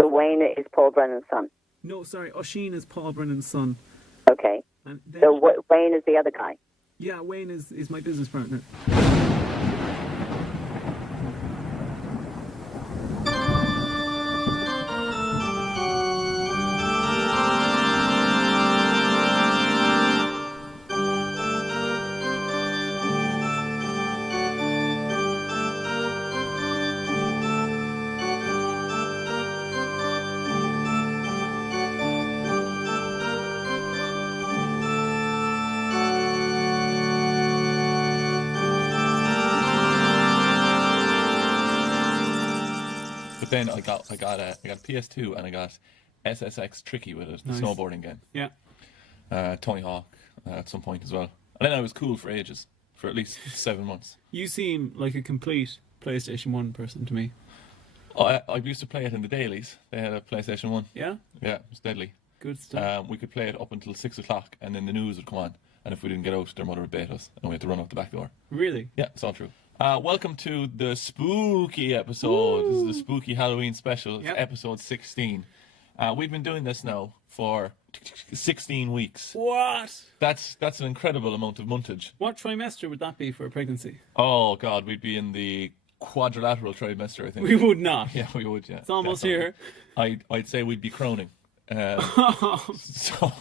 So Wayne is Paul Brennan's son. No, sorry, Oisin is Paul Brennan's son. Okay. And then, So Wayne is the other guy. yeah, Wayne is my business partner. But then I got a PS2 and I got SSX Tricky with it, the Nice. snowboarding game. Yeah. Tony Hawk at some point as well. And then I was cool for ages, for at least 7 months. You seem like a complete PlayStation 1 person to me. I used to play it in the dailies. They had a PlayStation 1. Yeah? Yeah, it was deadly. Good stuff. We could play it up until 6 o'clock and then the news would come on. And if we didn't get out, their mother would bait us and we had to run out the back door. Really? Yeah, it's all true. Welcome to the spooky episode. This is the spooky Halloween special. It's Yep. episode 16. We've been doing this now for 16 weeks. What? That's an incredible amount of montage. What trimester would that be for a pregnancy? Oh, God, we'd be in the quadrilateral trimester, I think. We would not. Yeah, we would, yeah. It's almost definitely. here. I'd say we'd be crowning. So...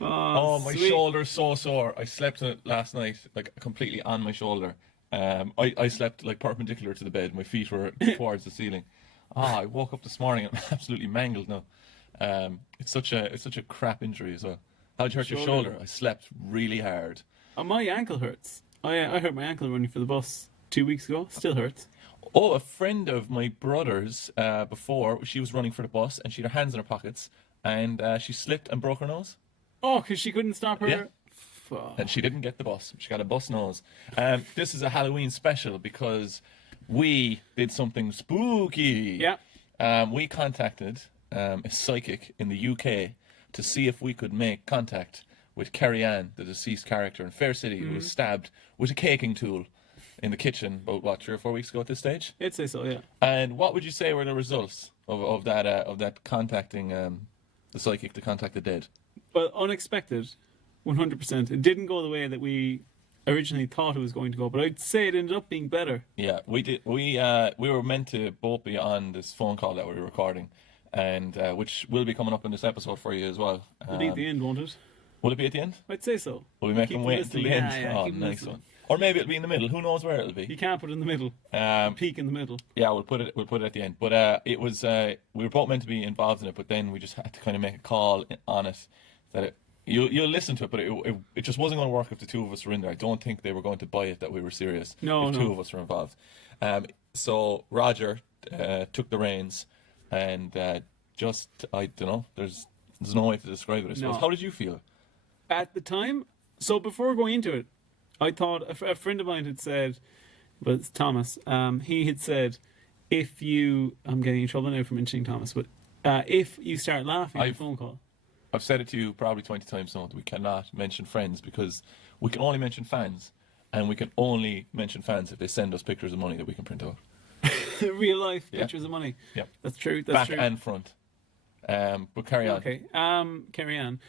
Oh, my sweet. shoulder's so sore. I slept on it last night, like completely on my shoulder. I slept like perpendicular to the bed. My feet were towards the ceiling. I woke up this morning and I'm absolutely mangled now. It's such a crap injury as well. How'd you hurt your shoulder? I slept really hard. My ankle hurts. I hurt my ankle running for the bus 2 weeks ago. Still hurts. Oh, a friend of my brother's before, she was running for the bus and she had her hands in her pockets and she slipped and broke her nose. Oh, because she couldn't stop her. Yeah. Fuck. And she didn't get the bus. She got a bus nose. This is a Halloween special because we did something spooky. Yeah. We contacted a psychic in the UK to see if we could make contact with Kerry Ann, the deceased character in Fair City, who was stabbed with a caking tool in the kitchen about, 3 or 4 weeks ago at this stage? I'd say so, yeah. And what would you say were the results of that contacting the psychic to contact the dead? Well, unexpected, 100%. It didn't go the way that we originally thought it was going to go, but I'd say it ended up being better. Yeah, we did. We were meant to both be on this phone call that we were recording, and which will be coming up in this episode for you as well. It'll be at the end, won't it? Will it be at the end? I'd say so. Will we make Keep them them wait until the listening. end? Yeah, Oh, keep them nice listening. one. Or maybe it'll be in the middle. Who knows where it'll You be? can't put it in the middle. Peak in the middle. Yeah, we'll put it at the end. But it was we were both meant to be involved in it, but then we just had to kind of make a call on it that you'll listen to it, but it just wasn't going to work if the two of us were in there. I don't think they were going to buy it that we were serious. No, if no. two of us were involved. So Roger took the reins, and just I don't know. There's no way to describe it. I suppose. No. How did you feel? At the time, so before going into it, I thought a friend of mine had said, but it's Thomas, he had said, if you, I'm getting in trouble now for mentioning Thomas, but if you start laughing on the phone call. I've said it to you probably 20 times now that we cannot mention friends because we can only mention fans, and we can only mention fans if they send us pictures of money that we can print out. Real life Yeah. pictures of money. Yep. That's true. That's Back true. and front. But carry on. Okay. Kerry Ann.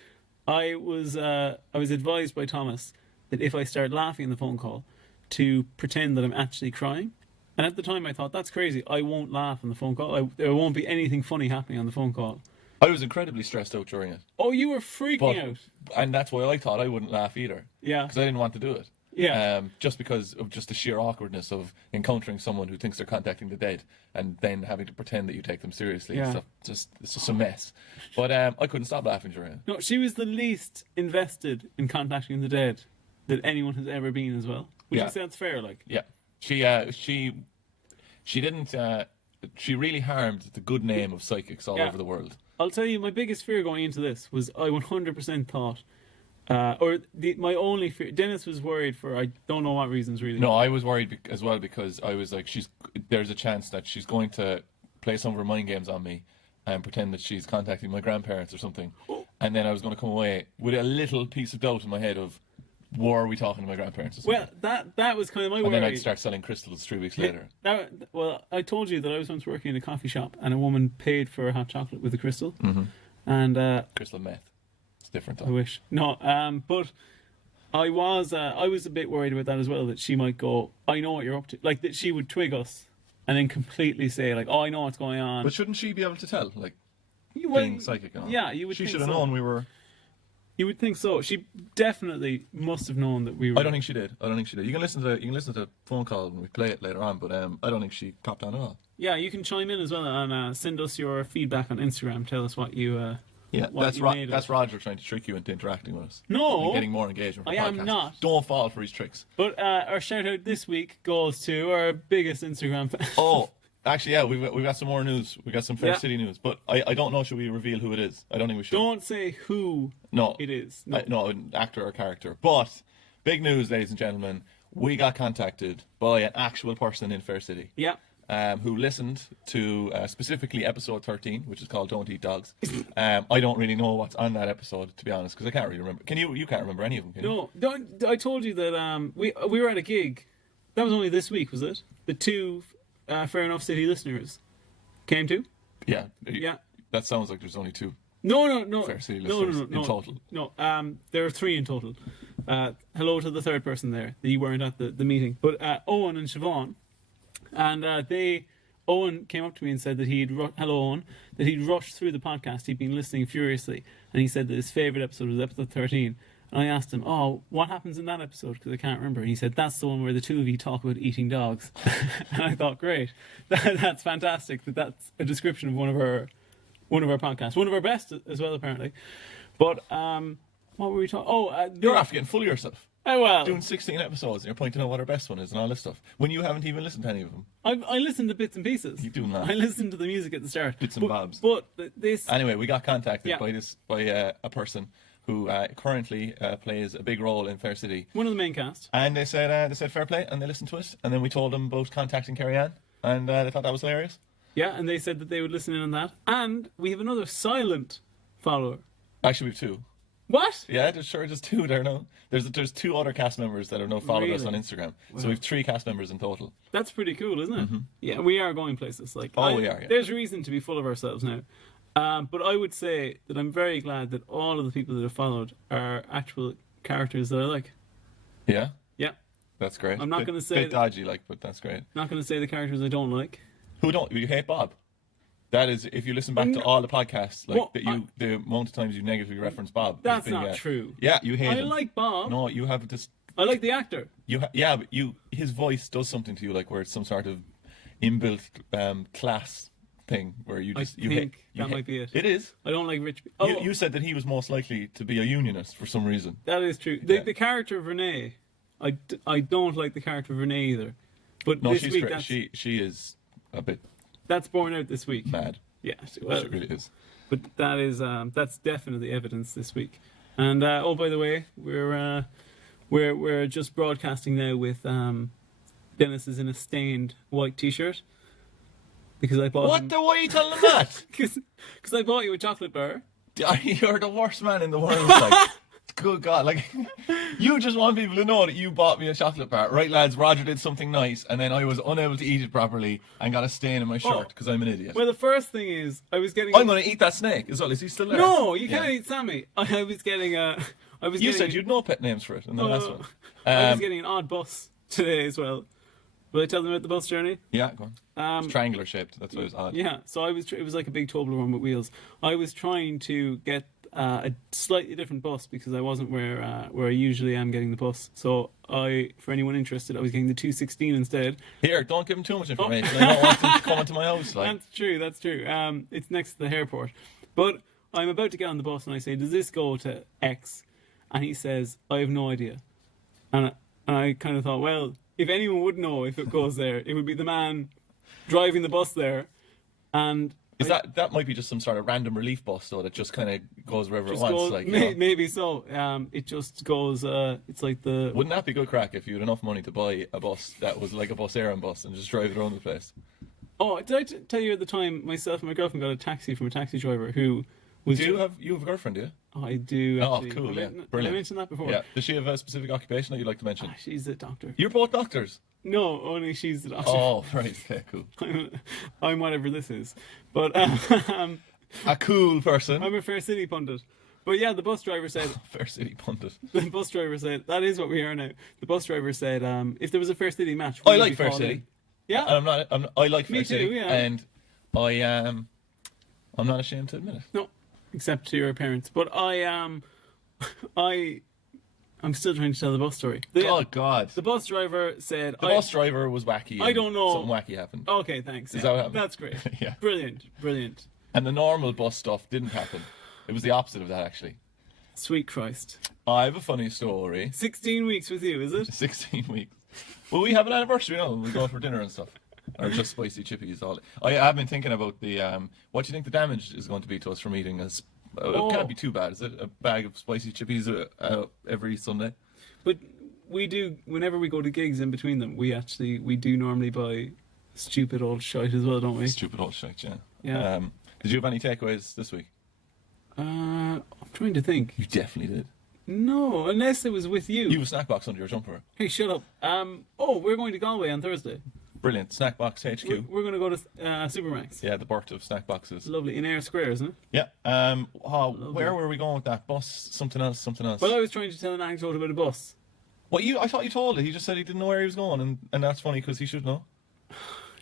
I was advised by Thomas that if I start laughing on the phone call, to pretend that I'm actually crying. And at the time, I thought that's crazy. I won't laugh on the phone call. There won't be anything funny happening on the phone call. I was incredibly stressed out during it. Oh, you were freaking out. And that's why I thought I wouldn't laugh either. Yeah. Because I didn't want to do it. Yeah. Just because of just the sheer awkwardness of encountering someone who thinks they're contacting the dead and then having to pretend that you take them seriously. Yeah. And stuff. It's just a mess. But I couldn't stop laughing during it. No, she was the least invested in contacting the dead that anyone has ever been as well. Would Yeah. you say that's fair? Like, Yeah. She didn't. She really harmed the good name of psychics all Yeah. over the world. I'll tell you, my biggest fear going into this was I 100% thought, my only fear. Dennis was worried for I don't know what reasons really. No, I was worried as well because I was like, there's a chance that she's going to play some of her mind games on me and pretend that she's contacting my grandparents or something, and then I was going to come away with a little piece of doubt in my head of, were we talking to my grandparents or something? Well, that was kind of my worry. And then I'd start selling crystals 3 weeks later. Well, I told you that I was once working in a coffee shop and a woman paid for a hot chocolate with a crystal. Mm-hmm. And Crystal meth. It's different though. I wish. No, but I was a bit worried about that as well, that she might go, I know what you're up to. Like, that she would twig us and then completely say, like, oh, I know what's going on. But shouldn't she be able to tell? Like, Well, being psychic and all. Yeah, you would She think should have so. known we were... You would think so. She definitely must have known that we were... I don't think she did. You can listen to the phone call when we play it later on, but I don't think she popped on at all. Yeah, you can chime in as well and send us your feedback on Instagram. Tell us what you... Yeah, what that's you made of that's it. Roger trying to trick you into interacting with us. No. And getting more engagement. For I am podcasts. not. Don't fall for his tricks. But our shout out this week goes to our biggest Instagram fan. Oh, actually, yeah, we've got some more news. We got some Fair Yeah. City news, but I don't know. Should we reveal who it is? I don't think we should. Don't say who No, it is. no, an actor or character. But big news, ladies and gentlemen. We got contacted by an actual person in Fair City. Yeah. Who listened to specifically episode 13, which is called "Don't Eat Dogs." I don't really know what's on that episode, to be honest, because I can't really remember. Can you? You can't remember any of them, can you? No, I told you that we were at a gig. That was only this week, was it? The two Fair Enough City listeners came to. Yeah. Yeah. That sounds like there's only 2 No. Fair City No, listeners in total. No, there are 3 in total. Hello to the third person there. You weren't at the meeting, but Owen and Siobhan. And Owen came up to me and said that hello Owen, that he'd rushed through the podcast. He'd been listening furiously, and he said that his favourite episode was episode 13. And I asked him, oh, what happens in that episode? Because I can't remember. And he said, that's the one where the two of you talk about eating dogs. And I thought, great, that's fantastic. That's a description of one of our podcasts, one of our best as well, apparently. But what were we talking? Oh, You're off getting full of yourself. Oh, well. Doing 16 episodes and you're pointing out what our best one is and all this stuff when you haven't even listened to any of them. I listened to bits and pieces. You do not. I listened to the music at the start. Bits and bobs. But this... Anyway, we got contacted Yeah. by a person who currently plays a big role in Fair City. One of the main cast. And they said fair play, and they listened to it. And then we told them about contacting Kerry Ann, and they thought that was hilarious. Yeah, and they said that they would listen in on that. And we have another silent follower. Actually, we have 2. What? Yeah, there's 2 there now. There's 2 other cast members that have now followed us on Really? Instagram. So we have 3 cast members in total. That's pretty cool, isn't it? Yeah, we are going places. Like, We are, yeah. There's reason to be full of ourselves now. But I would say that I'm very glad that all of the people that have followed are actual characters that I like. Yeah, Yeah. that's great. I'm not gonna say bit that- dodgy, but that's great. Not going to say the characters I don't like. Who don't you hate Bob? That is, if you listen back to all the podcasts, like Well, the amount of times you negatively reference Bob. That's has been, not true. Yeah, you hate I him. like Bob. No, you have this. I like the actor. Yeah, but his voice does something to you, like where it's some sort of inbuilt class thing where you just I think that might be it. It is. I don't like rich people. Oh, You said that he was most likely to be a unionist for some reason. that is true. Yeah. The character of Renee, I don't like the character of Renee either. But No, this she's week, great. that's, She is a bit that's borne out this week. mad. Yeah, well, She really is. but that is that's definitely evidence this week. And oh, by the way, we're just broadcasting now with Dennis is in a stained white T-shirt because I bought him, Why are you telling them that? because I bought you a chocolate bar. You're the worst man in the world. Like, good God, like you just want people to know that you bought me a chocolate bar, right, lads? Roger did something nice, and then I was unable to eat it properly and got a stain in my shirt because I'm an idiot. Well, the first thing is I was getting. I'm going to eat that snake as well. Is he still there? No, you Yeah. can't eat Sammy. I was getting a. I was You getting, said you'd no pet names for it in the last one. I was getting an odd bus today as well. Will I tell them about the bus journey? Yeah, go on. It's triangular shaped. That's why it was odd. Yeah, so it was like a big Toblerone with wheels. I was trying to get a slightly different bus because I wasn't where I usually am getting the bus. So for anyone interested, I was getting the 216 instead. Here, don't give him too much information. I don't want him to come into my house. Like, That's true. It's next to the airport. But I'm about to get on the bus and I say, does this go to X? And he says, I have no idea. And I kind of thought, well, if anyone would know if it goes there, it would be the man driving the bus there. And is that might be just some sort of random relief bus though that just kind of goes wherever it wants. Like, maybe so. It just goes. It's like the. Wouldn't that be good crack if you had enough money to buy a bus that was like a bus Air bus and just drive it around the place? Oh, did I tell you at the time myself and my girlfriend got a taxi from a taxi driver who Was Do you have a girlfriend, do you? I do. Oh, Actually. cool, Have yeah. I, have Brilliant. I mentioned that before? Yeah. Does she have a specific occupation that you'd like to mention? She's a doctor. You're both doctors. No, only she's the doctor. Oh, right. Okay, cool. I'm whatever this is. But A cool person. I'm a Fair City pundit. But yeah, the bus driver said, Fair City pundit. the bus driver said, that is what we are now. The bus driver said, if there was a Fair City match, I would like you Fair call City. in? Yeah. And I like Fair Me too, City. yeah. And I'm not ashamed to admit it. No, except to your parents. But I'm still trying to tell the bus story. Oh, God. The bus driver said, The bus driver was wacky. I don't know. Something wacky happened. Okay, thanks. Is yeah, that what happened? That's great. Yeah. Brilliant. And the normal bus stuff didn't happen. It was the opposite of that, actually. Sweet Christ. I have a funny story. 16 weeks with you, is it? 16 weeks. Well, we have an anniversary, we go out for dinner and stuff. Or just spicy chippies. I have been thinking about the, what do you think the damage is going to be to us from eating it can't be too bad, is it? A bag of spicy chippies every Sunday? But we do, whenever we go to gigs in between them, we do normally buy stupid old shite as well, don't we? Stupid old shite, yeah. Yeah. Did you have any takeaways this week? I'm trying to think. You definitely did. No, unless it was with you. You have a snack box under your jumper. Hey, shut up. We're going to Galway on Thursday. Brilliant. Snack box HQ. We're going to go to Supermax. Yeah, the birth of snack boxes. Lovely. In Ayr Square, isn't it? Yeah. Where were we going with that? Bus, something else. Well, I was trying to tell an anecdote about a bus. What I thought you told it. He just said he didn't know where he was going, and that's funny because he should know.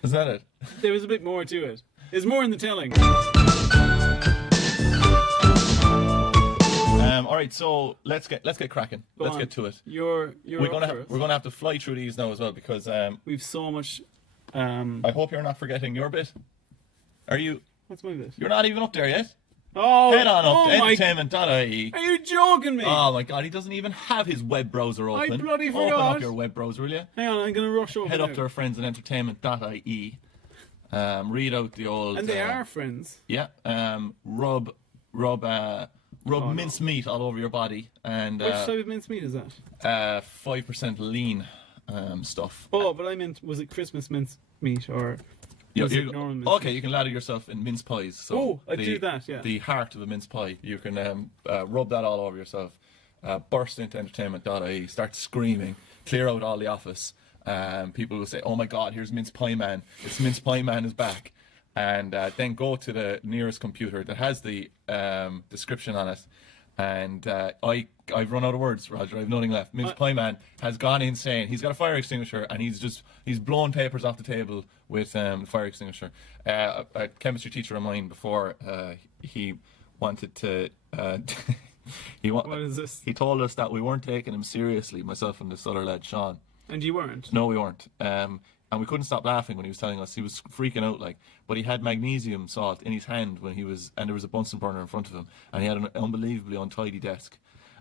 Isn't that it? There was a bit more to it. There's more in the telling. All right, so let's get cracking. Let's get to it. We're gonna have to fly through these now as well because we've so much. I hope you're not forgetting your bit. Are you? What's my bit? You're not even up there yet. Oh, Head on up to my! entertainment.ie. Are you joking me? Oh my God, he doesn't even have his web browser open. I bloody Open forgot. up your web browser, will you? Hang on, I'm gonna rush over. Head up now. to our friends at entertainment.ie. Read out the old. And they are friends. Yeah. Rub minced meat all over your body and Which type of mincemeat is that? 5% lean stuff. Oh, but I meant, was it Christmas mincemeat or was it normal mincemeat? Okay, you can lather yourself in mince pies. So I do that, yeah. The heart of a mince pie. You can rub that all over yourself. Burst into entertainment.ie. Start screaming. Clear out all the office. People will say, "Oh my God, here's Mince Pie Man! It's Mince Pie Man is back!" And then go to the nearest computer that has the description on it. And I've run out of words, Roger. I've nothing left. Mince Pie Man has gone insane. He's got a fire extinguisher and he's blown papers off the table with fire extinguisher. A chemistry teacher of mine before he wanted to. What is this? He told us that we weren't taking him seriously, myself and this other lad, Sean. And you weren't? No, we weren't. And we couldn't stop laughing when he was telling us. He was freaking out, like. But he had magnesium salt in his hand and there was a Bunsen burner in front of him, and he had an unbelievably untidy desk.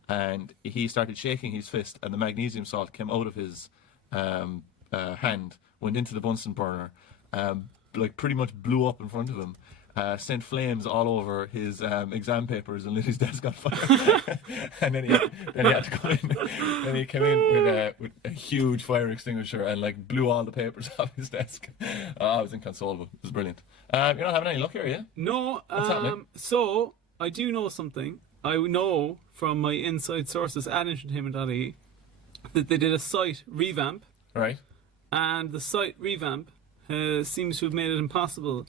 And he started shaking his fist, and the magnesium salt came out of his hand, went into the Bunsen burner, like pretty much blew up in front of him. Sent flames all over his exam papers and lit his desk on fire. And then he had to come in. Then he came in with a huge fire extinguisher and like blew all the papers off his desk. I was inconsolable. It was brilliant. You're not having any luck here, are you? No. What's happening? So I do know something. I know from my inside sources at entertainment.ie that they did a site revamp. Right. And the site revamp seems to have made it impossible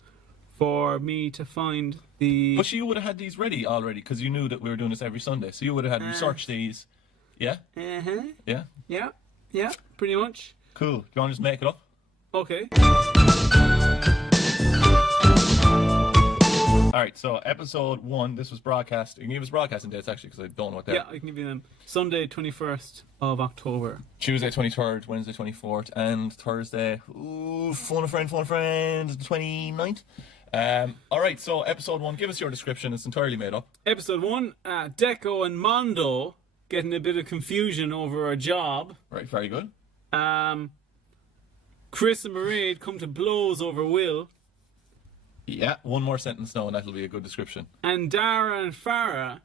for me to find the... But you would have had these ready already because you knew that we were doing this every Sunday. So you would have had researched these. Yeah? Uh-huh. Yeah? Yeah, pretty much. Cool. Do you want to just make it up? Okay. Alright, so episode 1, this was broadcast. You can give us broadcasting dates actually because I don't know what they're. Yeah, I can give you them. Sunday, 21st of October. Tuesday 23rd, Wednesday 24th, and Thursday, phone a friend, the 29th. Alright, so episode 1, give us your description. It's entirely made up. Episode 1, Deco and Mondo getting a bit of confusion over a job. Right, very good. Chris and Mairead come to blows over Will. Yeah, one more sentence now and that'll be a good description. And Dara and Farah,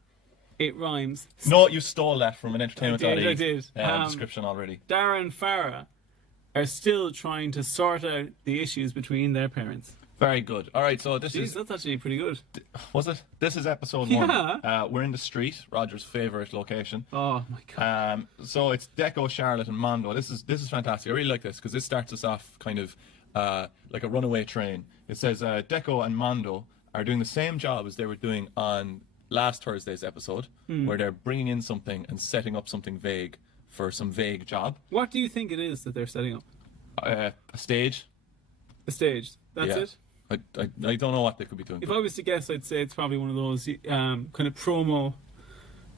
it rhymes. No, you stole that from an entertainment I did. description already. Dara and Farah are still trying to sort out the issues between their parents. Very good. All right, so this Jeez, is that's actually pretty good. was it? This is episode Yeah. 1. We're in the street, Roger's favorite location. Oh my god. So it's Deco, Charlotte, and Mondo. This is fantastic. I really like this because this starts us off kind of like a runaway train. It says Deco and Mondo are doing the same job as they were doing on last Thursday's episode, where they're bringing in something and setting up something vague for some vague job. What do you think it is that they're setting up? A stage. A stage. That's Yeah. it? I don't know what they could be doing. If I was to guess, I'd say it's probably one of those kind of promo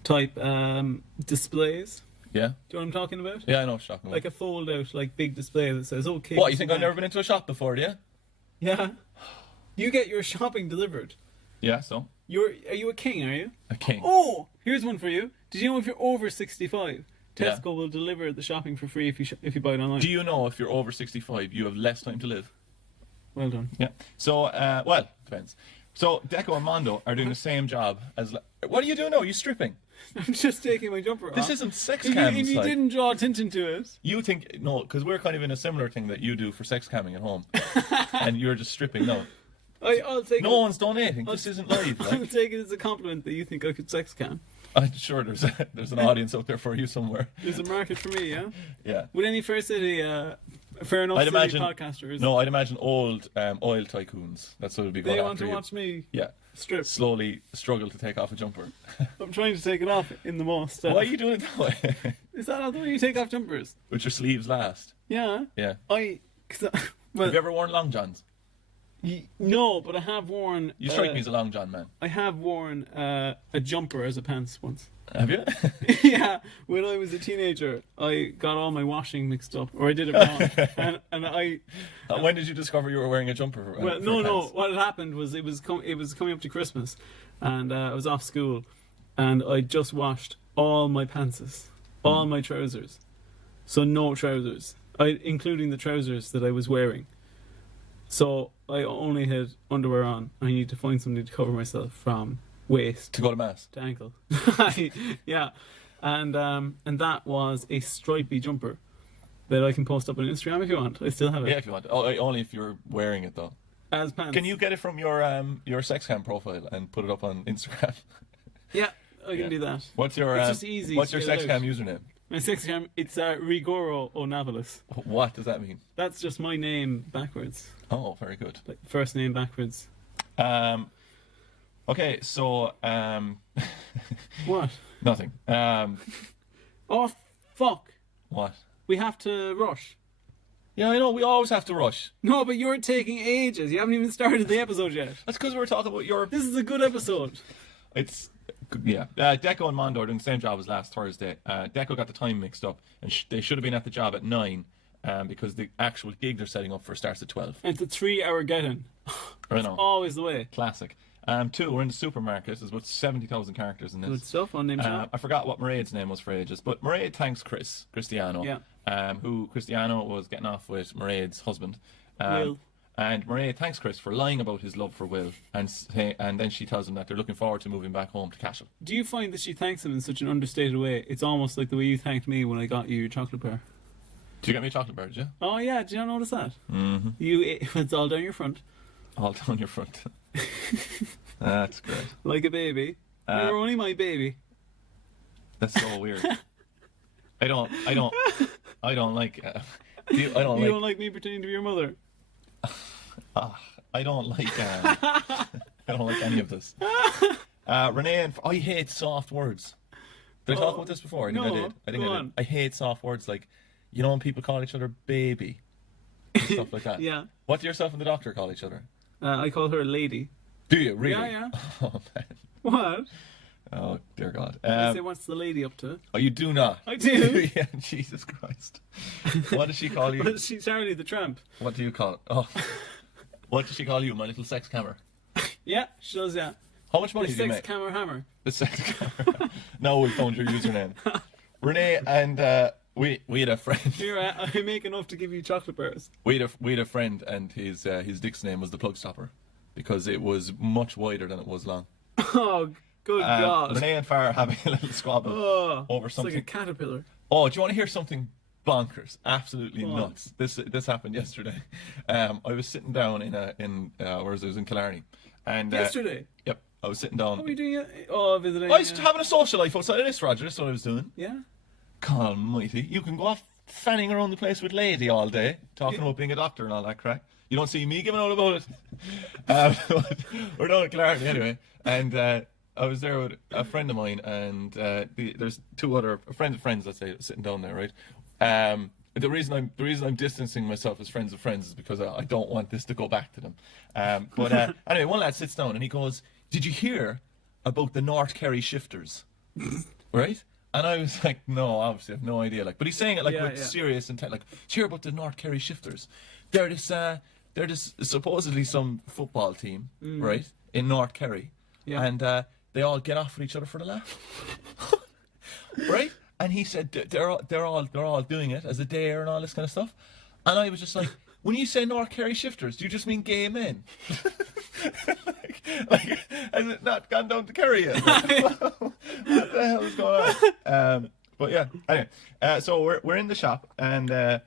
type displays. Yeah? Do you know what I'm talking about? Yeah, I know what you're talking about. Like a fold out, like big display that says, okay. What, you think I've never been into a shop before, do you? Yeah. You get your shopping delivered. Yeah, so? Are you a king, are you? A king. Oh, here's one for you. Did you know if you're over 65, Yeah. Tesco will deliver the shopping for free if you buy it online? Do you know if you're over 65, you have less time to live? Well done. Yeah. So, well, depends. So, Deco and Mondo are doing the same job as... What are you doing now? Are you stripping? I'm just taking my jumper off. This isn't sex If cams. you like. didn't draw attention to it. You think... No, because we're kind of in a similar thing that you do for sex camming at home. And you're just stripping. No. I'll take No it. one's donating. This isn't live. I'll Like. take it as a compliment that you think I could sex cam. I'm sure there's an audience out there for you somewhere. There's a market for me, yeah? Yeah. Would any Fair City, Fair Enough I'd City imagine... podcasters, No, I'd imagine old oil tycoons. That's what would be going they after want to you. watch me Yeah. strip? Slowly struggle to take off a jumper. I'm trying to take it off in the most. Why are you doing it that way? Is that not the way you take off jumpers? With your sleeves last. Yeah. Yeah. Well, Have you ever worn long johns? no, but I have worn. You strike me as a long john man. I have worn a jumper as a pants once. Have you? Yeah, when I was a teenager, I got all my washing mixed up, or I did it wrong, and I. When did you discover you were wearing a jumper? Well, for no. pants? What had happened was it was coming up to Christmas, and I was off school, and I just washed all my pantses, all my trousers, so no trousers, including the trousers that I was wearing. So I only had underwear on. I need to find something to cover myself from waist To go to mass. to ankle. Yeah, and that was a stripy jumper that I can post up on Instagram if you want. I still have it Yeah, if you want. Oh, only if you're wearing it though. as pants. Can you get it from your sex cam profile and put it up on Instagram? Yeah, I can Yeah. do that. What's your It's just easy What's to your get sex it cam out. username? My sex cam, it's Rigoro Onavalis. What does that mean? That's just my name backwards, Oh, very good. like first name backwards. Okay, so What? nothing. Oh fuck! What? We have to rush. Yeah, I know. We always have to rush. No, but you're taking ages. You haven't even started the episode yet. That's because we're talking about your. This is a good episode. It's yeah. Deco and Mondo are doing the same job as last Thursday. Deco got the time mixed up, and they should have been at the job at 9, because the actual gig they're setting up for starts at 12. And it's a 3-hour get-in. I know. Always the way. Classic. 2, we're in the supermarket. There's about 70,000 characters in Good this. stuff on name shop. I forgot what Mairead's name was for ages, but Mairead thanks Cristiano, who Cristiano was getting off with Mairead's husband. Will. And Mairead thanks Chris for lying about his love for Will, and then she tells him that they're looking forward to moving back home to Cashel. Do you find that she thanks him in such an understated way? It's almost like the way you thanked me when I got you your chocolate bar. Did you get me a chocolate bar, did you? Oh yeah, did you not notice that? Mm-hmm. It's all down your front. All down your front. That's great. Like a baby. You're only my baby. That's so weird. I don't like. I don't like me pretending to be your mother. I don't like. I don't like any of this. Renee and I hate soft words. Did I talk about this before? I think I no, did. I think go I did. on. I hate soft words like, you know, when people call each other baby, and stuff like that. Yeah. What do yourself and the doctor call each other? I call her a lady. Do you really? Yeah. Oh man. What? Oh dear God. I say, what's the lady up to? Oh, you do not. I do. Yeah, Jesus Christ. What does she call you? She's Charlie the Tramp. What do you call? Oh, what does she call you? My little sex camera. Yeah, she does, yeah. How much money The did you sex make? camera hammer. The sex camera. Now we found your username. Renee and we had a friend. Here, I make enough to give you chocolate bars. We had a friend, and his dick's name was the plug stopper, because it was much wider than it was long. Oh, good God. Renee and Farah having a little squabble over It's something. like a caterpillar. Oh, do you want to hear something bonkers, absolutely nuts. This happened yesterday. I was sitting down whereas I was in Killarney, and Yesterday? Yep, I was sitting down. What were you doing? Oh, visiting. I was having a social life outside of this, Roger. That's what I was doing. Yeah. God almighty, you can go off fanning around the place with lady all day, talking about being a doctor and all that crack. You don't see me giving out about it. We're down at Killarney anyway, and I was there with a friend of mine, and there's two other friends of friends, let's say, sitting down there, right? The reason I'm distancing myself as friends of friends is because I don't want this to go back to them. But anyway, one lad sits down and he goes, "Did you hear about the North Kerry shifters?" Right? And I was like, "No, obviously I have no idea." Like, but he's saying it like with serious intent. Like, "Did you hear about the North Kerry shifters? They're this supposedly some football team, right, in North Kerry, and they all get off with each other for the laugh, right?" And he said they're all doing it as a dare and all this kind of stuff. And I was just like, when you say North Kerry shifters, do you just mean gay men? like, has it not gone down to Kerry yet? What the hell is going on? But yeah, anyway, so we're in the shop, and Renee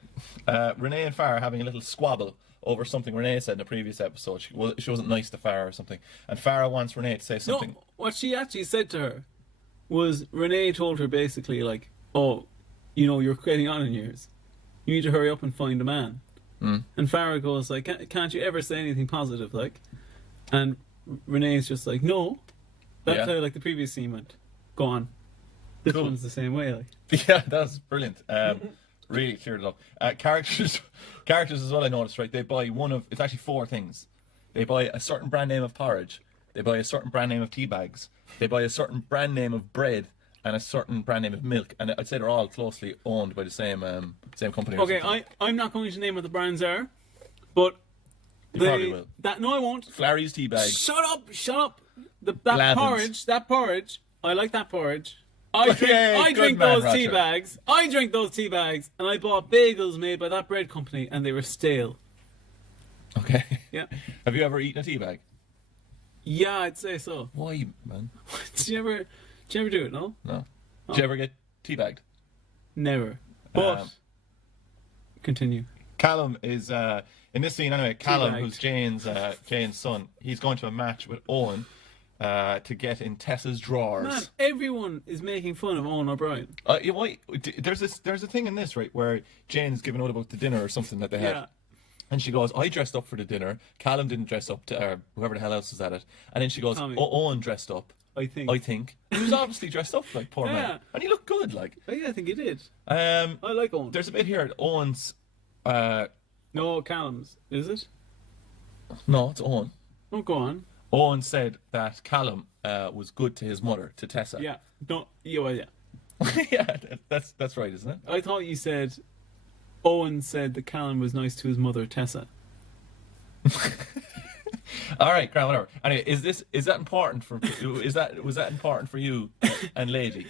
and Farah are having a little squabble over something Renee said in a previous episode. She wasn't nice to Farah or something, and Farah wants Renee to say something. No, what she actually said to her was Renee told her basically like, "Oh, you know, you're getting on in years. You need to hurry up and find a man." And Farah goes like, "Can't you ever say anything positive?" Like, and Renee's just like, "No." That's how like the previous scene went. Go on. This one's the same way. Like, yeah, that's brilliant. Really cleared it up. Characters as well. I noticed, right? They buy it's actually four things. They buy a certain brand name of porridge. They buy a certain brand name of tea bags. They buy a certain brand name of bread and a certain brand name of milk. And I'd say they're all closely owned by the same company. Okay, I'm not going to name what the brands are, but you probably will. No, I won't. Flurry's tea bags. Shut up. That porridge. I like that porridge. I drink those tea bags. I drink those tea bags, and I bought bagels made by that bread company, and they were stale. Okay. Yeah. Have you ever eaten a tea bag? Yeah, I'd say so. Why, man? Did you ever do it? No. No. Did you ever get teabagged? Never. But continue. Callum is in this scene anyway. Callum, who's Jane's son, he's going to a match with Owen to get in Tessa's drawers. Man, everyone is making fun of Owen O'Brien. There's a thing in this, right, where Jane's giving out about the dinner or something that they had. And she goes, "I dressed up for the dinner. Callum didn't dress up, or whoever the hell else was at it." And then she goes, "Owen dressed up. I think." He was obviously dressed up, like, poor man. And he looked good, like. Yeah, I think he did. I like Owen. There's a bit here at Owen's. No, Callum's. Is it? No, it's Owen. Oh, go on. Owen said that Callum was good to his mother, to Tessa. Yeah. No. Yeah. Yeah, that's right, isn't it? I thought you said Owen said that Callum was nice to his mother, Tessa. All right, Grant, whatever. Anyway, is that important was that important for you and Lady,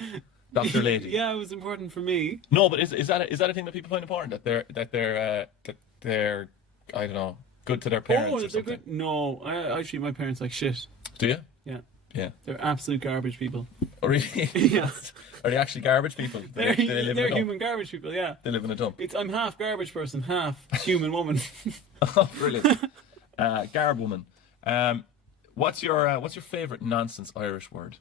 Dr. Lady? Yeah, it was important for me. No, but is that a thing that people find important, that they're I don't know, good to their parents or something? They're good. No, I treat my parents like shit. Do you? Yeah. Yeah. They're absolute garbage people. Oh, really? Yes. Are they actually garbage people? They're live in a human garbage people, yeah. They live in a dump. I'm half garbage person, half human woman. Oh, brilliant. Garb woman. What's your favourite nonsense Irish word?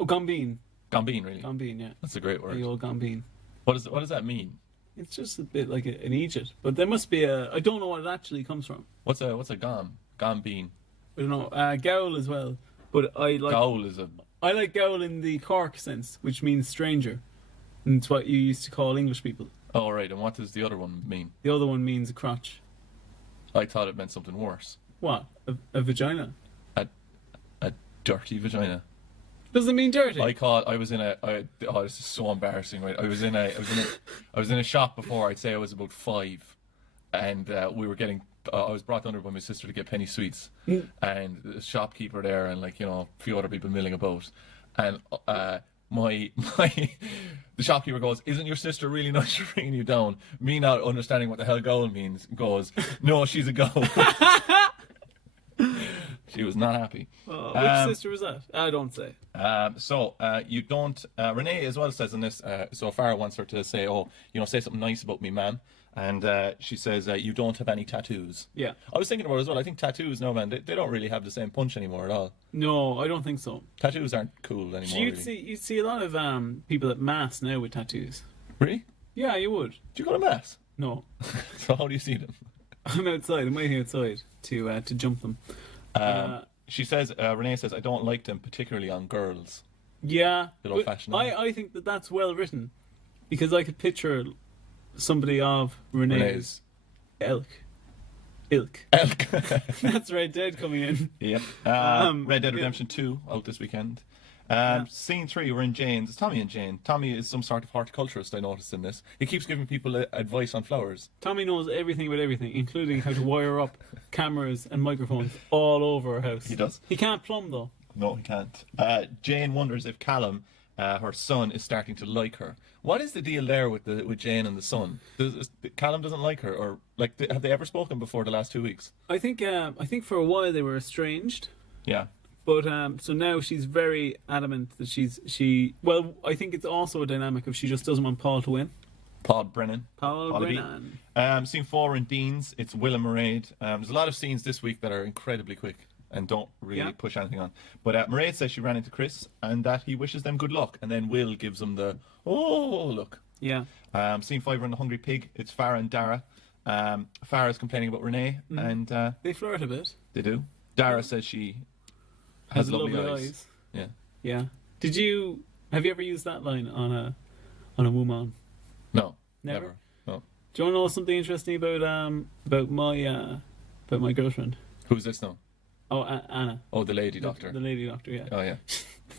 Oh, gombeen. Gombeen, really? Gombeen, yeah. That's a great word. The old gombeen. What does that mean? It's just a bit like an Egypt, but there must be I don't know what it actually comes from. What's a gom? Gombeen. I don't know. Gowl as well. But I like Gowl is I like gowl in the Cork sense, which means stranger. And it's what you used to call English people. Oh, right. And what does the other one mean? The other one means a crotch. I thought it meant something worse. What? A vagina? A dirty vagina. Does it mean dirty? This is so embarrassing, right? I was in a shop before. I'd say I was about 5, and we were getting. I was brought under by my sister to get penny sweets, and the shopkeeper there, and a few other people milling about, and the shopkeeper goes, "Isn't your sister really nice for bringing you down?" Me not understanding what the hell goal means, goes, "No, she's a goal." She was not happy. Which sister was that? I don't say. You don't. Renee as well says in this. So Farah wants her to say, "Oh, say something nice about me, ma'am." And she says, "You don't have any tattoos." Yeah. I was thinking about it as well. I think tattoos, no man, they don't really have the same punch anymore at all. No, I don't think so. Tattoos aren't cool anymore. You'd see a lot of people at mass now with tattoos. Really? Yeah, you would. Do you go to mass? No. So how do you see them? I'm outside. I'm waiting outside to jump them. She says, Renee says, "I don't like them, particularly on girls." Yeah. Bit old-fashioned. I think that's well written, because I could picture somebody of Renee's ilk. Elk. That's Red Dead coming in. Yeah. Red Dead Redemption 2 out this weekend. Scene 3, we're in Jane's. It's Tommy and Jane. Tommy is some sort of horticulturist, I noticed in this. He keeps giving people advice on flowers. Tommy knows everything about everything, including how to wire up cameras and microphones all over our house. He does. He can't plumb, though. No, he can't. Jane wonders if Callum, her son, is starting to like her. What is the deal there with Jane and the son? Callum doesn't like her, or have they ever spoken before the last 2 weeks? I think for a while they were estranged. Yeah. But so now she's very adamant that well, I think it's also a dynamic of she just doesn't want Paul to win. Paul Brennan. Paul Brennan. Scene 4 in Dean's. It's Will and Mairead. There's a lot of scenes this week that are incredibly quick and don't really push anything on. But Mairead says she ran into Chris and that he wishes them good luck. And then Will gives them the, oh, look. Yeah. Scene 5, we're in The Hungry Pig. It's Farah and Dara. Farah's complaining about Renee. And they flirt a bit. They do. Dara says she has lovely eyes. Yeah. Yeah. Have you ever used that line on a woman? No. Never? No. Do you want to know something interesting about my girlfriend? Who's this now? Oh, Anna. Oh, the lady doctor. The lady doctor, yeah. Oh, yeah.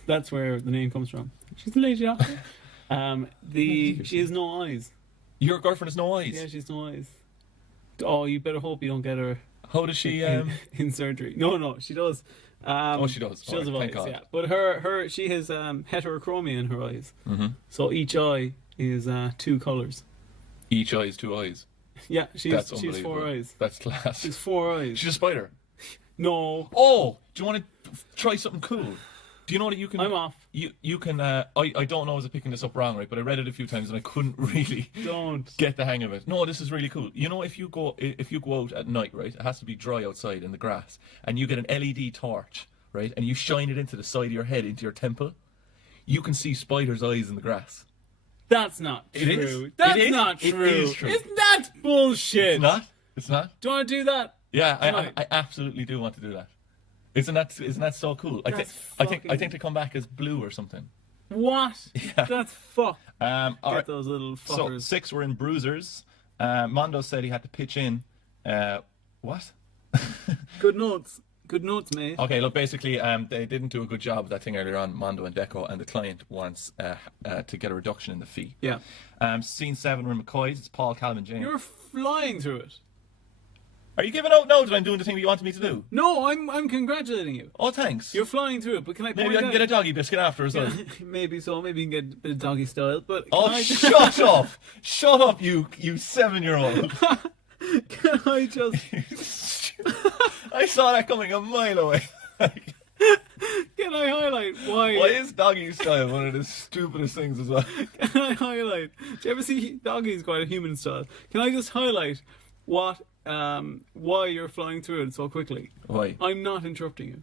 That's where the name comes from. She's the lady doctor. She has no eyes. Your girlfriend has no eyes? Yeah, she has no eyes. Oh, you better hope you don't get her. How does she in surgery? No, she does. She does. She does have eyes, God. yeah. But she has heterochromia in her eyes. Mm-hmm. So each eye is 2 colours. Each eye is 2 eyes. Yeah, she has 4 unbelievable. eyes. That's class. She's 4 eyes. She's a spider. No. Oh, do you want to try something cool? Do you know that you can? I'm off. You can. I don't know. I was picking this up wrong, right? But I read it a few times and I couldn't really get the hang of it. No, this is really cool. You know, if you go out at night, right? It has to be dry outside in the grass, and you get an LED torch, right? And you shine it into the side of your head, into your temple. You can see spiders' eyes in the grass. That's not true. It is. That's not true. It is true. Isn't that bullshit? It's not. It's not. Do you want to do that? Yeah, I absolutely do want to do that. Isn't that so cool? I think they come back as blue or something. What? Yeah. That's fuck. All right. Those little fuckers. So 6 were in Bruisers. Mondo said he had to pitch in. What? Good notes. Good notes, mate. Okay, look, basically, they didn't do a good job of that thing earlier on, Mondo and Deco, and the client wants to get a reduction in the fee. Yeah. Scene 7 were in McCoy's. It's Paul, Callum, and Jane. You're flying through it. Are you giving out now that I'm doing the thing that you wanted me to do? No, I'm congratulating you. Oh, thanks. You're flying through it, but can I point Maybe I can get a doggy biscuit after as well. Maybe so. Maybe you can get a bit of doggy style. But shut up! Shut up, you 7-year-old. Can I just? I saw that coming a mile away. Can I highlight why? Why is doggy style one of the stupidest things as well? Can I highlight? Do you ever see doggy's quite a human style? Can I just highlight why you're flying through it so quickly? Why? I'm not interrupting you.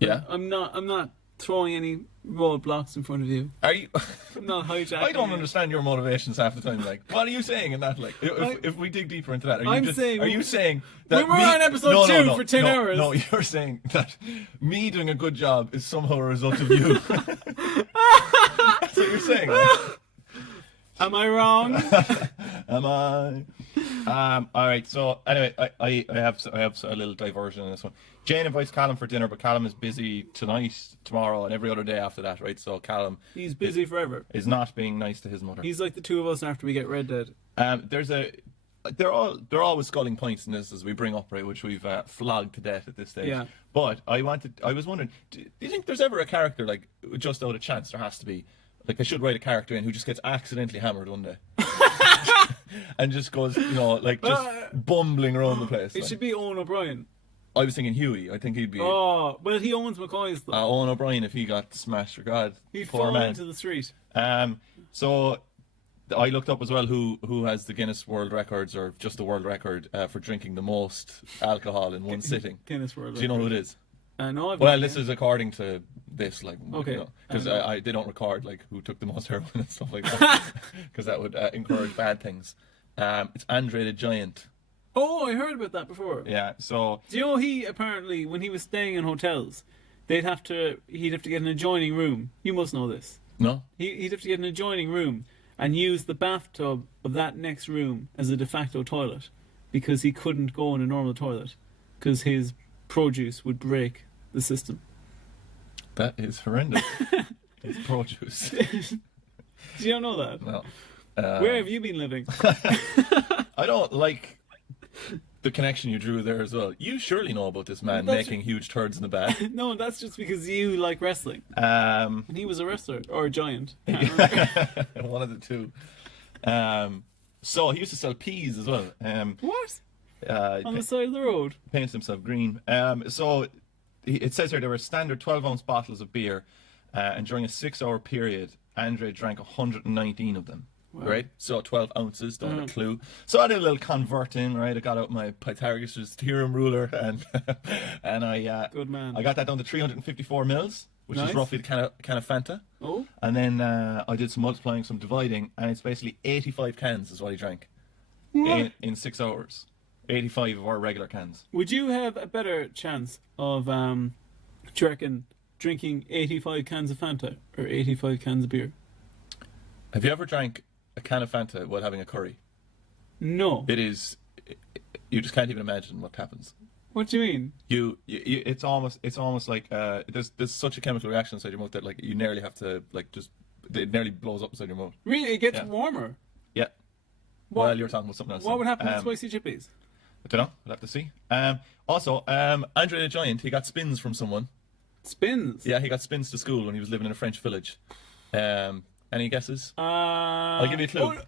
Yeah. I'm not throwing any roadblocks in front of you. Are you? I'm not hijacking. I don't understand your motivations half the time. Like, what are you saying in that? Like, if we dig deeper into that, are you saying that we were on episode 2 for 10 hours? No, you're saying that me doing a good job is somehow a result of you. That's what you're saying. Right? Am I wrong? Am I? All right. So anyway, I have a little diversion in this one. Jane invites Callum for dinner, but Callum is busy tonight, tomorrow, and every other day after that. Right. So Callum, he's busy forever. Is not being nice to his mother. He's like the two of us after we get Red Dead. They're always sculling points in this as we bring up, right, which we've flogged to death at this stage. Yeah. But I was wondering, do you think there's ever a character like just out of chance? There has to be. Like, they should write a character in who just gets accidentally hammered one day. And just goes, just bumbling around the place. It should be Owen O'Brien. I was thinking Huey. I think he'd be Oh, well, he owns McCoy's though. Owen O'Brien if he got smashed. For God, He'd poor fall man. into the street. So I looked up as well who has the Guinness World Records or just the world record for drinking the most alcohol in one sitting. Guinness World Do you know who it is? No, I've Well, not this yet. is according to this, like, Okay. because they don't record like who took the most heroin and stuff like that, because that would encourage bad things. It's Andre the Giant. Oh, I heard about that before. Yeah. So Do you know he apparently, when he was staying in hotels, he'd have to get an adjoining room. You must know this. no. He'd have to get an adjoining room and use the bathtub of that next room as a de facto toilet because he couldn't go in a normal toilet because his produce would break the system. That is horrendous. It's produce. Do you not know that? No. Where have you been living? I don't like the connection you drew there as well. You surely know about this man That's- making huge turds in the bath. No, that's just because you like wrestling. Um, And he was a wrestler or a giant. Can't remember. one of the two. So he used to sell peas as well. What? Uh, On the side of the road? paints himself green. So it says here there were standard 12-ounce bottles of beer, and during a 6-hour period, Andre drank 119 of them. Wow. Right, so 12 ounces, don't have a clue. So I did a little converting, right? I got out my Pythagoras theorem ruler, and and I Good man. I got that down to 354 mils, which Nice. is roughly the can of Fanta. Oh, And then I did some multiplying, some dividing, and it's basically 85 cans is what he drank in 6 hours. 85 of our regular cans. would you have a better chance of, do you reckon, drinking 85 cans of Fanta or 85 cans of beer? Have you ever drank a can of Fanta while having a curry? No. It is, you just can't even imagine what happens. What do you mean? It's almost like there's such a chemical reaction inside your mouth that like you nearly have to like just it nearly blows up inside your mouth. Really? It gets Yeah. warmer? Yeah. What- Well, you're talking about something else. What would happen with spicy chippies? I don't know. We'll have to see. Also, Andre the Giant, he got spins from someone. Spins? Yeah, he got spins to school when he was living in a French village. Any guesses? I'll give you a clue. oh,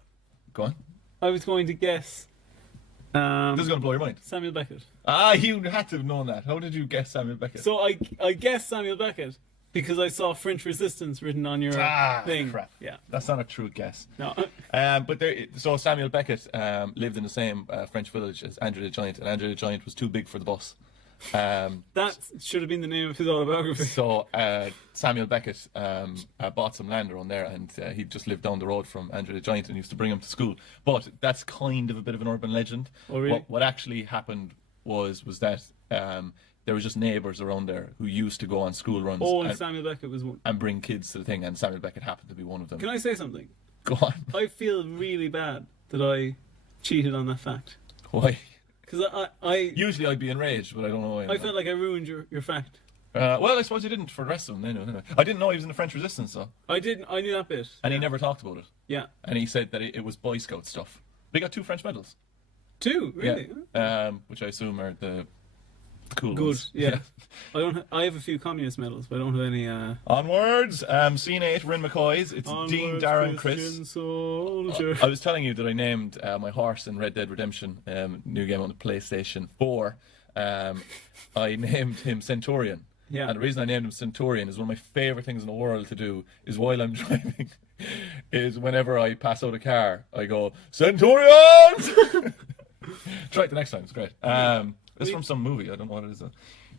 Go on. I was going to guess This is going to blow your mind. Samuel Beckett. You had to have known that. How did you guess Samuel Beckett? So I guessed Samuel Beckett because I saw French Resistance written on your thing. Crap. Yeah. That's not a true guess. No. So Samuel Beckett lived in the same French village as Andre the Giant, and Andre the Giant was too big for the bus. That should have been the name of his autobiography. So Samuel Beckett bought some land around there, and he just lived down the road from Andre the Giant and used to bring him to school. But that's kind of a bit of an urban legend. Oh, really? What actually happened was that there was just neighbours around there who used to go on school runs Oh, and and, Samuel Beckett was one. and bring kids to the thing, and Samuel Beckett happened to be one of them. Can I say something? Go on. I feel really bad that I cheated on that fact. Why? Because I Usually I'd be enraged, but I don't know why. I felt like I ruined your fact. Well, I suppose you didn't for the rest of them. Anyway. I didn't know he was in the French Resistance, though. I knew that bit. And he never talked about it. Yeah. And he said that it was Boy Scout stuff. But he got 2 French medals. 2, really? Yeah. Which I assume are the cool Good, ones. yeah. I have a few communist medals, but I don't have any. Onwards. Scene 8, Rin McCoy's. It's Dean, Onwards, Dara, and Christian Chris. Soldier. I was telling you that I named my horse in Red Dead Redemption, new game on the PlayStation 4. I named him Centurion. Yeah. And the reason I named him Centurion is one of my favourite things in the world to do is while I'm driving, is whenever I pass out a car, I go, Centurions! Try it the next time, it's great. It's from some movie, I don't know what it is though.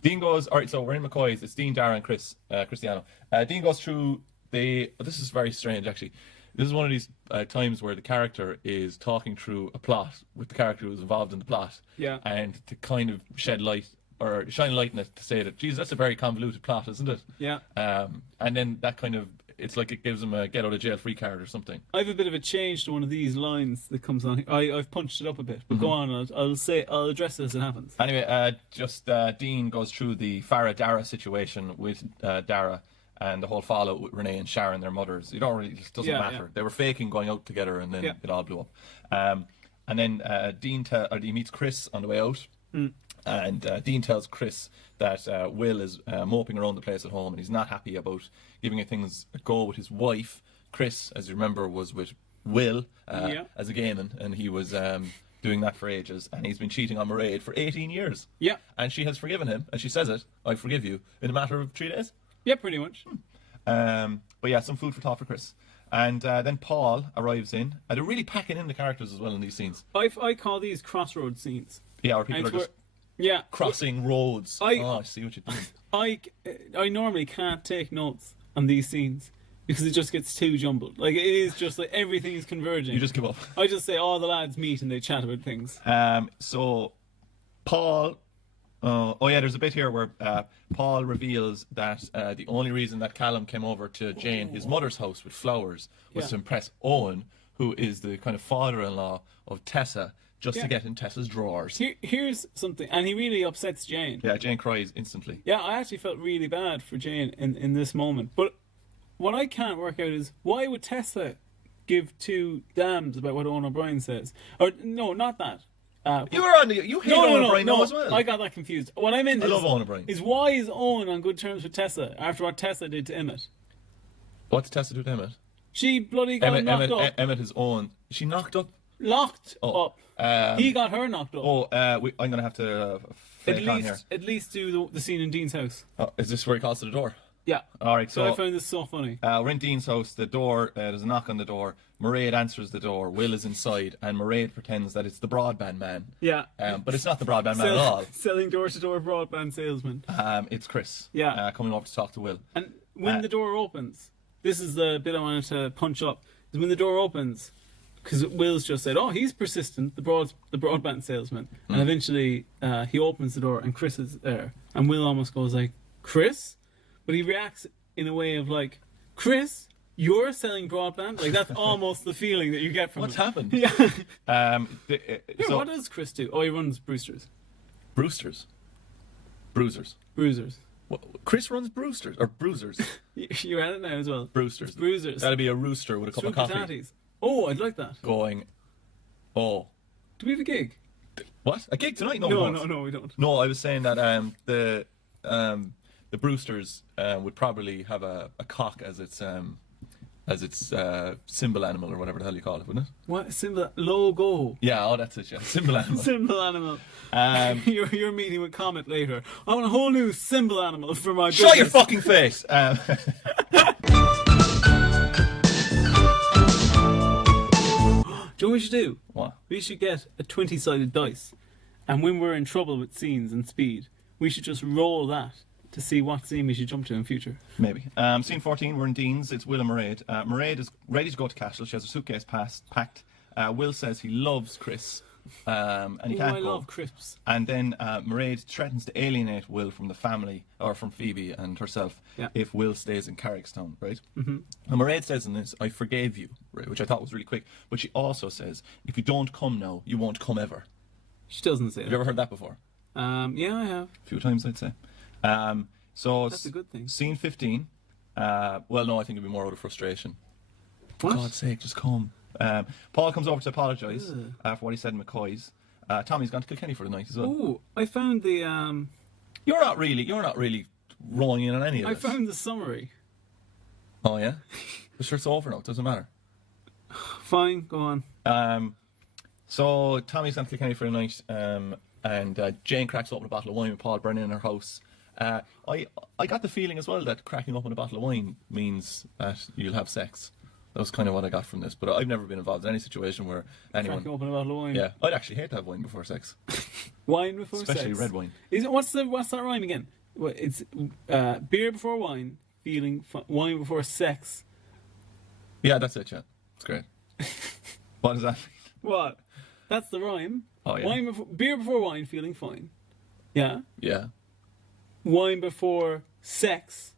Dean goes, alright, so we're in McCoy's, it's Dean, Dara, and Cristiano. Dean goes through this is very strange actually. This is one of these times where the character is talking through a plot with the character who's involved in the plot. Yeah. And to kind of shed light or shine light in it to say that, geez, that's a very convoluted plot, isn't it? Yeah. And then that kind of, it's like it gives him a get out of jail free card or something. I have a bit of a change to one of these lines that comes on. I've punched it up a bit, but go on. I'll address it as it happens. Anyway, Dean goes through the Farah Dara situation with Dara and the whole fallout with Renee and Sharon, their mothers. It doesn't matter. Yeah. They were faking going out together, and then Yeah. it all blew up. And then Dean he meets Chris on the way out. And Dean tells Chris that Will is moping around the place at home and he's not happy about giving things a go with his wife. Chris, as you remember, was with Will as a gayman, and he was doing that for ages, and he's been cheating on Mairead for 18 years. Yeah. And she has forgiven him, and she says it, I forgive you, in a matter of 3 days. Yeah, pretty much. But yeah, some food for thought for Chris. And then Paul arrives in, and they're really packing in the characters as well in these scenes. I call these crossroad scenes. Yeah, where people And are just yeah. crossing roads. I see what you're doing. I normally can't take notes on these scenes because it just gets too jumbled. Like, it is just like everything is converging. You just give up. I just say all the lads meet and they chat about things. So Paul, there's a bit here where Paul reveals that the only reason that Callum came over to Jane, his mother's house with flowers, was to impress Owen, who is the kind of father-in-law of Tessa, just to get in Tessa's drawers. Here's something, and he really upsets Jane. Yeah, Jane cries instantly. Yeah, I actually felt really bad for Jane in this moment. But what I can't work out is, why would Tessa give two damns about what Owen O'Brien says? Or, no, not that. You hate Owen O'Brien now as well. I got that confused. What I meant love Owen O'Brien. is, why is Owen on good terms with Tessa after what Tessa did to Emmett? What's Tessa do to Emmett? She bloody got knocked up. Emmett is Owen. Is she knocked up? Locked up. He got her knocked up. I'm going to have to fake on here. At least do the scene in Dean's house. Oh, is this where he calls to the door? Yeah. All right, So I found this so funny. We're in Dean's house. The door, there's a knock on the door. Mairead answers the door. Will is inside, and Mairead pretends that it's the broadband man. Yeah. But it's not the broadband man at all. Selling door-to-door broadband salesman. It's Chris. Yeah. Coming over to talk to Will. And when the door opens, this is the bit I wanted to punch up. Is when the door opens, because Will's just said, "Oh, he's persistent, the broadband salesman," and eventually he opens the door and Chris is there, and Will almost goes like, "Chris," but he reacts in a way of like, "Chris, you're selling broadband?" Like, that's almost the feeling that you get from What's him. happened? Yeah. So, What does Chris do? Oh, he runs Bruster's. Bruisers. What, Chris runs Brewsters or Bruisers. You're at it now as well. Brewsters. Bruisers. That'd be a rooster with a cup of coffee. Pataties. Oh, I'd like that. Going, oh, Do we have a gig? what? A gig tonight? No, We don't. No, I was saying that the Brewsters would probably have a cock as its symbol animal or whatever the hell you call it, wouldn't it? What symbol? Logo. Yeah, oh, that's it. Yeah, symbol animal. Symbol animal. You're meeting with Comet later. I want a whole new symbol animal for my Shut your business. fucking face. Do you know what we should do? What? We should get a 20-sided dice, and when we're in trouble with scenes and speed, we should just roll that to see what scene we should jump to in future. Maybe. Scene 14, we're in Dean's. It's Will and Mairead. Mairead is ready to go to Cashel. She has her suitcase packed. Will says he loves Chris, and he can't I go. love crisps. And then Mairead threatens to alienate Will from the family, or from Phoebe and herself, if Will stays in Carrickstown, right? Mm-hmm. And Mairead says in this, "I forgave you," right, which I thought was really quick. But she also says, "If you don't come now, you won't come ever." She doesn't say Have you ever heard that before? Yeah, I have. A few times, I'd say. So That's a good thing. Scene 15. Well, no, I think it'd be more out of frustration. What? For God's sake, just come. Paul comes over to apologise for what he said in McCoy's. Tommy's gone to Kilkenny for the night as well. Oh, I found the You're not really rowing in on any of I this. found the summary. Oh yeah, the shirt's over now. It doesn't matter. Fine, go on. So Tommy's gone to Kilkenny for the night, and Jane cracks open a bottle of wine with Paul burning in her house. I got the feeling as well that cracking open a bottle of wine means that you'll have sex. That was kind of what I got from this, but I've never been involved in any situation where anyone. Cracking open a bottle of wine. Yeah, I'd actually hate to have wine before sex, Wine before especially sex. red wine. Is it what's that rhyme again? Well, it's beer before wine, wine before sex. Yeah, that's it. Yeah, it's great. What does that mean? What? That's the rhyme. Oh yeah. Beer before wine, feeling fine. Yeah. Yeah. Wine before sex,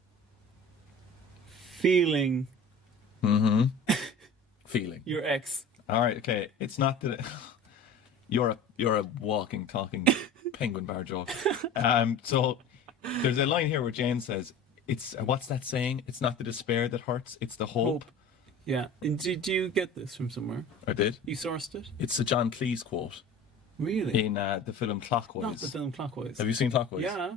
feeling Feeling. your ex. All right. Okay. It's not that you're a walking, talking penguin bar joke. So there's a line here where Jane says, "It's what's that saying? It's not the despair that hurts. It's the hope." Yeah. And did you get this from somewhere? I did. You sourced it? It's a John Cleese quote Really? in the film Clockwise. Not the film Clockwise. Have you seen Clockwise? Yeah.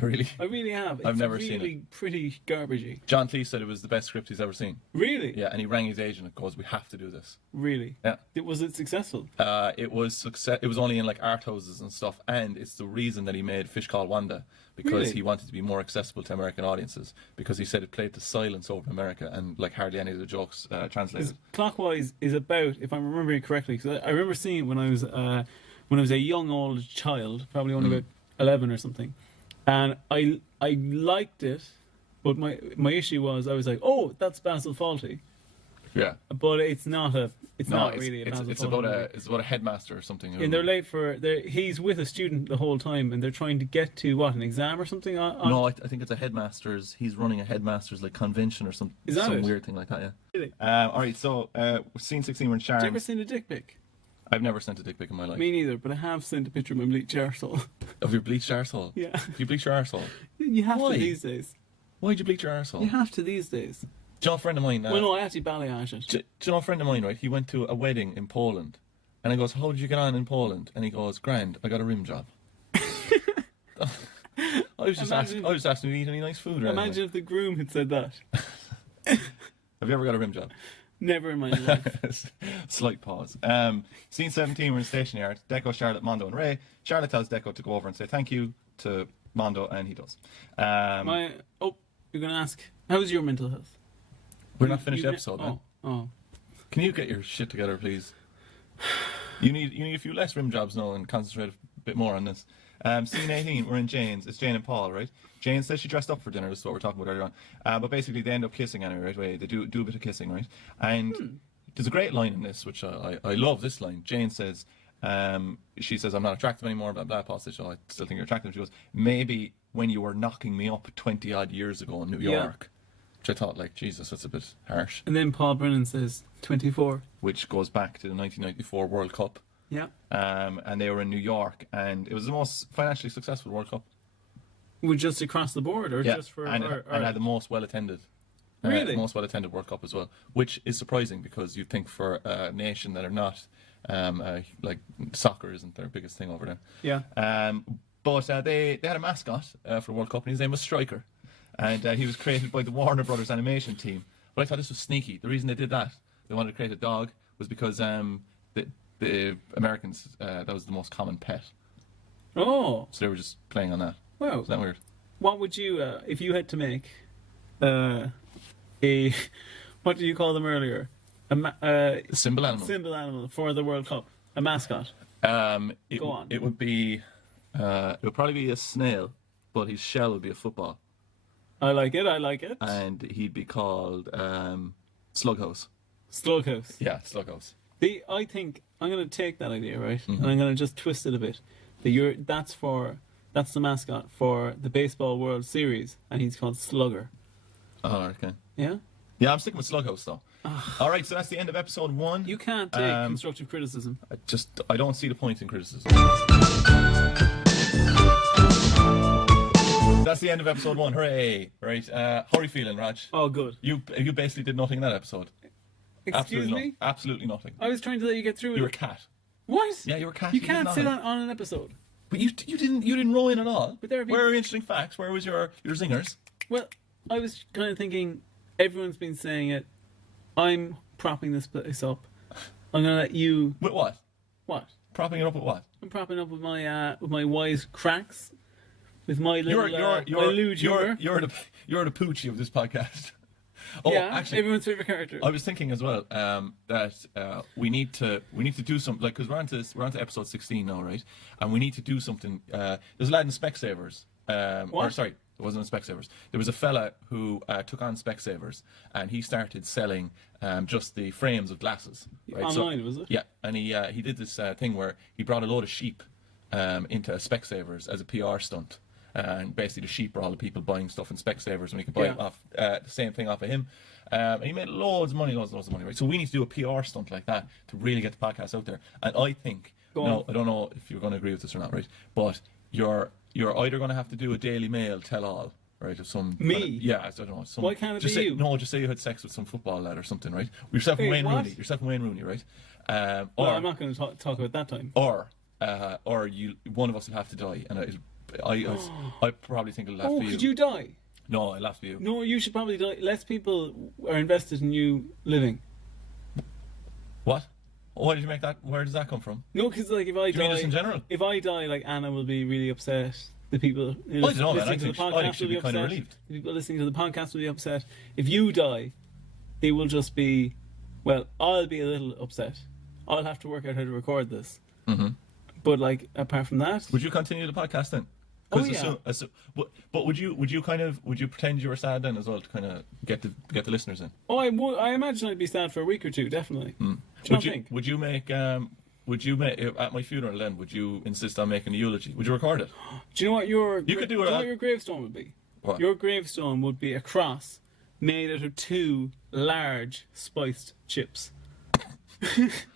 Really? I really have. I've It's never seen really pretty garbagey. John Cleese said it was the best script he's ever seen. Really? Yeah, and he rang his agent and goes, "We have to do this." Really? Yeah. Was it successful? It was success. It was only in like art houses and stuff, and it's the reason that he made Fish Called Wanda, because Really? he wanted to be more accessible to American audiences. Because he said it played to silence over America, and like hardly any of the jokes translated. Clockwise is about, if I'm remembering correctly, because I remember seeing it when I was a young old child, probably only about 11 or something, and I liked it, but my issue was I was like, oh, that's Basil Fawlty, Yeah. but it's not really a Basil it's Fawlty about movie. it's about a headmaster or something. And they're late he's with a student the whole time, and they're trying to get to an exam or something. No, I think it's a headmaster's. He's running a headmaster's like convention or some it? weird thing like that. Yeah. Really? All right. So scene 16. We're in Have you ever Sharon's. seen a dick pic? I've never sent a dick pic in my life. Me neither, but I have sent a picture of my bleached arsehole. Of your bleached arsehole? Yeah. You bleach your arsehole? You have Why? to these days. Why'd you bleach your arsehole? You have to these days. Do you know a friend of mine? Well, no, I actually balayage it. Do you know a friend of mine, right? He went to a wedding in Poland. And I goes, "How did you get on in Poland?" And he goes, "Grand, I got a rim job." I was just asking if you eat any nice food or Imagine anything. if the groom had said that. Have you ever got a rim job? Never in my life. Slight pause. Scene 17, we're in Station Yard. Deco, Charlotte, Mondo, and Ray. Charlotte tells Deco to go over and say thank you to Mondo, and he does. You're going to ask, how's your mental health? We're not finished the episode, man. Oh. Can you get your shit together, please? You need a few less rim jobs now and concentrate a bit more on this. Scene 18, we're in Jane's. It's Jane and Paul, right? Jane says she dressed up for dinner. This is what we're talking about earlier on. But basically, they end up kissing anyway, right away. They do a bit of kissing, right? And there's a great line in this, which I love this line. Jane says, she says, "I'm not attractive anymore," blah, blah. Paul says, "Oh, I still think you're attractive." She goes, "Maybe when you were knocking me up 20-odd years ago in New York." Which I thought, like, Jesus, that's a bit harsh. And then Paul Brennan says, 24. Which goes back to the 1994 World Cup. Yeah. And they were in New York, and it was the most financially successful World Cup. We're just across the board, or just for... and had the most well-attended. Really? Most well-attended World Cup as well, which is surprising because you'd think for a nation that are not, like soccer isn't their biggest thing over there. Yeah. But they had a mascot for the World Cup, and his name was Striker. And he was created by the Warner Brothers animation team. But I thought this was sneaky. The reason they did that, they wanted to create a dog, was because the Americans, that was the most common pet. Oh. So they were just playing on that. Wow. Isn't that weird? What would you, if you had to make what did you call them earlier? The symbol animal. Symbol animal for the World Cup. A mascot. Go on. It would be, it would probably be a snail, but his shell would be a football. I like it. And he'd be called Slughouse. Slughouse. Yeah, Slughouse. I think I'm going to take that idea, right? And I'm going to just twist it a bit. That's the mascot for the Baseball World Series, and he's called Slugger. Oh, okay. Yeah? Yeah, I'm sticking with Slughouse, though. All right, so that's the end of episode 1. You can't take constructive criticism. I don't see the point in criticism. That's the end of episode 1. Hooray! Right. How are you feeling, Raj? Oh, good. You basically did nothing in that episode. Excuse me? Absolutely nothing. I was trying to let you get through it. You were a cat. What? Yeah, you were a cat. You did can't say nothing. that on an episode. But you didn't row in at all. But there have been- Where are your interesting facts? Where was your zingers? Well, I was kind of thinking, everyone's been saying it. I'm propping this place up. I'm going to let you... With what? What? Propping it up with what? I'm propping up with my wise cracks. With my little You're lewd humour. you're the Poochie of this podcast. Oh, yeah, actually, everyone's favourite character. I was thinking as well that we need to do something, like, because we're on to episode 16 now, right? And we need to do something. There's a lad in Specsavers. What? Or sorry, it wasn't in Specsavers. There was a fella who took on Specsavers, and he started selling just the frames of glasses. Right? Online, was it? Yeah, and he did this thing where he brought a load of sheep into Specsavers as a PR stunt. And basically the sheep are all the people buying stuff in Specsavers, and we could buy it off the same thing off of him. And he made loads of money, right? So we need to do a PR stunt like that to really get the podcast out there. And I think, I don't know if you're going to agree with this or not, right? But you're either going to have to do a Daily Mail tell-all, right? Of some Me? I don't know. Why can't it just be say, you? No, just say you had sex with some football lad or something, right? Yourself and Wait, Wayne what? Rooney. Yourself and Wayne Rooney, right? Well, I'm not going to talk about that time. Or one of us will have to die, and I probably think it'll have to be could you. you die? No, it'll have to be you. No, you should probably die. Less people are invested in you living. What? Why did you make that? Where does that come from? No, because like if I Do you die, mean just in general? if I die, like Anna will be really upset. The people I don't know, man. listening I to think the I podcast think she'd will be be kind of upset. relieved. The people listening to the podcast will be upset. If you die, it will just be, well, I'll be a little upset. I'll have to work out how to record this. Mm-hmm. But like apart from that, Would you continue the podcast then? Oh, 'Cause yeah. But would you pretend you were sad then as well to kind of get the listeners in? I imagine I'd be sad for a week or two, definitely. Do you not think? Would you make at my funeral then? Would you insist on making a eulogy? Would you record it? Do you know what your You could do you know it. what your gravestone would be? What? Your gravestone would be a cross made out of 2 large spiced chips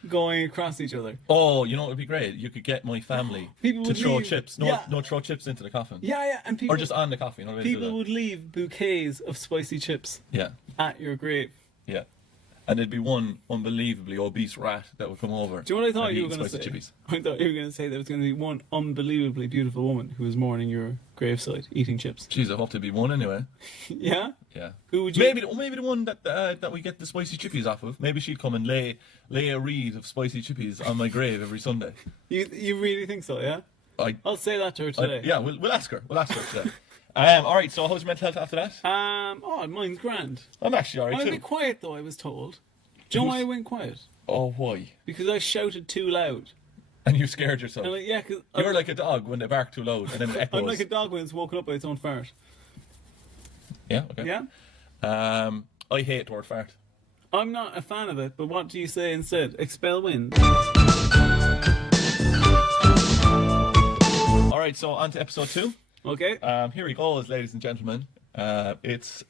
going across each other. Oh, you know what would be great? You could get my family People to would throw leave- chips. yeah. No, throw chips into the coffin. Yeah, and people Or just on the coffin. You know, people would leave bouquets of spicy chips Yeah, at your grave. yeah. And there'd be one unbelievably obese rat that would come over. Do you know what I thought and you were eat going to spicy say? chippies. I thought you were going to say there was going to be one unbelievably beautiful woman who was mourning your gravesite eating chips. Jeez, I hope to be one anyway. Yeah? Yeah. Who would you? Maybe the one that we get the spicy chippies off of. Maybe she'd come and lay a wreath of spicy chippies on my grave every Sunday. You really think so? Yeah. I'll say that to her today. Yeah, we'll ask her. We'll ask her today. All right. So how's your mental health after that? Oh, mine's grand. I'm actually alright I'm a too. bit quiet though. I was told. Do you know why I went quiet? Oh, why? Because I shouted too loud. And you scared yourself. And like, yeah, because You're like a dog when they bark too loud and then it echoes. I'm like a dog when it's woken up by its own fart. Yeah. Okay. Yeah. I hate the word fart. I'm not a fan of it, but what do you say instead? Expel wind. All right. So on to episode 2. Okay. Here he goes, ladies and gentlemen. It's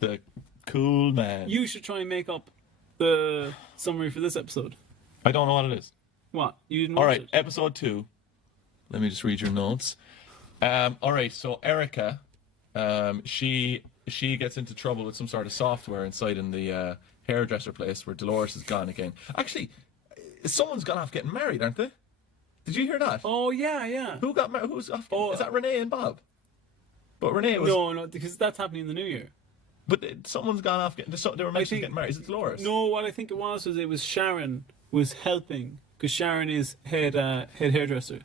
the cool man. You should try and make up the summary for this episode. I don't know what it is. What? You didn't All watch right, it? episode 2. Let me just read your notes. All right, so Erica, she gets into trouble with some sort of software inside in the hairdresser place where Dolores is gone again. Actually, someone's gone off getting married, aren't they? Did you hear that? Oh, yeah. Who got married? Who's off? Oh, is that Renee and Bob? But Renee was. No, because that's happening in the new year. But someone's gone off getting. They were mentioned think- getting married. Is it Dolores? No, what I think it was Sharon was helping, because Sharon is head hairdresser.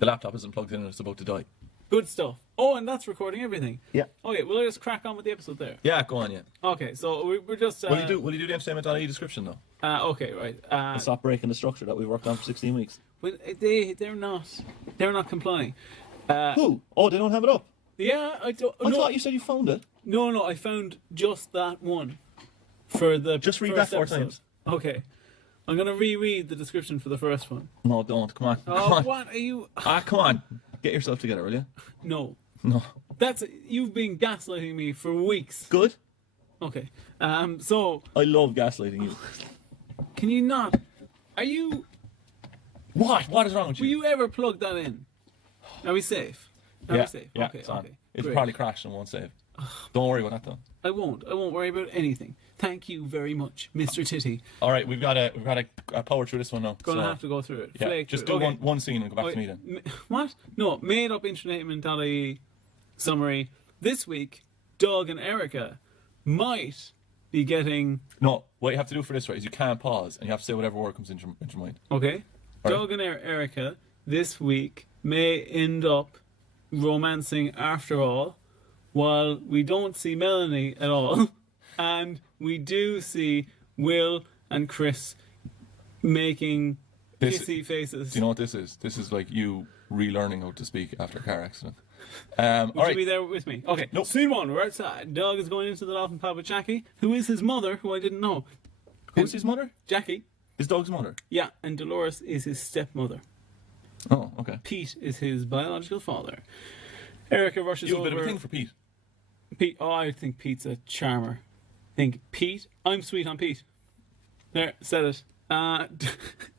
The laptop isn't plugged in and it's about to die. Good stuff. Oh, and that's recording everything. Yeah. Okay, well, let's crack on with the episode there. Yeah, go on, yeah. Okay, so we're just... Will you do the entertainment.ie description though? Okay, right. Stop breaking the structure that we've worked on for 16 weeks. But they're not complying. Who? Oh, they don't have it up. Yeah, I don't... I no, thought you said you found it. no, I found just that one for the Just read first that 4 episode. times. Okay. I'm going to reread the description for the first one. No, don't. Come on. Come Oh, on. what are you... Come on. Get yourself together, will you? No. No. You've been gaslighting me for weeks. Good. Okay. So, I love gaslighting you. can you not... Are you... What? What is wrong with Will you? you ever plug that in? Are we safe? Are we safe? Yeah, Okay, it's on. okay. It'll Great. probably crash and won't save. Don't worry about that though. I won't worry about anything. Thank you very much, Mr. Titty. All right, we've got to power through this one now. Gonna So, have to go through it. Yeah, Flake just through do it. Okay. one scene and go back to me then. What? No, made up entertainment.ie summary. This week, Doug and Erica might be getting... No, what you have to do for this right is you can't pause and you have to say whatever word comes into your mind. Okay. All right. Doug and Erica this week may end up romancing after all, while we don't see Melanie at all, and we do see Will and Chris making kissy faces. Do you know what this is? This is like you relearning how to speak after a car accident. Would all you right. be there with me? Okay. Nope. Scene 1, we're outside. Doug is going into the laughing pub with Jackie, who is his mother, who I didn't know. Who's his mother? Jackie. His dog's mother. Yeah, and Dolores is his stepmother. Oh, okay. Pete is his biological father. Erica rushes You have a over. bit of a thing for Pete. Pete. Oh, I think Pete's a charmer. Think Pete. I'm sweet on Pete. There, said it.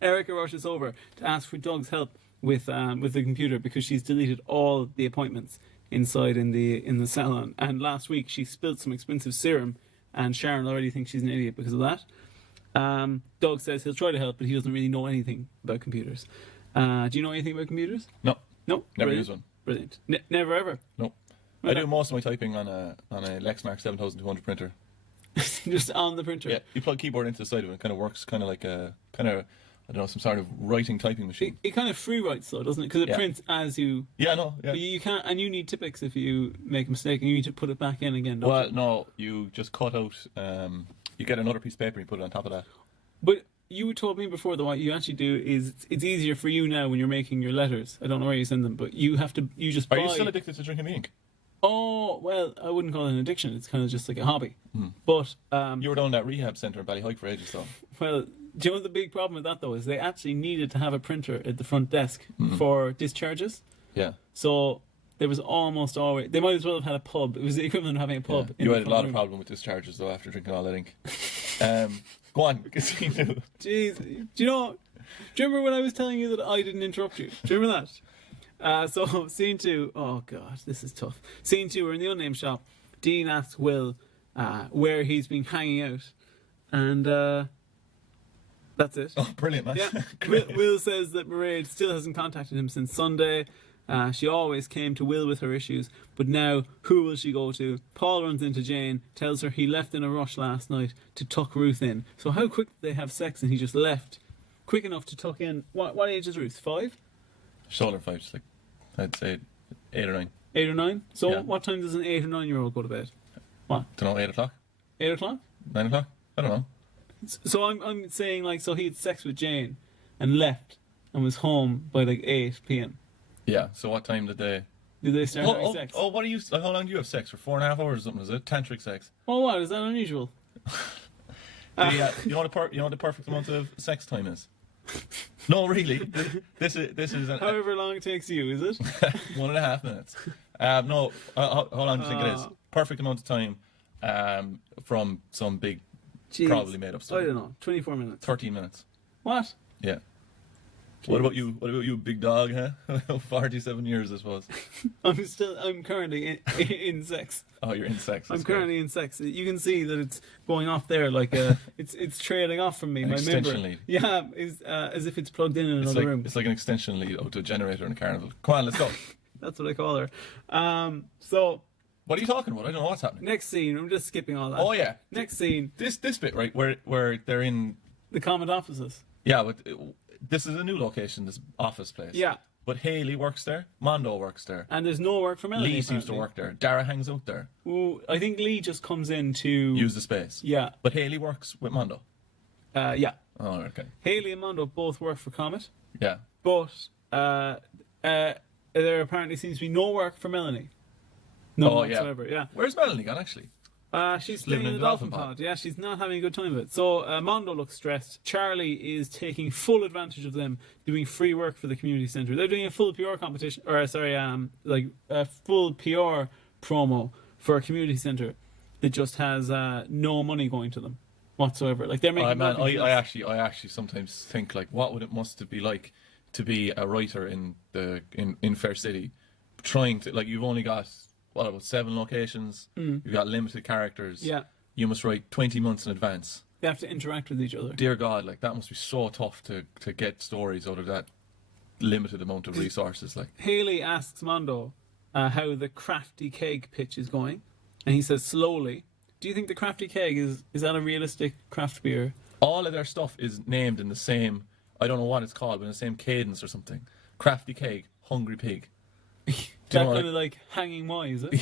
Erica rushes over to ask for Doug's help with the computer because she's deleted all the appointments inside in the salon. And last week she spilled some expensive serum, and Sharon already thinks she's an idiot because of that. Doug says he'll try to help, but he doesn't really know anything about computers. Do you know anything about computers? No. No. Never Brilliant. used one. Brilliant. Never ever. No. I do most of my typing on a Lexmark 7200 printer. Just on the printer. Yeah, you plug keyboard into the side of it. It kind of works kind of like a I don't know, some sort of writing typing machine. It kind of free writes though, doesn't it? Because it prints as you. Yeah, no, yeah. But you can't, and you need Tipex if you make a mistake, and you need to put it back in again. Don't Well, you? no, you just cut out. You get another piece of paper and you put it on top of that. But you told me before that what you actually do is it's easier for you now when you're making your letters. I don't know where you send them, but you just buy. Are you still addicted to drinking the ink? Oh well, I wouldn't call it an addiction. It's kind of just like a hobby. But You were down that rehab centre in Ballyhike for ages, though. well, do you know what the big problem with that though is they actually needed to have a printer at the front desk for discharges. Yeah. So there was almost always they might as well have had a pub. It was the equivalent of having a pub. You had a lot of problem with discharges though after drinking all that ink. Go on, continue. Jeez, do you remember when I was telling you that I didn't interrupt you? Do you remember that? So scene 2. Oh gosh, this is tough. Scene 2. We're in the unnamed shop. Dean asks Will where he's been hanging out, and that's it. Oh, brilliant, man. Yeah. Will says that Mairead still hasn't contacted him since Sunday. She always came to Will with her issues, but now who will she go to? Paul runs into Jane, tells her he left in a rush last night to tuck Ruth in. So how quick did they have sex and he just left? Quick enough to tuck in. What age is Ruth? 5? Shoulder 5, just like, I'd say 8 or 9. 8 or 9? So Yeah. what time does an 8 or 9-year-old go to bed? What? Don't know, 8 o'clock? 8 o'clock? 9 o'clock? I don't know. So I'm saying like, so he had sex with Jane and left and was home by like 8 p.m. Yeah, so what time did they... Did they start having sex? What do you... How long do you have sex? For 4.5 hours or something, is it? Tantric sex? Oh, what? Is that unusual? You know what the perfect amount of sex time is? No, really. This is However long it takes you, is it? 1.5 minutes. No, hold on, I think it is. Perfect amount of time from some big, Jeez. probably made up I story. don't know. 24 minutes. 13 minutes. What? Yeah. What about you? What about you, big dog, huh? 47 years, I suppose. I'm currently in sex. Oh, you're in sex. I'm that's great. currently in sex. You can see that it's going off there, like it's trailing off from me. An My extension member, lead. yeah, is as if it's plugged in It's another like, room. it's like an extension lead out to a generator in a carnival. Come on, let's go. That's what I call her. So What are you talking about? I don't know what's happening. next scene, I'm just skipping all that. Oh, yeah. Next scene, This bit, right, where they're in... the common offices. Yeah, but this is a new location, this office place. Yeah. But Haley works there, Mondo works there, And there's no work for Melanie. Lee seems to apparently. work there, Dara hangs out there, Ooh, I think Lee just comes in to use the space. Yeah, But Haley works with Mondo. yeah. Oh, okay. Haley and Mondo both work for Comet, Yeah. but there apparently seems to be no work for Melanie. No Oh, yeah. whatsoever. Yeah. Where's Melanie gone, actually? She's living in the dolphin pod. Yeah, she's not having a good time of it. So Mondo looks stressed. Charlie is taking full advantage of them doing free work for the community centre. They're doing a full PR competition, or sorry, like a full PR promo for a community centre that just has no money going to them whatsoever. Like they're making. Oh, man, nothing. I actually sometimes think, like, what would it must be like to be a writer in Fair City, trying to, like, you've only got, what, about 7 locations, you've got limited characters, Yeah. you must write 20 months in advance. They have to interact with each other. Dear God, like, that must be so tough to get stories out of that limited amount of resources. Like, Haley asks Mondo how the crafty keg pitch is going, and he says slowly, "Do you think the crafty keg is that a realistic craft beer?" all of their stuff is named in the same, I don't know what it's called, but in the same cadence or something. Crafty Cake, Hungry Pig. That you know, kind of like hanging Y, is it?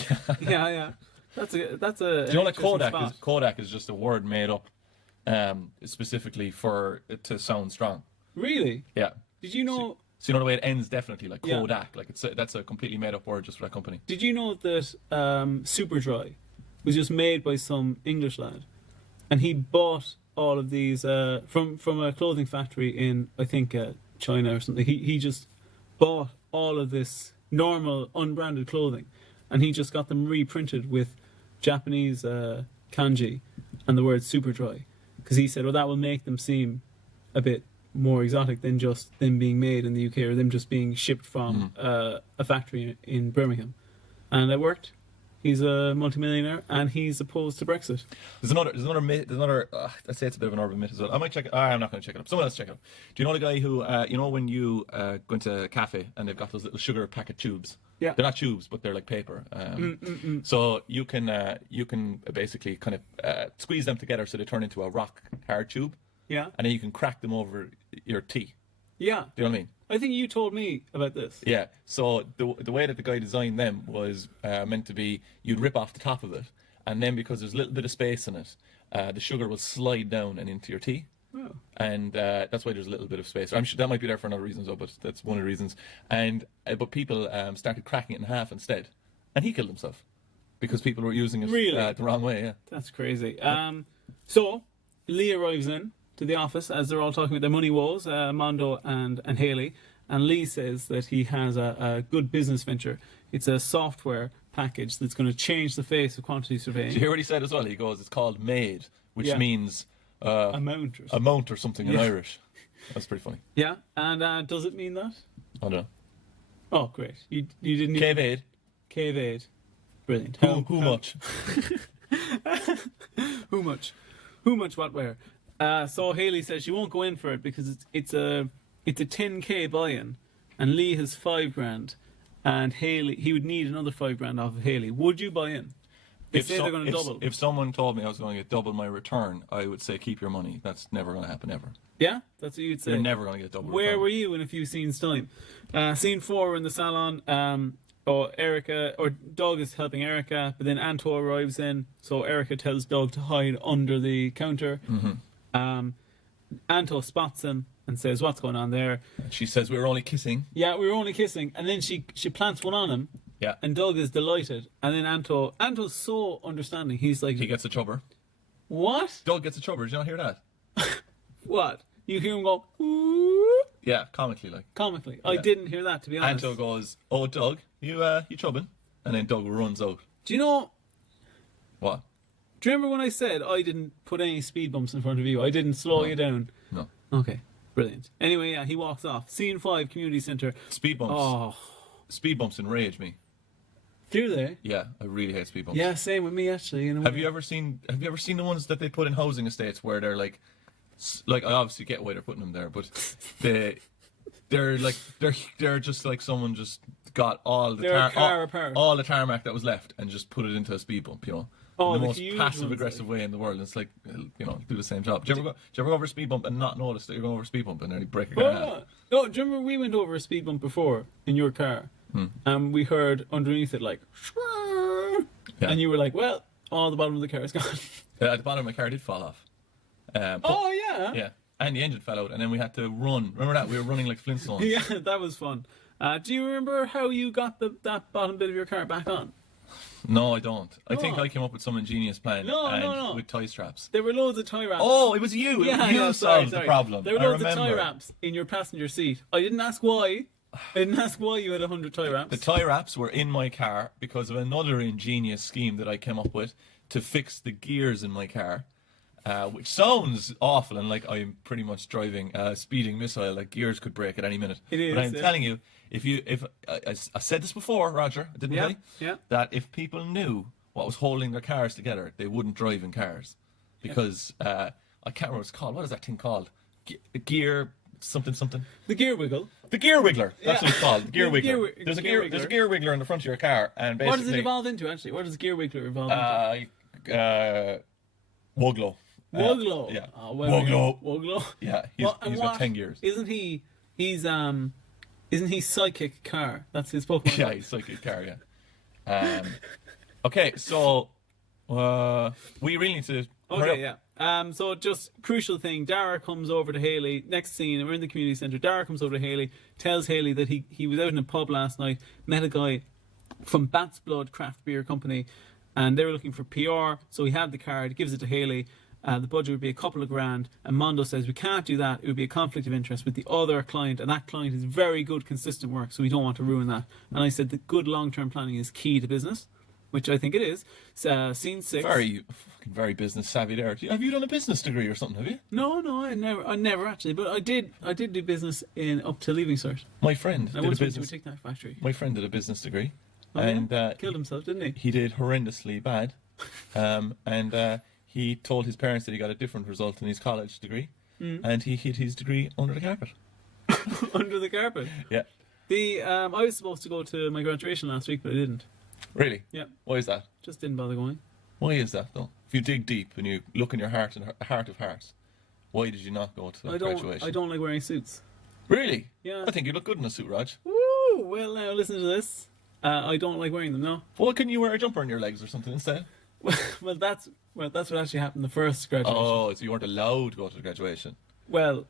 Yeah. That's a. Do you know, like, an interesting spot. Kodak is just a word made up specifically for it to sound strong. Really? Yeah. Did you know? So you know the way it ends definitely, like Yeah. Kodak, like that's a completely made up word just for that company. Did you know that Super Dry was just made by some English lad, and he bought all of these from a clothing factory in, I think, China or something. He just bought all of this normal unbranded clothing, and he just got them reprinted with Japanese kanji and the word Super Dry, because he said, "Oh, that will make them seem a bit more exotic than just them being made in the UK or them just being shipped from a factory in Birmingham," and it worked. He's a multimillionaire, and he's opposed to Brexit. There's another myth. I'd say it's a bit of an urban myth as well. I might check it. I'm not going to check it up. Someone else check it up. Do you know the guy who, when you go into a cafe and they've got those little sugar packet tubes? Yeah. They're not tubes, but they're like paper. So you can basically kind of squeeze them together so they turn into a rock hard tube. Yeah. And then you can crack them over your tea. Yeah. Do you know what I mean? I think you told me about this. Yeah. So the way that the guy designed them was meant to be you'd rip off the top of it, and then because there's a little bit of space in it, the sugar will slide down and into your tea. Oh. And that's why there's a little bit of space. I'm sure that might be there for another reason, though, but that's one of the reasons. And but people started cracking it in half instead, and he killed himself because people were using it the wrong way. Yeah. That's crazy. So Lee arrives in to the office as they're all talking about their money woes, Mondo and Haley, and Lee says that he has a good business venture. It's a software package that's going to change the face of quantity surveying. Did you hear what he said as well? He goes, it's called MAID, which means amount or something in Irish. That's pretty funny. Yeah, and does it mean that? I don't know. Oh, great. You didn't Cave-Aid. Cave-Aid. Brilliant. How much? Who much? Who much what where? So Haley says she won't go in for it because it's a 10k buy-in, and Lee has $5,000, and he would need another $5,000 off of Haley. Would you buy in? They say they're going to double. If someone told me I was going to get double my return, I would say keep your money. That's never going to happen ever. Yeah, that's what you'd say. You're never going to get double. Where return. were you in a few scenes time? Scene 4, we're in the salon. Doug is helping Erica, but then Anto arrives in, so Erica tells Doug to hide under the counter. Mm-hmm. Anto spots him and says, "What's going on there?" She says, "We were only kissing." Yeah, we were only kissing, and then she plants one on him. Yeah. And Doug is delighted, and then Anto's so understanding. He's like, he gets a chubber. What? Doug gets a chubber. Did you not hear that? What? You hear him go, ooh? Yeah, comically like. Comically. I didn't hear that, to be honest. Anto goes, "Oh, Doug, you chubbing?" And then Doug runs out. Do you know? What? Do you remember when I said I didn't put any speed bumps in front of you? I didn't slow you down. No. Okay, brilliant. Anyway, yeah, he walks off. Scene 5, community centre. Speed bumps. Oh, Speed bumps enrage me. do they? Yeah, I really hate speed bumps. Yeah, same with me actually. In a Have way. you ever seen the ones that they put in housing estates where they're like I obviously get why they're putting them there, but they're just like someone just got all the tarmac that was left and just put it into a speed bump, you know. Oh, in the the most huge passive ones, aggressive way in the world. It's like, you know, do the same job. Do you ever go over a speed bump and not notice that you're going over a speed bump and nearly break your car in half? No, do you remember we went over a speed bump before in your car, and we heard underneath it like, Yeah. and you were like, "Well, all the bottom of the car is gone." At the bottom of my car did fall off. Oh yeah. Yeah, and the engine fell out, and then we had to run. Remember that? We were running like Flintstones. Yeah, that was fun. Do you remember how you got that bottom bit of your car back on? No, I don't. I think Oh. I came up with some ingenious plan. No. With tie straps. There were loads of tie wraps. Oh, it was you. You solved the problem. There were I loads of tie remember. wraps in your passenger seat. I didn't ask why. I didn't ask why you had 100 tie wraps. The tie wraps were in my car because of another ingenious scheme that I came up with to fix the gears in my car. Which sounds awful and like I'm pretty much driving a speeding missile, like gears could break at any minute. It is, but I'm yeah. telling you, if I said this before, Roger, didn't I? Yeah. That if people knew what was holding their cars together, they wouldn't drive in cars. Because I can't remember what it's called. What is that thing called? Gear something. The gear wiggle. The gear wiggler. That's Yeah. what it's called. The gear The wiggler. gear There's a gear gear. There's a wiggler. gear wiggler in the front of your car, and basically. What does it evolve into actually? What does the gear wiggler evolve into? Woglo. Woglo. Yeah. Oh, well, Woglo. Yeah, And he's got 10 gears. Isn't he? Isn't he Psychic Car? That's his Pokemon. Yeah, he's like a car, yeah. Okay, so we really need to. hurry Okay, up. yeah. So just crucial thing. Dara comes over to Haley. Next scene, and we're in the community centre. Dara comes over to Haley, tells Haley that he was out in a pub last night, met a guy from Bat's Blood Craft Beer Company, and they were looking for PR. So he had the card, gives it to Haley. The budget would be a couple of grand, and Mondo says we can't do that. It would be a conflict of interest with the other client, and that client is very good, consistent work, so we don't want to ruin that. And I said that good long-term planning is key to business, which I think it is. Scene 6. Very business savvy there. Have you done a business degree or something? Have you? No, I never actually, but I did do business up to leaving cert. My friend I did a once went to a business. Tic Tac factory. My friend did a business degree. and Killed himself, didn't he? he did horrendously bad. And he told his parents that he got a different result in his college degree, and he hid his degree under the carpet. Under the carpet. Yeah. I was supposed to go to my graduation last week, but I didn't. Really? Yeah. Why is that? Just didn't bother going. Why is that, though? If you dig deep and you look in your heart and heart of hearts, why did you not go to the graduation? I don't like wearing suits. Really? Yeah. I think you look good in a suit, Raj. Woo! Well, now listen to this. I don't like wearing them. No. Well, couldn't you wear a jumper on your legs or something instead? well, that's what actually happened the first graduation. Oh, so you weren't allowed to go to the graduation. Well,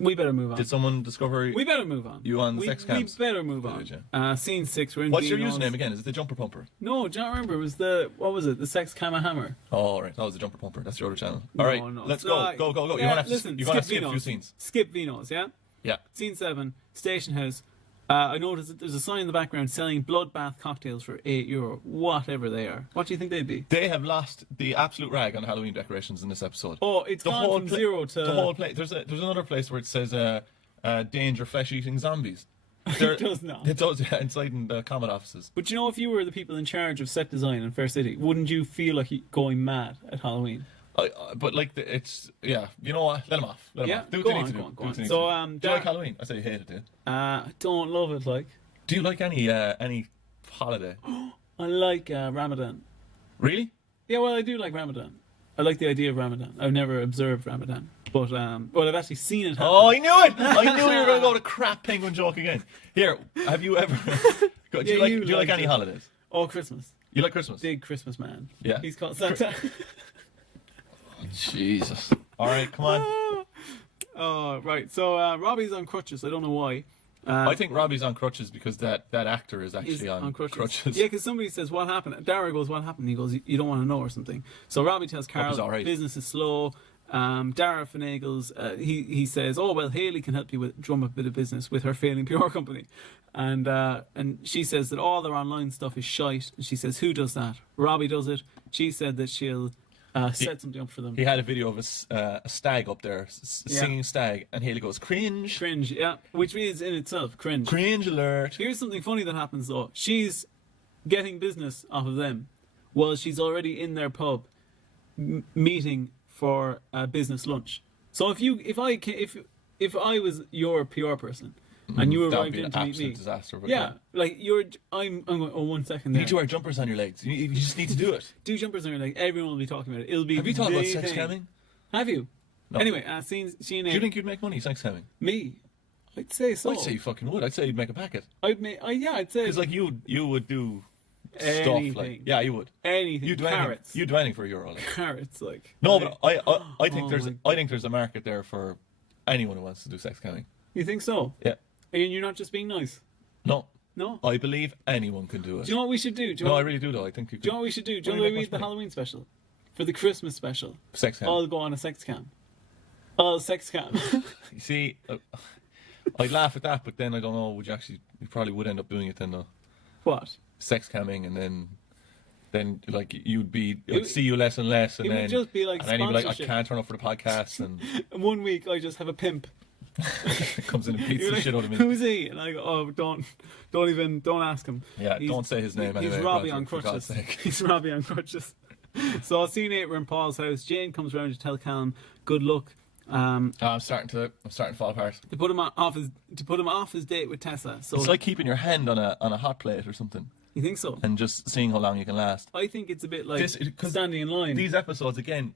we better move on. Did someone discover We better move on. you on sex cams? We better move on. Scene 6. We're in What's your Beano's. username again? Is it the jumper pumper? No, do you not remember? It was the sex camera hammer. Oh, right. That was the jumper pumper. That's your other channel. All right. No. Let's go. Go. You Yeah, want to listen, skip a Beano's. few scenes. Skip Beano's, yeah? Yeah. Scene 7, station house. I noticed that there's a sign in the background selling bloodbath cocktails for €8, whatever they are. What do you think they'd be? They have lost the absolute rag on the Halloween decorations in this episode. Oh, it's gone from 0 to... The whole place. There's another place where it says danger flesh-eating zombies. It does not. It does, yeah, inside in the Comet offices. But you know, if you were the people in charge of set design in Fair City, wouldn't you feel like going mad at Halloween? But like, it's, yeah, you know what? Let them off. Let them Yeah, off. Do what go they on, need to go do. on, Do go what on. they need So, to do. Do you like Halloween? I say you hate it, dude. I don't love it, like. Do you like any holiday? I like Ramadan. Really? Yeah, well, I do like Ramadan. I like the idea of Ramadan. I've never observed Ramadan. But, well, I've actually seen it happen. Oh, I knew it! I knew you were going to go to crap penguin joke again. Here, have you ever... do you like any holidays? Oh, Christmas. You like Christmas? Big Christmas man. Yeah. He's called Santa. Jesus. All right, come on. Oh, right. So, Robbie's on crutches. I don't know why. I think Robbie's on crutches because that actor is actually He's on crutches. Yeah, because somebody says, what happened? Dara goes, what happened? He goes, you don't want to know or something. So Robbie tells Carol, right. business is slow. Dara finagles. He says, oh, well, Hayley can help you with drum up a bit of business with her failing PR company. And she says that all their online stuff is shite. And she says, who does that? Robbie does it. She said that she'll set something up for them. He had a video of a stag up there, singing stag, and Haley goes, cringe. Cringe, yeah. Which means in itself, cringe. Cringe alert. Here's something funny that happens, though. She's getting business off of them while she's already in their pub meeting for a business lunch. So if I was your PR person and you arrived in to meet me, disaster. But yeah, like I'm going. Oh, 1 second. You There. need to wear jumpers on your legs. You just need to do it. Do jumpers on your leg. Everyone will be talking about it. It'll be. Have you thought about the sex thing. camming? Have you? No. Anyway, she and Do you think you'd make money sex camming? me. I'd say so. I'd say you fucking would. I'd say you'd make a packet. I'd say Because like you would do stuff anything. like, yeah, you would. Anything. You'd do Carrots. anything. You'd do anything for €1. Like. Carrots, like. No, but I think Oh there's a market there for anyone who wants to do sex camming. You think so? Yeah. And you're not just being nice. No. No. I believe anyone can do it. Do you know what we should do? I really do though. I think you could. Do you know what we should do? Do you know Why what do we you read the make much money? Halloween special? For the Christmas special. Sex cam. I'll go on a sex cam. I'll sex cam. You see, I'd laugh at that, but then I don't know. You probably would end up doing it then though. What? Sex camming, and then like I'd see you less and less, and it would then just be like and then you'd be like, I sponsorship. can't turn up for the podcast, and In 1 week, I just have a pimp. it comes in and beats You're the like, shit out of me. who's he? And I go, oh, don't ask him. Yeah, don't say his name He's anyway, Robbie Roger, on for God's crutches. sake. He's Robbie on crutches. So scene 8, we're in Paul's house. Jane comes round to tell Callum, good luck. I'm starting to fall apart. To put him off his date with Tessa. So It's like keeping your hand on a hot plate or something, you think so? and just seeing how long you can last. I think it's a bit like 'Cause standing in line. These episodes again,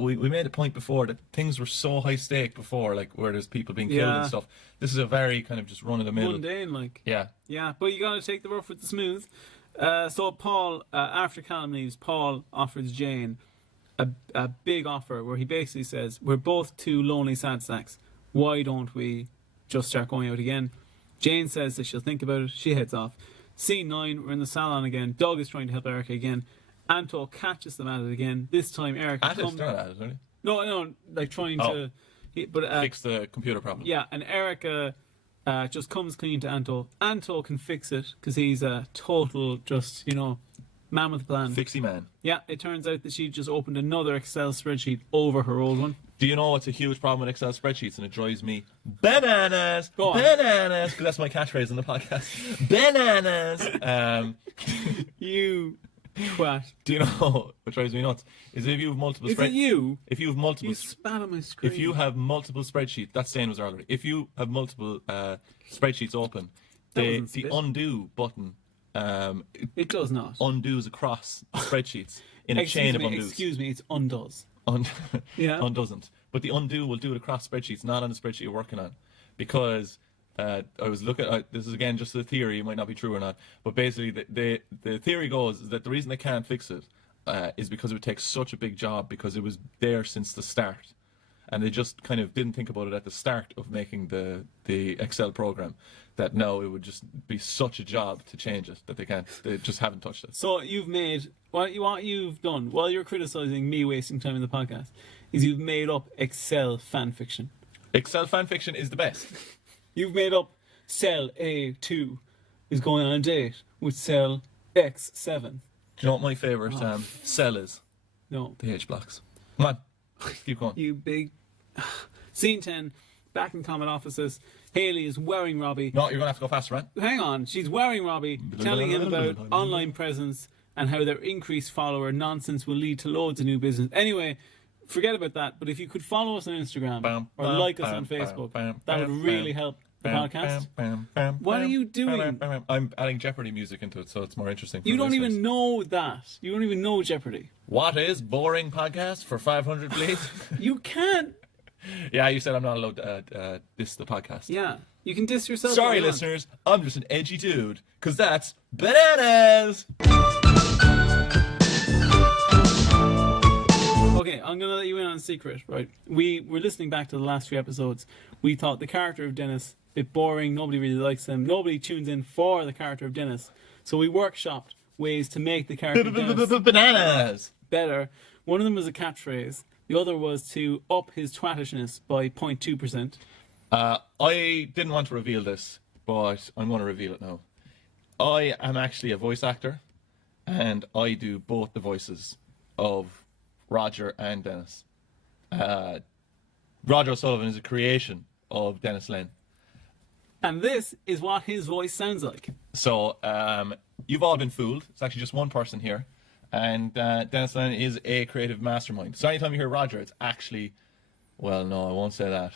we made a point before that things were so high stake before, like where there's people being killed Yeah. and stuff. This is a very kind of just run of the mill. Mundane, like. Yeah. Yeah, but you gotta take the rough with the smooth. So Paul, after Callum leaves, Paul offers Jane a big offer where he basically says, we're both two lonely sad sacks. Why don't we just start going out again? Jane says that she'll think about it. She heads off. Scene 9, we're in the salon again. Doug is trying to help Erica again. Anto catches them at it again. This time Erica They're not at it, are they? No, like trying to... Fix the computer problem. Yeah, and Erica just comes clean to Anto. Anto can fix it because he's a total, just, man with a plan. Fixie man. Yeah, it turns out that she just opened another Excel spreadsheet over her old one. Do you know what's a huge problem with Excel spreadsheets, and it drives me bananas? Go on. Bananas, because that's my catchphrase in the podcast. Bananas. You twat. Do you know what drives me nuts? Is if you have multiple Is it you? If you have multiple You spat on my screen. if you have multiple spreadsheets, that saying was earlier. If you have multiple spreadsheets open, the wasn't spit. undo button It does not. undoes across spreadsheets in a chain of undos. Excuse me, it's undoes. Yeah. Undoesn't. But the undo will do it across spreadsheets, not on the spreadsheet you're working on. Because I was looking at, this is again just a theory, it might not be true or not, but basically the theory goes is that the reason they can't fix it is because it would take such a big job, because it was there since the start. And they just kind of didn't think about it at the start of making the Excel program, that no, it would just be such a job to change it that they just haven't touched it. So you've made what you've done while you're criticizing me wasting time in the podcast is you've made up Excel fan fiction. Excel fan fiction is the best. You've made up cell A2 is going on a date with cell X7. Do you know what my favourite cell is? No. The H blocks. Come on, keep going. You big. Scene 10, back in Comet offices. Haley is wearing Robbie. No, you're going to have to go faster, man. Hang on, she's wearing Robbie, telling him about online presence and how their increased follower nonsense will lead to loads of new business. Anyway, forget about that, but if you could follow us on Instagram or like us on Facebook, that would really help the podcast. What are you doing? I'm adding Jeopardy music into it, so it's more interesting. You don't even know that. You don't even know Jeopardy. What is boring podcast for 500, please? You can't. Yeah, you said I'm not allowed to diss the podcast. Yeah, you can diss yourself. Sorry, all you want. listeners. I'm just an edgy dude, because that's bananas. Okay, I'm going to let you in on a secret, right? We were listening back to the last few episodes. We thought the character of Dennis, a bit boring, nobody really likes him, nobody tunes in for the character of Dennis. So we workshopped ways to make the character of Dennis Bananas. better. One of them was a catchphrase. The other was to up his twattishness by 0.2%. I didn't want to reveal this, but I'm going to reveal it now. I am actually a voice actor, and I do both the voices of Roger and Dennis. Roger O'Sullivan is a creation of Dennis Lane. And this is what his voice sounds like. So you've all been fooled. It's actually just one person here. And Dennis Lane is a creative mastermind. So anytime you hear Roger, it's actually, well, no, I won't say that.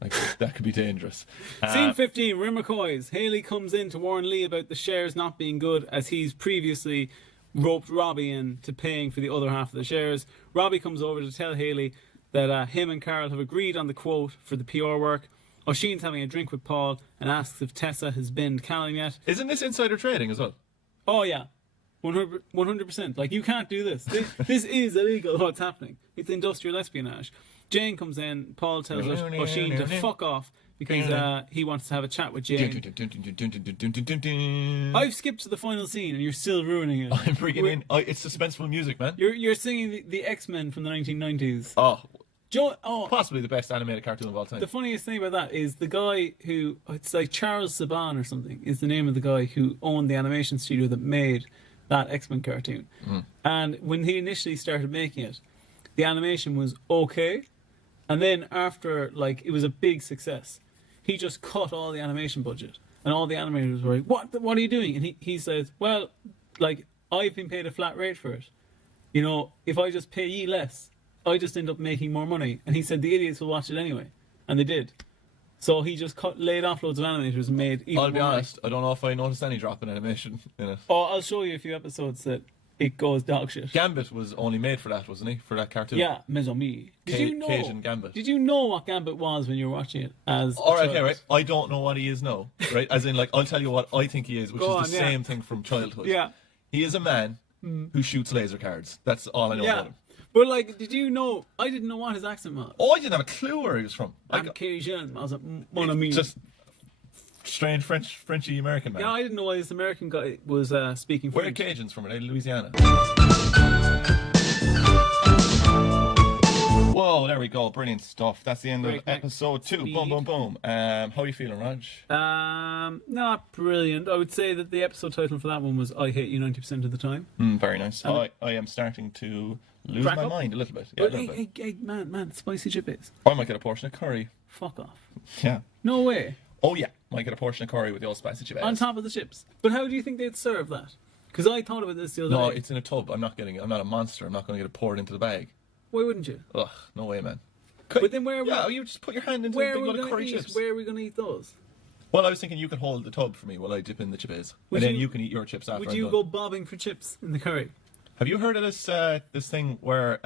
Like, that could be dangerous. Scene 15, Rim McCoy's. Haley comes in to warn Lee about the shares not being good, as he's previously roped Robbie into paying for the other half of the shares. Robbie comes over to tell Haley that him and Carol have agreed on the quote for the PR work. Oisin's having a drink with Paul and asks if Tessa has been to Callum yet. Isn't this insider trading as well? Oh, yeah. 100%. Like, you can't do this. This is illegal, what's happening. It's industrial espionage. Jane comes in. Paul tells Oisin to fuck off because he wants to have a chat with Jane. I've skipped to the final scene and you're still ruining it. I'm bringing in... it's suspenseful music, man. You're singing the X-Men from the 1990s. Possibly the best animated cartoon of all time. The funniest thing about that is the guy who... It's like Charles Saban or something is the name of the guy who owned the animation studio that made that X-Men cartoon. And when he initially started making it, the animation was okay. And then after, like, it was a big success, he just cut all the animation budget. And all the animators were like, what are you doing? And he says, well, like, I've been paid a flat rate for it. You know, if I just pay ye less, I just end up making more money. And he said the idiots will watch it anyway. And they did. So he just laid off loads of animators and made even I'll be more honest, I don't know if I noticed any drop in animation in it. Oh, I'll show you a few episodes that it goes dog shit. Gambit was only made for that, wasn't he? For that cartoon? Yeah, Mes Amis. Cajun Gambit. Did you know what Gambit was when you were watching it as Alright, okay, right. I don't know what he is now. Right? As in, like, I'll tell you what I think he is, which is the same thing from childhood. Yeah. He is a man who shoots laser cards. That's all I know about him. But, like, did you know... I didn't know what his accent was. Oh, I didn't have a clue where he was from. I'm Cajun. I was like, mon ami. Just strange Frenchy American man. Yeah, I didn't know why this American guy was speaking Where are French. Cajuns from? Are they Louisiana? Whoa, there we go. Brilliant stuff. That's the end of Breakneck episode 2. speed. Boom, boom, boom. How are you feeling, Raj? Not brilliant. I would say that the episode title for that one was "I Hate You 90% of the Time." Very nice. I am starting to lose my mind a little bit. Yeah, a But little bit. hey, man, spicy chip is. I might get a portion of curry. Fuck off. Yeah. No way. Oh yeah, might get a portion of curry with the old spicy chip. On top of the chips. But how do you think they'd serve that? Because I thought about this the other No, day. it's in a tub. I'm not getting it. I'm not a monster. I'm not going to get it poured into the bag. Why wouldn't you? Ugh, no way, man. But then where are we? Yeah, you just put your hand into a Where big are we lot of going curry to eat? chips. Where are we going to eat those? Well, I was thinking you could hold the tub for me while I dip in the chips, Would and then you- you can eat your chips after. Would I'm you done. go bobbing for chips in the curry? Have you heard of this thing where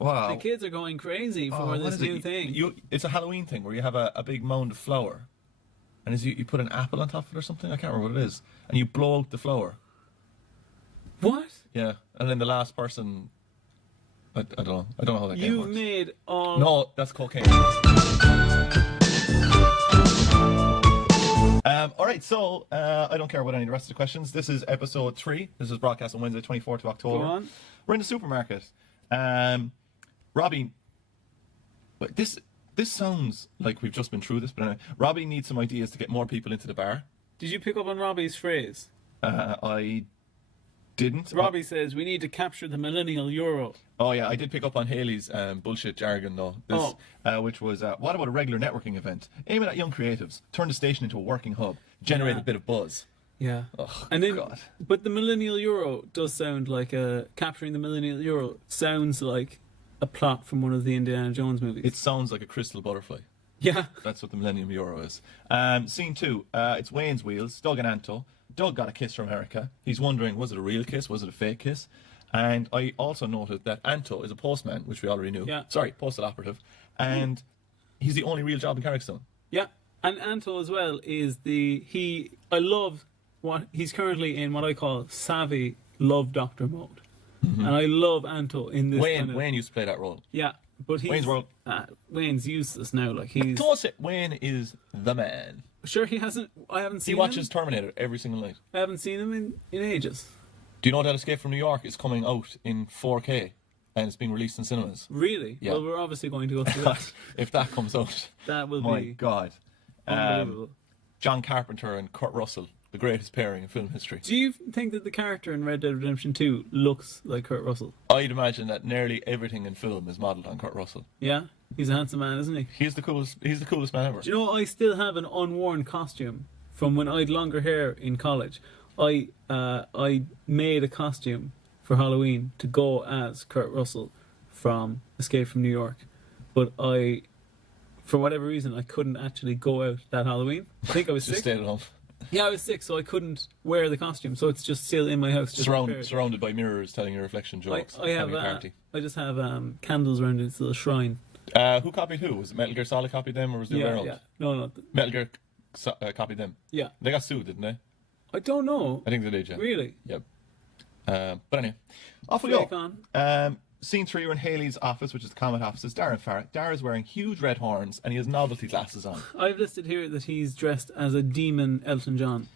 wow, The kids are going crazy for what this is it? new thing. It's a Halloween thing where you have a big mound of flour, and you put an apple on top of it or something. I can't remember what it is, and you blow out the flour. What? Yeah, and then the last person. I don't know. I don't know how that game You've works. made all. No, that's cocaine. All right, so I don't care about any of the rest of the questions. This is episode 3. This is broadcast on Wednesday, 24th of October. Go on. We're in the supermarket. Robbie, but this sounds like we've just been through this, but anyway, Robbie needs some ideas to get more people into the bar. Did you pick up on Robbie's phrase? I didn't. Robbie says we need to capture the millennial euro. Oh yeah, I did pick up on Haley's bullshit jargon though. This, which was what about a regular networking event? Aim it at young creatives. Turn the station into a working hub. Generate Yeah. a bit of buzz. Yeah. Oh, And then, God. but the millennial euro does sound like capturing the millennial euro sounds like a plot from one of the Indiana Jones movies. It sounds like a crystal butterfly. Yeah. That's what the Millennium Euro is. Scene 2. It's Wayne's Wheels. Doug and Anto. Doug got a kiss from Erica. He's wondering, was it a real kiss? Was it a fake kiss? And I also noted that Anto is a postman, which we already knew. Yeah. Sorry, postal operative. And he's the only real job in Carrickstone. Yeah. And Anto as well is I love what he's currently in what I call savvy love doctor mode. Mm-hmm. And I love Anto in this kind of, Wayne used to play that role. yeah, but he's Wayne's World. Wayne's useless now. Like he's Toss it. Wayne is the man. sure he hasn't. I haven't He seen watches him. Terminator every single night. I haven't seen him in ages. Do you know that Escape from New York is coming out in 4K and it's being released in cinemas? Really? Yeah. Well, we're obviously going to go through that. If that comes out, That will my be God. unbelievable. John Carpenter and Kurt Russell, the greatest pairing in film history. Do you think that the character in Red Dead Redemption 2 looks like Kurt Russell? I'd imagine that nearly everything in film is modelled on Kurt Russell. Yeah, he's a handsome man, isn't he? He's the coolest man ever. Do you know I still have an unworn costume from when I had longer hair in college? I made a costume for Halloween to go as Kurt Russell from Escape from New York, but for whatever reason, I couldn't actually go out that Halloween. I think I was Just sick. stayed at home. Yeah, I was sick, so I couldn't wear the costume. So it's just still in my house. Just prepared. Surrounded by mirrors telling your reflection jokes. I have having a party. I just have candles around its little shrine. Who copied who? Was it Metal Gear Solid copied them or was it the other way around? Yeah. No. Metal Gear copied them. Yeah. They got sued, didn't they? I don't know. I think they did, yeah. Really? Yep. But anyway, off we Flick go. on. Scene 3, we're in Haley's office, which is the Comet office. It's Darren Farrett. Darren's wearing huge red horns and he has novelty glasses on. I've listed here that he's dressed as a demon Elton John.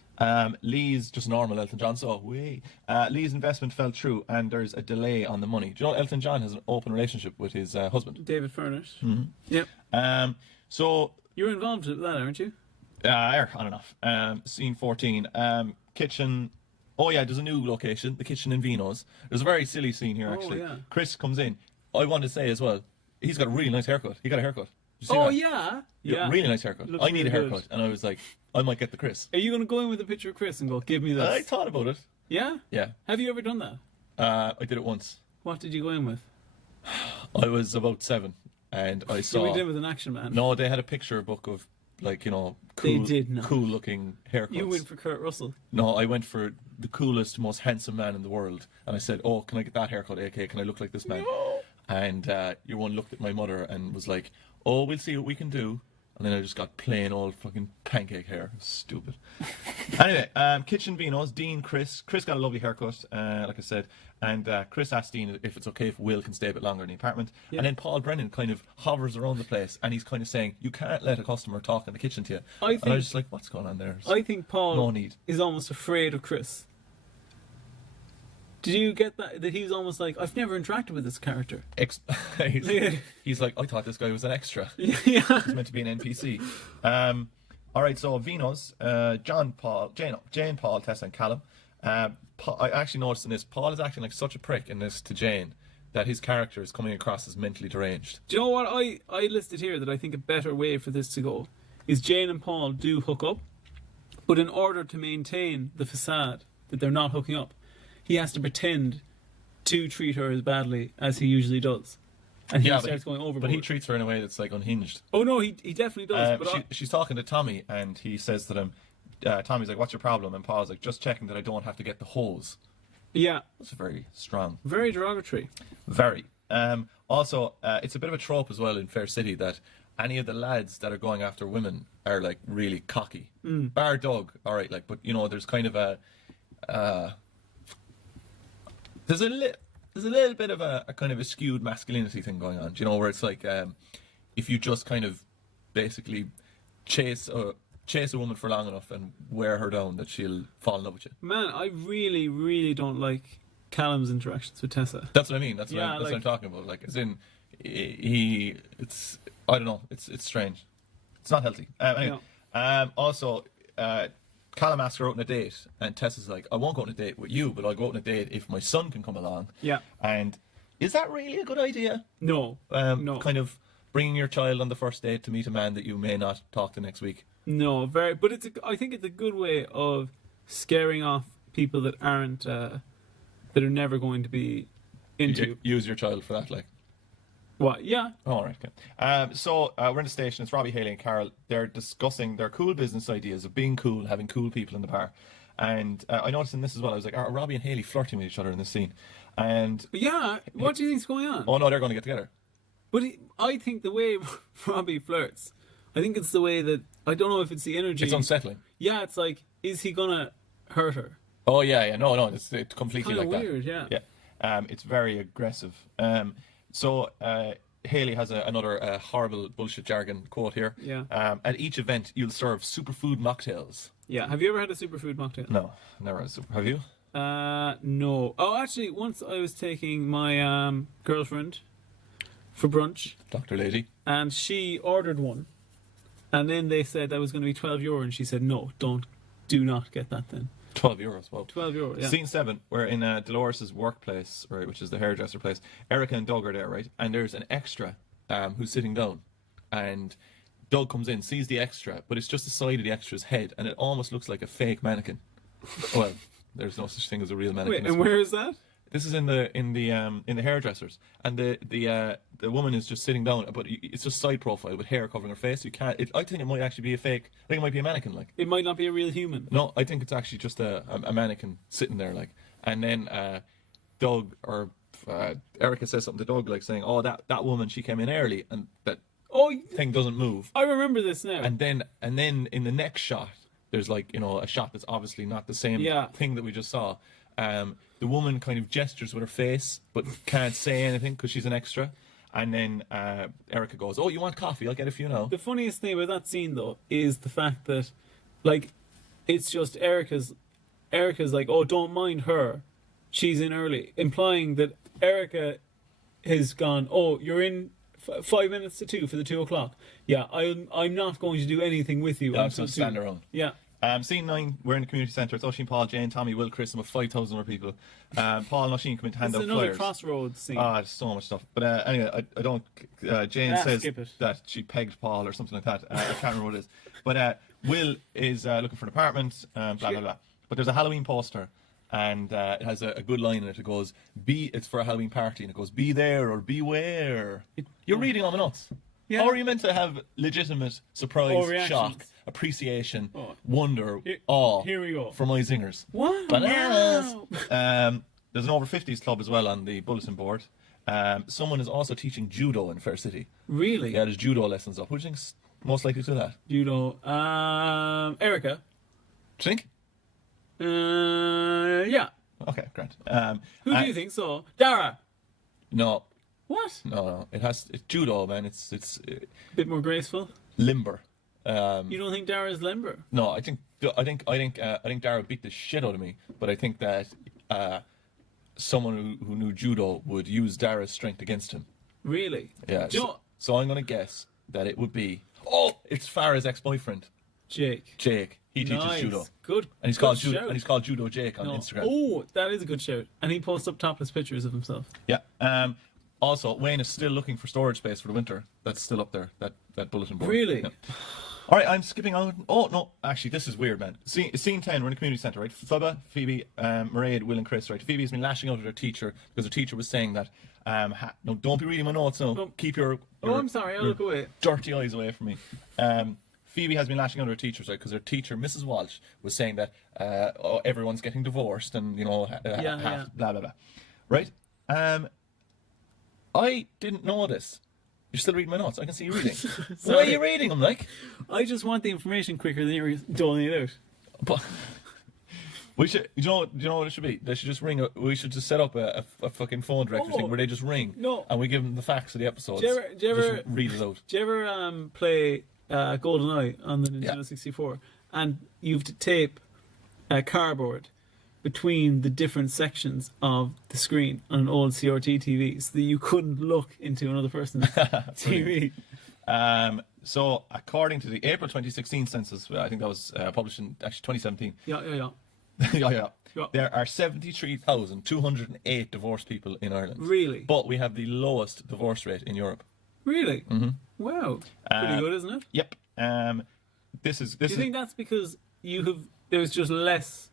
Lee's just normal Elton John, so Lee's investment fell through and there's a delay on the money. Do you know Elton John has an open relationship with his husband? David Furnish. Mm-hmm. Yep. So You're involved with that, aren't you? on and off. Scene 14. Kitchen. Oh yeah, there's a new location, the kitchen in Vino's. There's a very silly scene here actually. Yeah. Chris comes in. I want to say as well, he's got a really nice haircut. He got a haircut. Did you see Oh that? yeah. Yeah, really nice haircut. Looks I need a really haircut, good. and I was like, I might get the Chris. Are you going to go in with a picture of Chris and go, give me this? I thought about it. Yeah? Yeah, Have you ever done that? I did it once. What did you go in with? I was about 7, and I You saw. went in with an action man. No, they had a picture book of They cool, did not. cool looking haircuts. You went for Kurt Russell. No, I went for the coolest, most handsome man in the world, and I said, "Oh, can I get that haircut? AK, can I look like this man?" No. And your one looked at my mother and was like, "Oh, we'll see what we can do." And then I just got plain old fucking pancake hair. Stupid. Anyway, kitchen Vino's, Dean, Chris. Chris got a lovely haircut, like I said. And Chris asked Dean if it's okay if Will can stay a bit longer in the apartment. Yeah. And then Paul Brennan kind of hovers around the place and he's kind of saying, you can't let a customer talk in the kitchen to you. And I was just like, what's going on there? I think Paul No need. is almost afraid of Chris. Did you get that he was almost like, I've never interacted with this character? He's like, I thought this guy was an extra. Yeah. He's meant to be an NPC. All right, so Venus, Jane, Paul, Tessa, and Callum. I actually noticed in this, Paul is acting like such a prick in this to Jane that his character is coming across as mentally deranged. Do you know what I listed here that I think a better way for this to go is Jane and Paul do hook up, but in order to maintain the facade that they're not hooking up, he has to pretend to treat her as badly as he usually does. And he starts going overboard. But he treats her in a way that's like unhinged. Oh no, he definitely does. She's talking to Tommy, and he says to them, Tommy's like, what's your problem? And Paul's like, just checking that I don't have to get the hose. Yeah. That's very strong. Very derogatory. Very. Also, it's a bit of a trope as well in Fair City that any of the lads that are going after women are like really cocky. Bar Doug, all right, like, but you know, there's kind of a there's a little bit of a kind of a skewed masculinity thing going on. Do you know, where it's like if you just kind of basically chase a woman for long enough and wear her down, that she'll fall in love with you. Man, I really, really don't like Callum's interactions with Tessa. That's what I mean. That's what I'm talking about. Like, as in, it's I don't know. It's strange. It's not healthy. Anyway, also, Callum asks her out on a date, and Tessa's like, I won't go on a date with you, but I'll go out on a date if my son can come along. Yeah. And is that really a good idea? No. No. Kind of bringing your child on the first date to meet a man that you may not talk to next week. No, but I think it's a good way of scaring off people that aren't that are never going to be into. Use your child for that, like. What? Yeah. All right. Okay. So we're in the station. It's Robbie, Haley, and Carol. They're discussing their cool business ideas of being cool, having cool people in the bar. And I noticed in this as well. I was like, are Robbie and Haley flirting with each other in this scene? And yeah, what do you think's going on? Oh no, they're going to get together. But I think the way Robbie flirts, I think it's the way that, I don't know if it's the energy. It's unsettling. Yeah, it's like, is he gonna hurt her? Oh yeah. No, it's completely like weird, that. Yeah. Yeah. It's very aggressive. So Haley has another horrible bullshit jargon quote here. Yeah. At each event, you'll serve superfood mocktails. Yeah. Have you ever had a superfood mocktail? No, never had Have you? No. Oh, actually, once I was taking my girlfriend for brunch. Dr. Lady. And she ordered one. And then they said that was going to be €12, and she said, no, do not get that then. €12, wow. €12, yeah. Scene 7, we're in Dolores' workplace, right, which is the hairdresser place. Erica and Doug are there, right? And there's an extra who's sitting down. And Doug comes in, sees the extra, but it's just the side of the extra's head, and it almost looks like a fake mannequin. Well, there's no such thing as a real mannequin. Wait, and where is that? This is in the hairdressers, and the woman is just sitting down, but it's just side profile with hair covering her face. You can't. I think it might actually be a fake. I think it might be a mannequin, like. It might not be a real human. No, I think it's actually just a mannequin sitting there, like. And then Doug or Erica says something to Doug, like saying, "Oh, that woman, she came in early, and that thing doesn't move." I remember this now. And then in the next shot, there's like, you know, a shot that's obviously not the same thing that we just saw. The woman kind of gestures with her face, but can't say anything because she's an extra. And then Erica goes, "Oh, you want coffee? I'll get a few now." The funniest thing about that scene, though, is the fact that, like, it's just Erica's like, "Oh, don't mind her. She's in early," implying that Erica has gone, "Oh, you're in 5 minutes to 2 for the 2 o'clock. Yeah, I'm not going to do anything with you." I'm going to stand around. Yeah. Scene 9, we're in the community centre. It's Oisin, Paul, Jane, Tommy, Will, Chris, and with 5,000 other people. Paul and Oisin come in to hand out flyers. It's another crossroads scene. There's so much stuff. But anyway, I don't. Jane says that she pegged Paul or something like that. I can't remember what it is. But Will is looking for an apartment. Blah blah blah. But there's a Halloween poster, and it has a good line in it. It goes, It's for a Halloween party, and it goes, "Be there or beware." You're reading on the nuts. Yeah. How are you meant to have legitimate surprise, shock, appreciation, wonder, awe here we go. from my zingers? What? Bananas! Wow. There's an over 50s club as well on the bulletin board. Someone is also teaching judo in Fair City. Really? Yeah, there's judo lessons up. Who do you think's most likely to do that? Judo. Erica. Do you think? Yeah. Okay, great. Who do you think so? Dara. No. What? No. It's judo, man. It's a bit more graceful. Limber. You don't think Dara's limber? No, I think Dara beat the shit out of me. But I think that someone who knew judo would use Dara's strength against him. Really? Yeah. Do you know, So I'm going to guess that it would be. Oh, it's Farah's ex-boyfriend, Jake. Jake. He teaches Nice. judo, Good. and he's good called shout. Judo Jake on No. Instagram. Oh, that is a good shout. And he posts up topless pictures of himself. Yeah. Also, Wayne is still looking for storage space for the winter. That's still up there. That bulletin board. Really? Yeah. All right, I'm skipping on. Oh no, actually, this is weird, man. Scene 10, we're in a community centre, right? Phoebe, Mairead, Will, and Chris, right? Phoebe's been lashing out at her teacher because her teacher was saying that, no, don't be reading my notes. No, No. keep your I'm sorry. I'll look away. dirty eyes away from me. Phoebe has been lashing out at her teacher, right? Because her teacher, Mrs. Walsh, was saying that everyone's getting divorced and Yeah. blah blah blah, right? I didn't know this. You're still reading my notes. I can see you reading. Why Sorry. are you reading them, like? I just want the information quicker than you're doling it out. But we should, you know what it should be? They should just ring. We should just set up a fucking phone director thing where they just ring. No. And we give them the facts of the episodes. Do you ever- just read it out. Do you ever play GoldenEye on the Nintendo Yeah. 64? And you have to tape a cardboard between the different sections of the screen on an old CRT TV so that you couldn't look into another person's TV. So, according to the April 2016 census, I think that was published in actually 2017. Yeah. yeah. Yeah. There are 73,208 divorced people in Ireland. Really? But we have the lowest divorce rate in Europe. Really? Mm-hmm. Wow. Pretty good, isn't it? Yep. This is. Do you think that's because there's just less,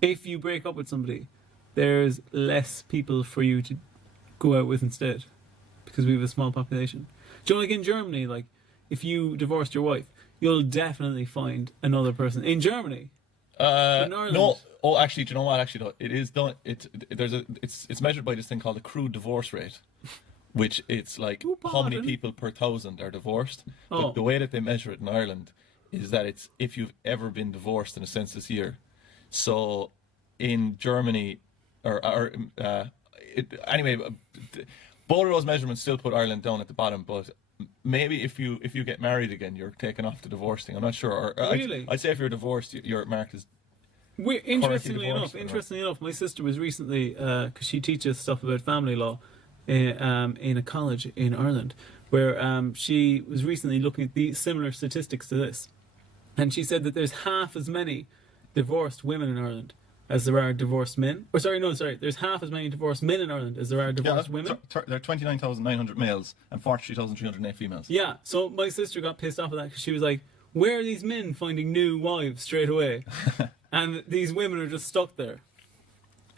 if you break up with somebody, there's less people for you to go out with instead? Because we have a small population. Do you know, like in Germany, like, if you divorced your wife, you'll definitely find another person. In Germany. In Ireland. No. Oh, actually, do you know what? Actually, no, it is done. It's measured by this thing called the crude divorce rate, which it's like how many people per thousand are divorced. Oh. But the way that they measure it in Ireland is that it's if you've ever been divorced in a census year. So in Germany, anyway, both of those measurements still put Ireland down at the bottom, but maybe if you get married again, you're taken off the divorce thing. I'm not sure. Or Really? I'd say if you're divorced, you're marked as. Interestingly divorced, enough, my sister was recently, because she teaches stuff about family law in a college in Ireland, where she was recently looking at the similar statistics to this, and she said that there's half as many divorced women in Ireland as there are divorced men. There's half as many divorced men in Ireland as there are divorced women. There are 29,900 males and 43,308 females. Yeah, so my sister got pissed off at that because she was like, where are these men finding new wives straight away? And these women are just stuck there.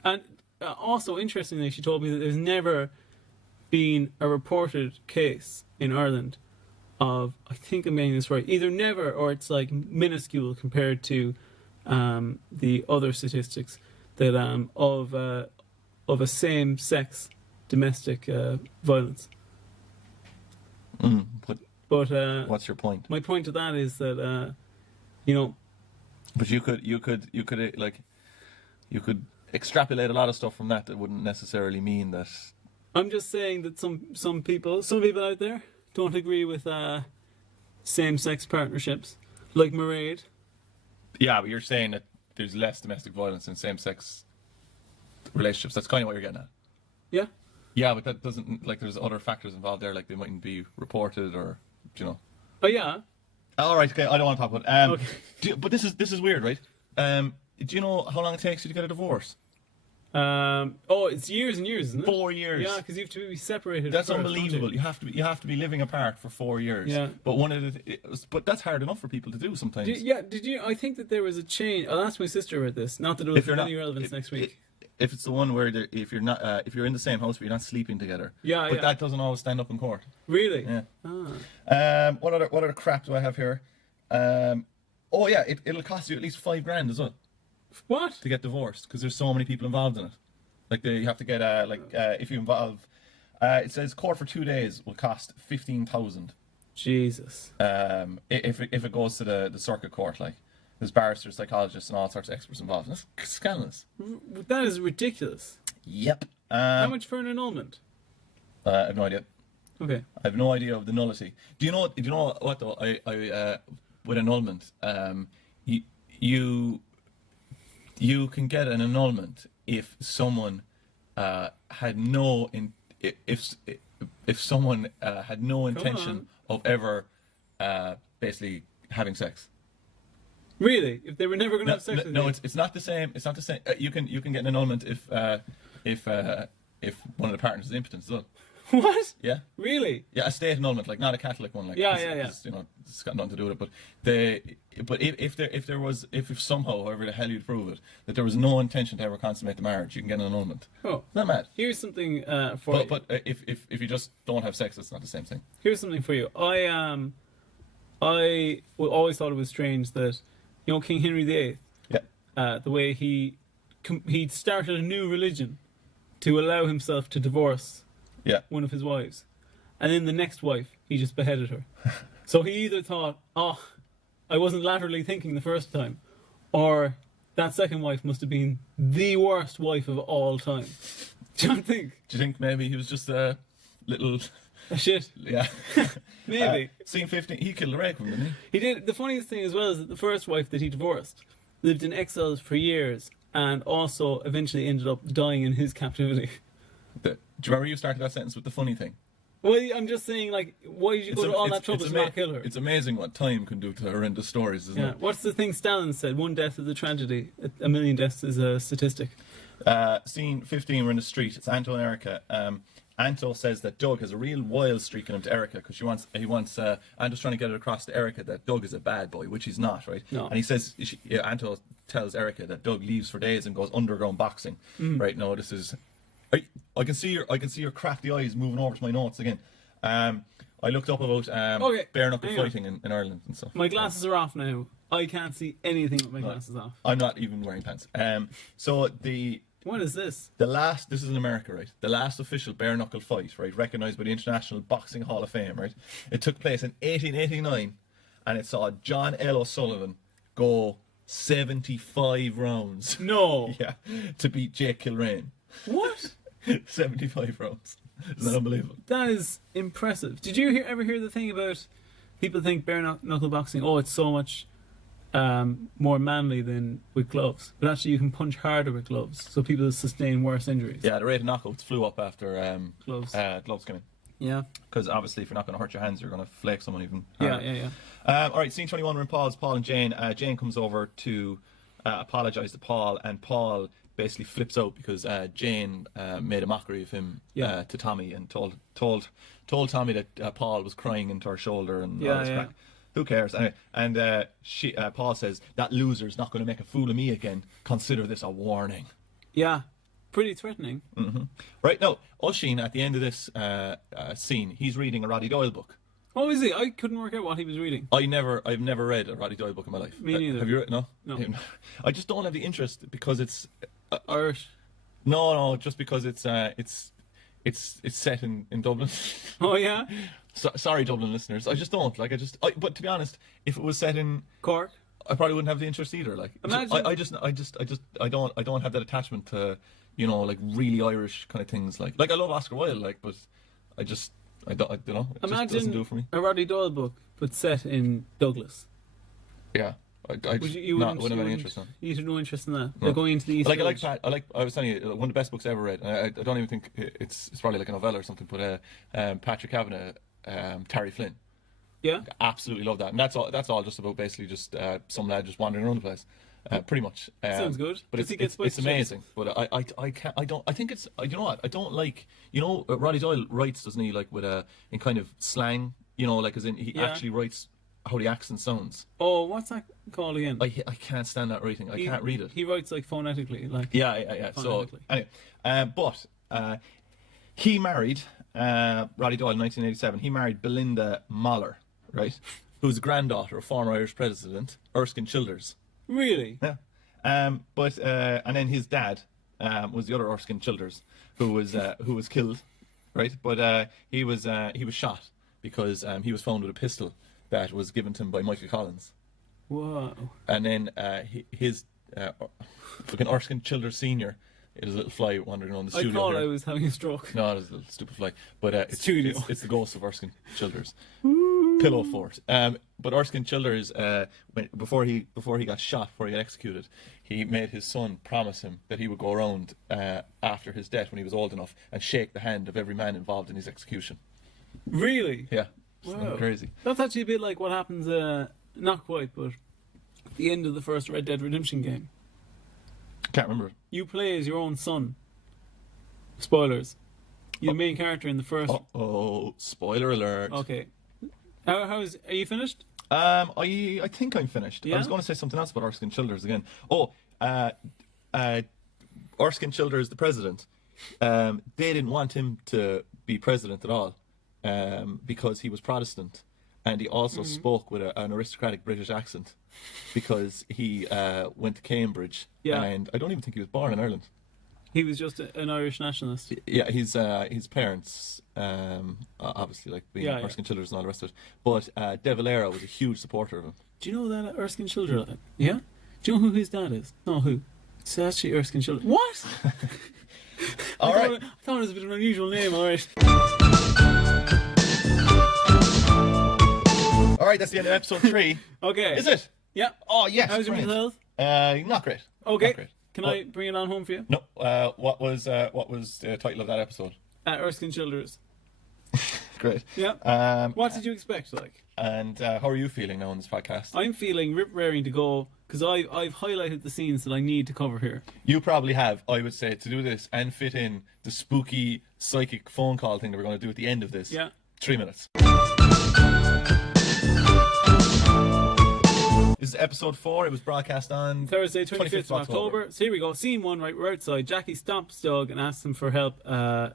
And also, interestingly, she told me that there's never been a reported case in Ireland of, I think I'm getting this right, either never or it's like minuscule compared to the other statistics that of a same-sex domestic violence. But what's your point? my point to that is that But you could extrapolate a lot of stuff from that wouldn't necessarily mean that. I'm just saying that some people out there don't agree with same-sex partnerships, like Mairead. Yeah, but you're saying that there's less domestic violence in same-sex relationships. That's kind of what you're getting at. Yeah. Yeah, but that doesn't, like, there's other factors involved there, like they mightn't be reported or, Oh yeah. All right, okay, I don't want to talk about it. Okay. But this is weird, right? Do you know how long it takes you to get a divorce? It's years and years, isn't it? 4 years. Yeah, because you have to be separated. That's first, unbelievable. don't You have to be living apart for 4 years. Yeah. But that's hard enough for people to do sometimes. Did you? I think that there was a change. I'll ask my sister about this. Not that it will have any relevance next week. If it's the one where if you're in the same house but you're not sleeping together. Yeah, But that doesn't always stand up in court. Really? Yeah. Ah. What other crap do I have here? It'll cost you at least $5,000 as well What? to get divorced because there's so many people involved in it. Like you have to get if you involve. It says court for 2 days will cost $15,000. Jesus. If it goes to the circuit court, like there's barristers, psychologists, and all sorts of experts involved. That's scandalous. That is ridiculous. Yep. How much for an annulment? I have no idea. Okay. I have no idea of the nullity. Do you know what though? I with annulment, you can get an annulment if someone had no if someone had no intention of ever basically having sex. Really? If they were never going to have sex with No, you? it's not the same. It's not the same. You can get an annulment if one of the partners is impotent as well. What? Yeah. Really? Yeah, a state annulment, like not a Catholic one. Like Yeah. You know, it's got nothing to do with it. But if somehow, however the hell you'd prove it, that there was no intention to ever consummate the marriage, you can get an annulment. Oh. Not mad. Here's something for you. But if you just don't have sex, it's not the same thing. Here's something for you. I always thought it was strange that, you know, King Henry VIII, the way he started a new religion to allow himself to divorce one of his wives, and then the next wife he just beheaded her. So he either thought, I wasn't laterally thinking the first time, or that second wife must have been the worst wife of all time. Do you think? Do you think maybe he was just a little... A shit. Yeah. Maybe. Scene 15, he killed a rake of them, didn't He did. The funniest thing as well is that the first wife that he divorced lived in exile for years and also eventually ended up dying in his captivity. Do you remember you started that sentence with the funny thing? Well, I'm just saying, like, why did you go to all that trouble to not kill her? It's amazing what time can do to horrendous stories, isn't it? What's the thing Stalin said? One death is a tragedy. A million deaths is a statistic. Scene 15, we're in the street. It's Anto and Erica. Anto says that Doug has a real wild streak in him to Erica because Anto's trying to get it across to Erica that Doug is a bad boy, which he's not, right? No. And he says, Anto tells Erica that Doug leaves for days and goes underground boxing. Right? No, this is... I can see your crafty eyes moving over to my notes again. I looked up about bare knuckle fighting in Ireland and stuff. My glasses are off now. I can't see anything with my glasses off. I'm not even wearing pants. What is this? This is in America, right? The last official bare knuckle fight, right, recognised by the International Boxing Hall of Fame, right? It took place in 1889, and it saw John L. O'Sullivan go 75 rounds. No. Yeah, to beat Jake Kilrain. What? 75 rounds. Isn't that unbelievable? That is impressive. Did you ever hear the thing about people think bare knuckle boxing? Oh, it's so much more manly than with gloves, but actually you can punch harder with gloves, so people sustain worse injuries. Yeah, the rate of knockouts flew up after gloves came in. Yeah, because obviously if you're not going to hurt your hands, you're going to flake someone even harder. Yeah. All right, scene 21, we're in Paul and Jane. Jane comes over to apologise to Paul, and Paul basically flips out because Jane made a mockery of him to Tommy and told Tommy that Paul was crying into her shoulder and all this crap. Who cares? Anyway, and Paul says, that loser's not going to make a fool of me again. Consider this a warning. Yeah, pretty threatening. Mm-hmm. Right, now, Oisin, at the end of this scene, he's reading a Roddy Doyle book. Oh, is he? I couldn't work out what he was reading. I've never read a Roddy Doyle book in my life. Me neither. Have you read it? No? No. I just don't have the interest because it's... Irish? No, just because it's set in Dublin. Oh, yeah? Sorry, Dublin listeners. I just don't but to be honest, if it was set in Cork, I probably wouldn't have the interest either. Like, imagine. I don't have that attachment to, you know, like really Irish kind of things. Like I love Oscar Wilde, like, but I don't know. It imagine just doesn't do it for me. A Roddy Doyle book, but set in Douglas. Yeah. I wouldn't have any interest in that. You have no interest in that. No. They're going into the East Village. I was telling you, one of the best books I ever read. I don't even think it's probably like a novella or something. But Patrick Kavanagh, Terry Flynn. Yeah. Absolutely love that, and that's all just about basically just some lad just wandering around the place, pretty much. Sounds good. But it's amazing. But I think it's, you know what, I don't like, you know, Roddy Doyle writes, doesn't he, like with in kind of slang, you know, like as in he actually writes how the accent sounds. Oh, what's that called again? I can't stand that writing. I can't read it. He writes like phonetically, like So anyway, but he married Roddy Doyle in 1987. He married Belinda Mahler, right? Who's a granddaughter of former Irish President Erskine Childers. Really? Yeah. But and then his dad was the other Erskine Childers, who was killed, right? But he was shot because he was found with a pistol that was given to him by Michael Collins. Whoa. And then his fucking Erskine Childers Senior, it was a little fly wandering around the studio. I thought here. I was having a stroke. No, it was a little stupid fly. But it's the ghost of Erskine Childers. pillow fort. But Erskine Childers, before he got shot, before he got executed, he made his son promise him that he would go around after his death when he was old enough and shake the hand of every man involved in his execution. Really? Yeah. Wow. Crazy. That's actually a bit like what happens, not quite, but at the end of the first Red Dead Redemption game. Can't remember. You play as your own son. Spoilers. You're the main character in the first. Oh, spoiler alert. Okay. Are you finished? I think I'm finished. Yeah? I was going to say something else about Erskine Childers again. Erskine Childers, the president, they didn't want him to be president at all because he was Protestant. And he also spoke with an aristocratic British accent because he went to Cambridge. Yeah. And I don't even think he was born in Ireland. He was just an Irish nationalist. Yeah, his parents, obviously, like being Erskine Childers and all the rest of it. But De Valera was a huge supporter of him. Do you know that Erskine Childers? Yeah? Do you know who his dad is? No, who? It's actually Erskine Childers. What? All right. I thought it was a bit of an unusual name, alright. All right, that's the end of episode 3. Okay. Is it? Yeah. Oh, yes. How's your great. mental health? Not great. Okay. Not great. Can I bring it on home for you? No. What was the title of that episode? Erskine Childers. Great. Yeah. What did you expect, like? And how are you feeling now on this podcast? I'm feeling rip-raring to go because I've highlighted the scenes that I need to cover here. You probably have, I would say, to do this and fit in the spooky psychic phone call thing that we're going to do at the end of this. Yeah. 3 minutes. This is episode 4. It was broadcast on Thursday, 25th of October. So here we go. Scene 1, right, we're outside. Jackie stops Doug and asks him for help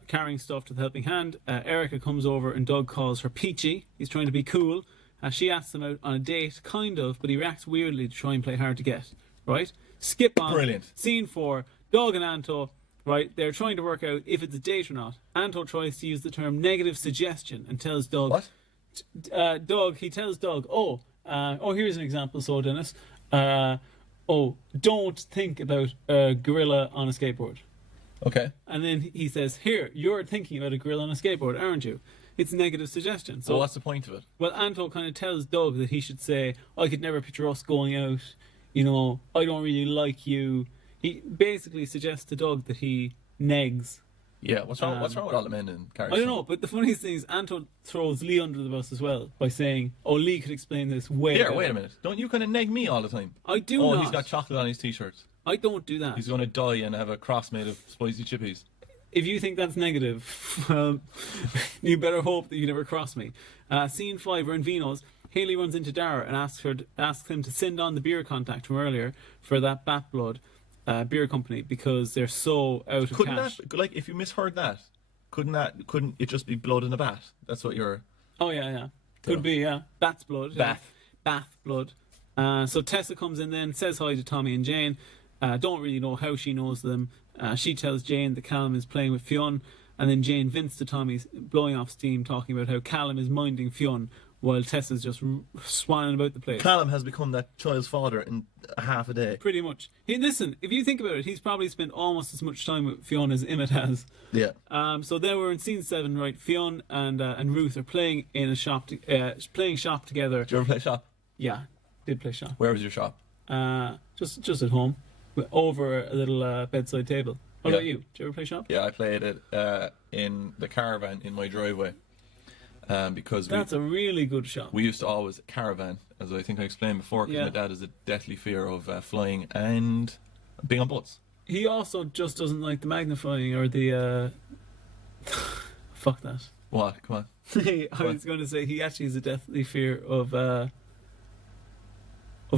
carrying stuff to the helping hand. Erica comes over and Doug calls her Peachy. He's trying to be cool. She asks him out on a date, kind of, but he reacts weirdly to try and play hard to get, right? Skip on. Brilliant. Scene 4, Doug and Anto, right, they're trying to work out if it's a date or not. Anto tries to use the term negative suggestion and tells Doug... What? He tells Doug, here's an example, so Dennis. Don't think about a gorilla on a skateboard. Okay. And then he says, here, you're thinking about a gorilla on a skateboard, aren't you? It's negative suggestion. So what's the point of it? Well, Anto kind of tells Doug that he should say, I could never picture us going out, I don't really like you. He basically suggests to Doug that he negs. Yeah, what's wrong with all the men in Carrie? I don't know, but the funniest thing is Anto throws Lee under the bus as well by saying, Lee could explain this way better. Wait a minute. Don't you kind of neg me all the time? I do not. He's got chocolate on his t-shirt. I don't do that. He's going to die and have a cross made of spicy chippies. If you think that's negative, well, you better hope that you never cross me. Scene 5, we're in Vino's. Haley runs into Dara and asks him to send on the beer contact from earlier for that Bat Blood beer company because they're so out of cash. That, if you misheard that, couldn't it just be blood in a bat? That's what you're... Oh, yeah. Could be, yeah. Bat's blood. Bath blood. So Tessa comes in then, says hi to Tommy and Jane. Don't really know how she knows them. She tells Jane that Callum is playing with Fionn, and then Jane vents to Tommy, blowing off steam, talking about how Callum is minding Fionn while Tessa's just swanning about the place. Callum has become that child's father in half a day. Pretty much. Listen, if you think about it, he's probably spent almost as much time with Fionn as Emmett has. Yeah. So then we're in scene 7, right? Fionn and Ruth are playing in a shop, playing shop together. Did you ever play shop? Yeah, did play shop. Where was your shop? Just at home, over a little bedside table. What about you? Did you ever play shop? Yeah, I played it in the caravan in my driveway. Because that's a really good shop. We used to always caravan, as I think I explained before, because my dad has a deathly fear of flying and being on boats. He also just doesn't like the magnifying or the fuck that. What? Come on. I was going to say he actually has a deathly fear of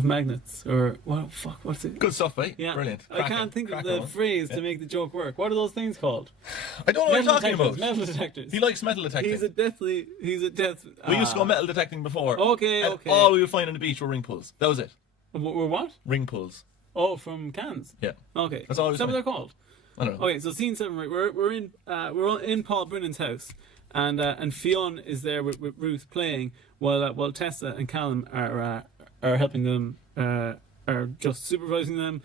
magnets or what? Fuck, what's it? Good stuff, mate. Yeah, brilliant. I can't think of the phrase to make the joke work. What are those things called? I don't know what you're talking about. Metal detectors. He likes metal detecting. He's a death. We used to go metal detecting before. Okay. All we would find on the beach were ring pulls. That was it. Were what? Ring pulls. Oh, from cans. Yeah. Okay. That's all. Is that what they're called? I don't know. Okay, so scene 7, right? We're in Paul Brennan's house, and Fionn is there with Ruth playing while Tessa and Callum are helping them. Are just supervising them.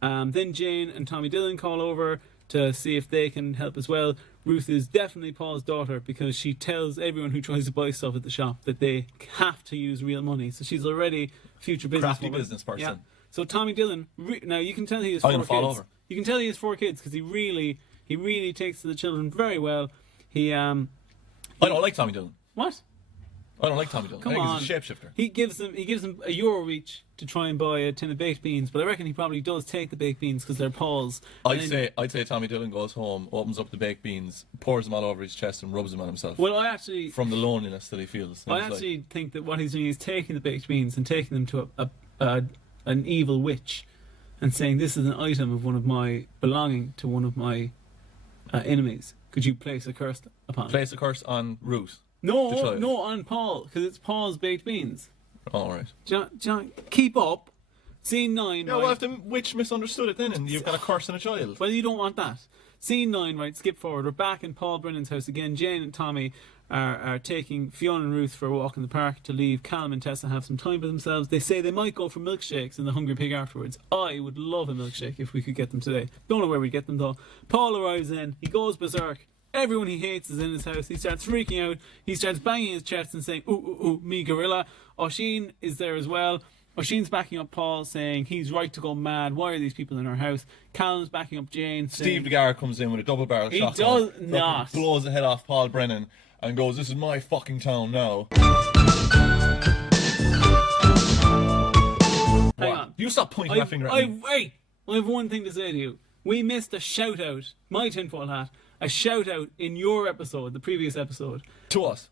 Then Jane and Tommy Dillon call over to see if they can help as well. Ruth is definitely Paul's daughter because she tells everyone who tries to buy stuff at the shop that they have to use real money. So she's already a future business Crafty business person. Yeah. So Tommy Dillon, now you can tell he has 4 kids. Fall over. You can tell he has 4 kids because he really takes to the children very well. I don't like Tommy Dillon. What? I don't like Tommy Dillon. Come I think on. he's a shapeshifter. He gives them €1 each to try and buy a tin of baked beans, but I reckon he probably does take the baked beans because they're Paul's. I'd say Tommy Dillon goes home, opens up the baked beans, pours them all over his chest, and rubs them on himself. Well, I actually from the loneliness that he feels. I actually think that what he's doing is taking the baked beans and taking them to an evil witch, and saying, "This is an item of one of my belonging to one of my enemies. Could you place a curse upon it?" Place a curse on Ruth. No, on Paul, because it's Paul's baked beans. All right. John, keep up. Scene 9. Yeah, right? well, if the witch misunderstood it then, and you've got a curse on a child. Well, you don't want that. Scene 9, right, skip forward. We're back in Paul Brennan's house again. Jane and Tommy are taking Fiona and Ruth for a walk in the park to leave Callum and Tessa have some time for themselves. They say they might go for milkshakes in the Hungry Pig afterwards. I would love a milkshake if we could get them today. Don't know where we'd get them though. Paul arrives in. He goes berserk. Everyone he hates is in his house. He starts freaking out. He starts banging his chest and saying, "Ooh, ooh, ooh, me gorilla." Oisin is there as well. Oisin's backing up Paul, saying he's right to go mad. Why are these people in our house? Callum's backing up Jane. Steve DeGar comes in with a double barrel shotgun. He does not. Blows the head off Paul Brennan and goes, "This is my fucking town now." Hang on. You stop pointing that finger at me. Wait, I have one thing to say to you. We missed a shout out, my tinfoil hat, a shout out in your episode, the previous episode. To us.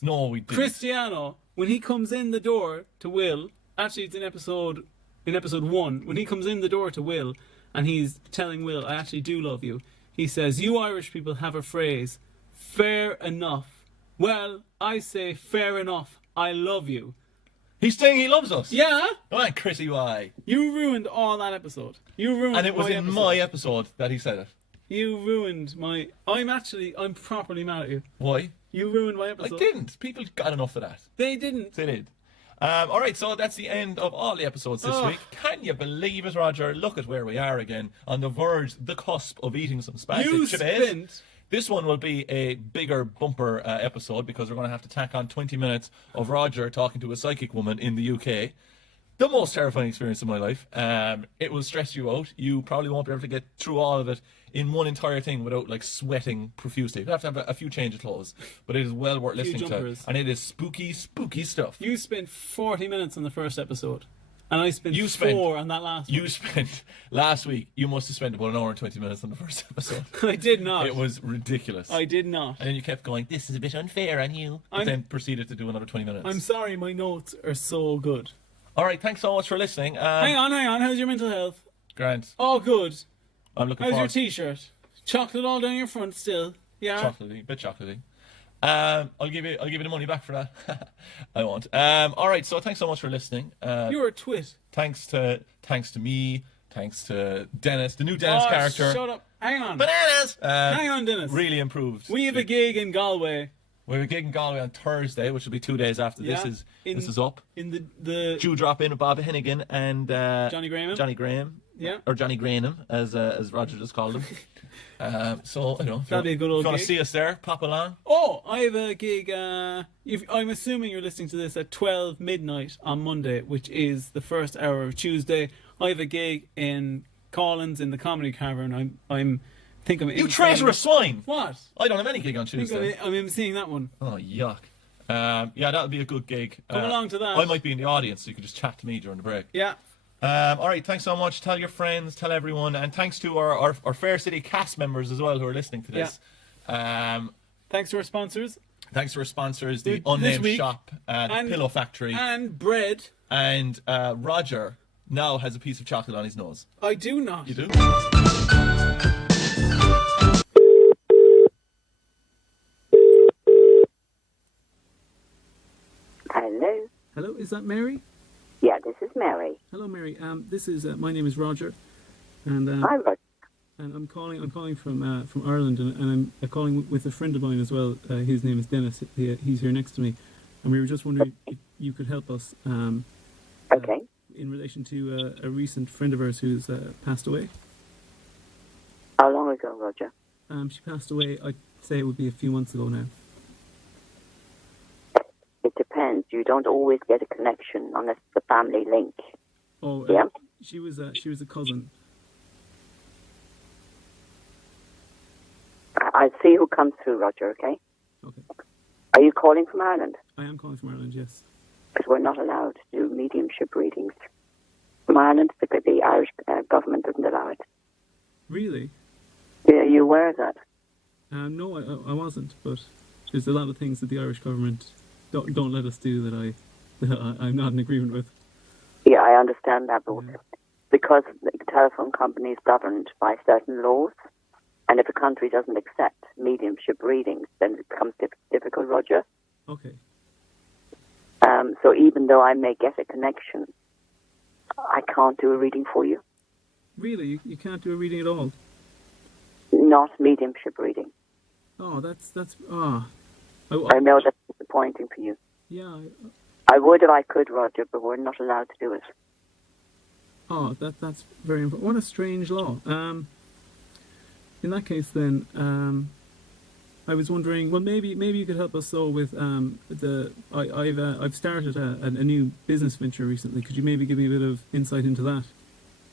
No, we didn't. Cristiano, when he comes in the door to Will, actually it's in episode 1, when he comes in the door to Will and he's telling Will, "I actually do love you," he says, "You Irish people have a phrase, fair enough. Well, I say fair enough, I love you." He's saying he loves us. Yeah? Alright, Chrissy, why? You ruined all that episode. You ruined And it was my in episode. my episode that he said it. You ruined my... I'm properly mad at you. Why? You ruined my I episode. didn't. People got enough of that. They didn't. They did. Alright, so that's the end of all the episodes this week. Can you believe it, Roger? Look at where we are again. On the verge, the cusp of eating some spicy You chives. spent... This one will be a bigger bumper episode because we're going to have to tack on 20 minutes of Roger talking to a psychic woman in the UK. The most terrifying experience of my life. It will stress you out. You probably won't be able to get through all of it in one entire thing without like sweating profusely. You have to have a few change of clothes, but it is well worth listening to. And it is spooky, spooky stuff. You spent 40 minutes on the first episode. And I spent 4 on that last one. You spent, last week, you must have spent about an hour and 20 minutes on the first episode. I did not. It was ridiculous. I did not. And then you kept going, "This is a bit unfair on you." But then proceeded to do another 20 minutes. I'm sorry, my notes are so good. Alright, thanks so much for listening. Hang on. How's your mental health? Grant. Oh, good. I'm looking How's forward. your t-shirt? Chocolate all down your front still? Yeah. Chocolatey, bit chocolatey. I'll give you the money back for that. I won't. Alright, so thanks so much for listening. You're a twit. Thanks to me, thanks to Dennis, the new Dennis character. Shut up. Hang on. Bananas! Hang on, Dennis. Really improved. We have a gig in Galway. We have a gig in Galway on Thursday, which will be 2 days after this is up. In the Dew drop in with Bob Hennigan and Johnny Graham. Johnny Graham. Yeah. Or Johnny Grainham, as Roger just called him. So, you know, if That'd be a good old you want to gig. see us there, pop along. Oh, I have a gig. I'm assuming you're listening to this at 12 midnight on Monday, which is the first hour of Tuesday. I have a gig in Collins in the Comedy Cavern. I'm You traitorous swine! What? I don't have any gig on I think Tuesday. I'm emceeing that one. Oh, yuck. Yeah, that'll be a good gig. Come along to that. I might be in the audience, so you can just chat to me during the break. Yeah. All right, thanks so much. Tell your friends, tell everyone, and thanks to our Fair City cast members as well who are listening to this. Thanks to our sponsors. Thanks to our sponsors, the This Unnamed week, Shop, the Pillow Factory, and bread. and Roger now has a piece of chocolate on his nose. I do not. You do? Hello? Hello, is that Mary? Yeah, this is Mary. Hello, Mary. This is my name is Roger, and Hi, Roger. and I'm calling from Ireland, and I'm calling with a friend of mine as well. His name is Dennis. He's here next to me, and we were just wondering if you could help us. Okay. In relation to a recent friend of ours who's passed away. How long ago, Roger? She passed away, I'd say it would be a few months ago now. It depends. You don't always get a connection unless it's a family link. Oh, Yeah. She was a cousin. I'll see who comes through, Roger, okay? Okay. Are you calling from Ireland? I am calling from Ireland, yes. Because we're not allowed to do mediumship readings from Ireland because the Irish government doesn't allow it. Really? Yeah, are you aware of that? No, I wasn't, but there's a lot of things that the Irish government don't let us do that I'm not in agreement with. Yeah, I understand that, but Yeah. because the telephone company is governed by certain laws, and if a country doesn't accept mediumship readings, then it becomes difficult, Roger. Okay. So even though I may get a connection, I can't do a reading for you. Really? You can't do a reading at all? Not mediumship reading. Oh, that's I know that's disappointing for you. yeah. I would if I could, Roger, but we're not allowed to do it. Oh, that's very important. What a strange law. In that case, then, I was wondering. Well, maybe you could help us though with I've started a new business venture recently. Could you maybe give me a bit of insight into that?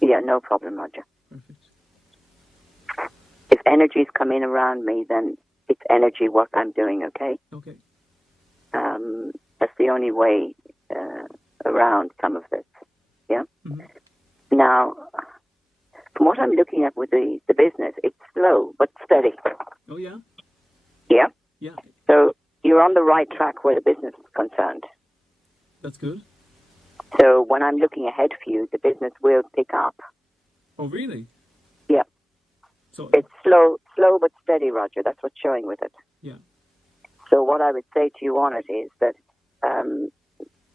Yeah, no problem, Roger. Perfect. If energies come in around me, then it's energy work I'm doing, okay? Okay. That's the only way around some of this, yeah? Mm-hmm. Now, from what I'm looking at with the business, it's slow but steady, Oh yeah. yeah? Yeah. So you're on the right track where the business is concerned. That's good. So when I'm looking ahead for you, the business will pick up. Oh really? Yeah. So It's slow but steady, Roger. That's what's showing with it. yeah. So what I would say to you on it is that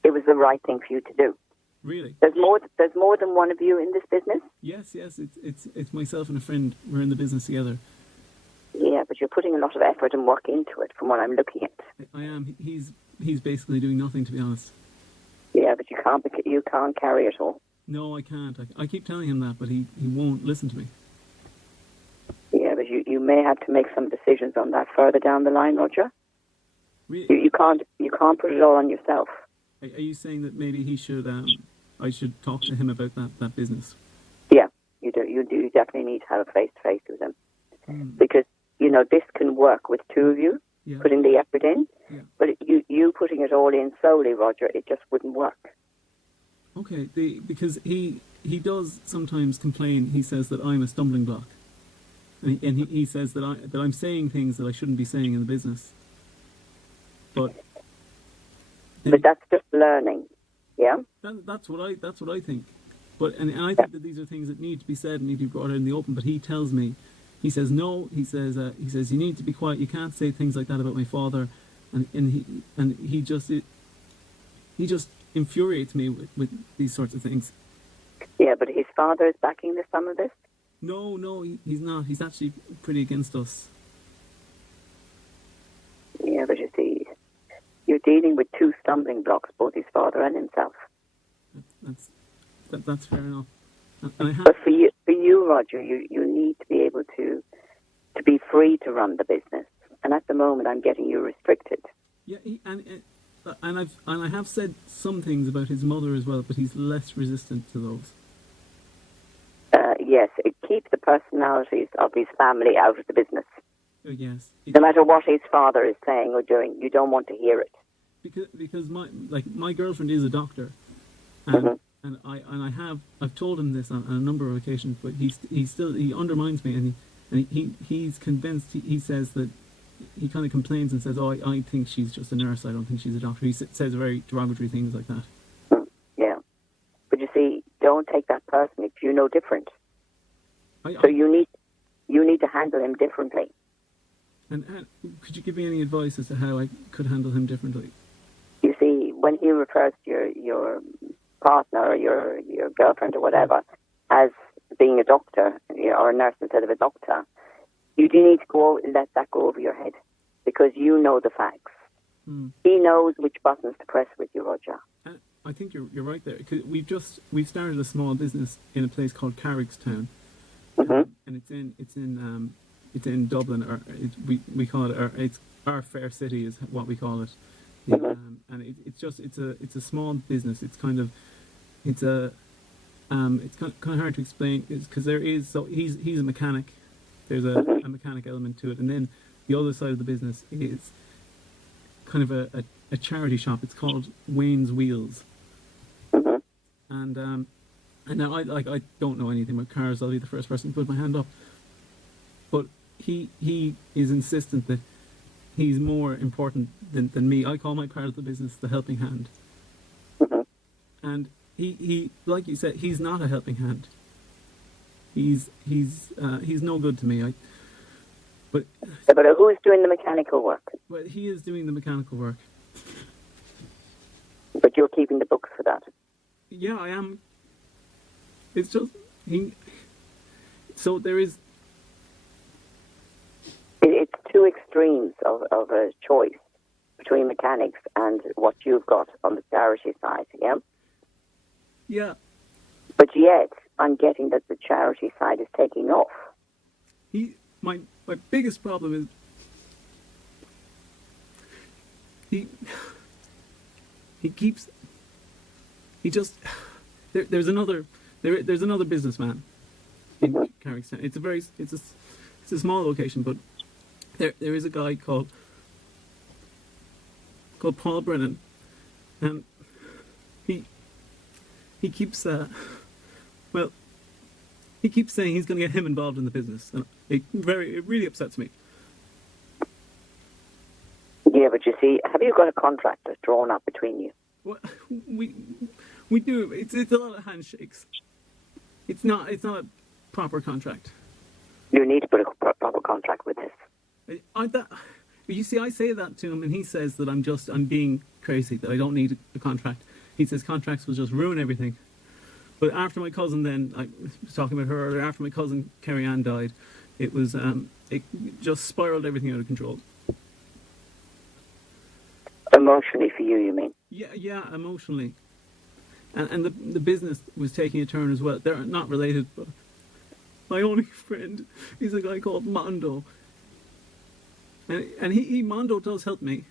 it was the right thing for you to do. Really? There's more than one of you in this business. Yes. It's myself and a friend. We're in the business together. Yeah, but you're putting a lot of effort and work into it from what I'm looking at. I am. He's basically doing nothing, to be honest. Yeah, but you can't carry it all. No, I can't. I keep telling him that, but he won't listen to me. Yeah, but you may have to make some decisions on that further down the line, Roger. Really? You can't put it all on yourself. Are you saying that maybe he should? I should talk to him about that business. Yeah, you do. You definitely need to have a face-to-face with him Mm. because this can work with two of you Yeah. putting the effort in. Yeah. But you putting it all in solely, Roger, it just wouldn't work. Okay. Because he does sometimes complain. He says that I'm a stumbling block, and he says that I'm saying things that I shouldn't be saying in the business. But that's just learning. Yeah. that's what I think. But and I think that these are things that need to be said and need to be brought out in the open. But he tells me, he says no. He says you need to be quiet. You can't say things like that about my father. And he just infuriates me with these sorts of things. Yeah, but his father is backing some of this. No, he's not. He's actually pretty against us. Yeah, but you see, you're dealing with two stumbling blocks, both his father and himself. That's fair enough. And I have. But for you, Roger, you need to be able to be free to run the business. And at the moment, I'm getting you restricted. Yeah, and I have said some things about his mother as well, but he's less resistant to those. Yes, it keeps the personalities of his family out of the business. Yes. No matter what his father is saying or doing, you don't want to hear it. Because my girlfriend is a doctor, and I've told him this on a number of occasions, but he undermines me, and he's convinced. He says that he kind of complains and says, "Oh, I think she's just a nurse. I don't think she's a doctor." He says very derogatory things like that. Yeah, but you see, don't take that personally. Because you know different. So you need to handle him differently. And could you give me any advice as to how I could handle him differently? You see, when he refers to your partner or your girlfriend or whatever as being a doctor or a nurse instead of a doctor, you do need to let that go over your head because you know the facts. Mm. He knows which buttons to press with you, Roger. I think you're right there. Cause we've started a small business in a place called Carrickstown, Mm-hmm. and it's in it's in Dublin, or we call it it's our fair city is what we call it. And it's a small business. It's kind of it's kind of hard to explain because he's a mechanic. There's a mechanic element to it, and then the other side of the business is kind of a charity shop. It's called Wayne's Wheels. And now I don't know anything about cars. I'll be the first person to put my hand up. But he is insistent that he's more important than me. I call my part of the business the helping hand. And he like you said, he's not a helping hand. He's no good to me. But who's doing the mechanical work? Well, he is doing the mechanical work. But you're keeping the books for that. Yeah, I am. It's just so there is. It's two extremes of a choice between mechanics and what you've got on the charity side. Yeah. Yeah. But yet, I'm getting that the charity side is taking off. My biggest problem is there's another businessman in Carrickstown. It's a small location, but there is a guy called Paul Brennan, and he keeps he keeps saying he's going to get him involved in the business, and it really upsets me. Yeah, but you see, have you got a contract that's drawn up between you? Well, we do. It's a lot of handshakes. It's not a proper contract. You need to put a proper contract with this. You see, I say that to him, and he says that I'm being crazy, that I don't need a contract. He says contracts will just ruin everything. But after my cousin, then I was talking about her earlier. After my cousin Kerry Ann died, it just spiraled everything out of control. Emotionally for you mean? Yeah, emotionally. And the business was taking a turn as well. They're not related, but my only friend is a guy called Mondo. And Mondo does help me.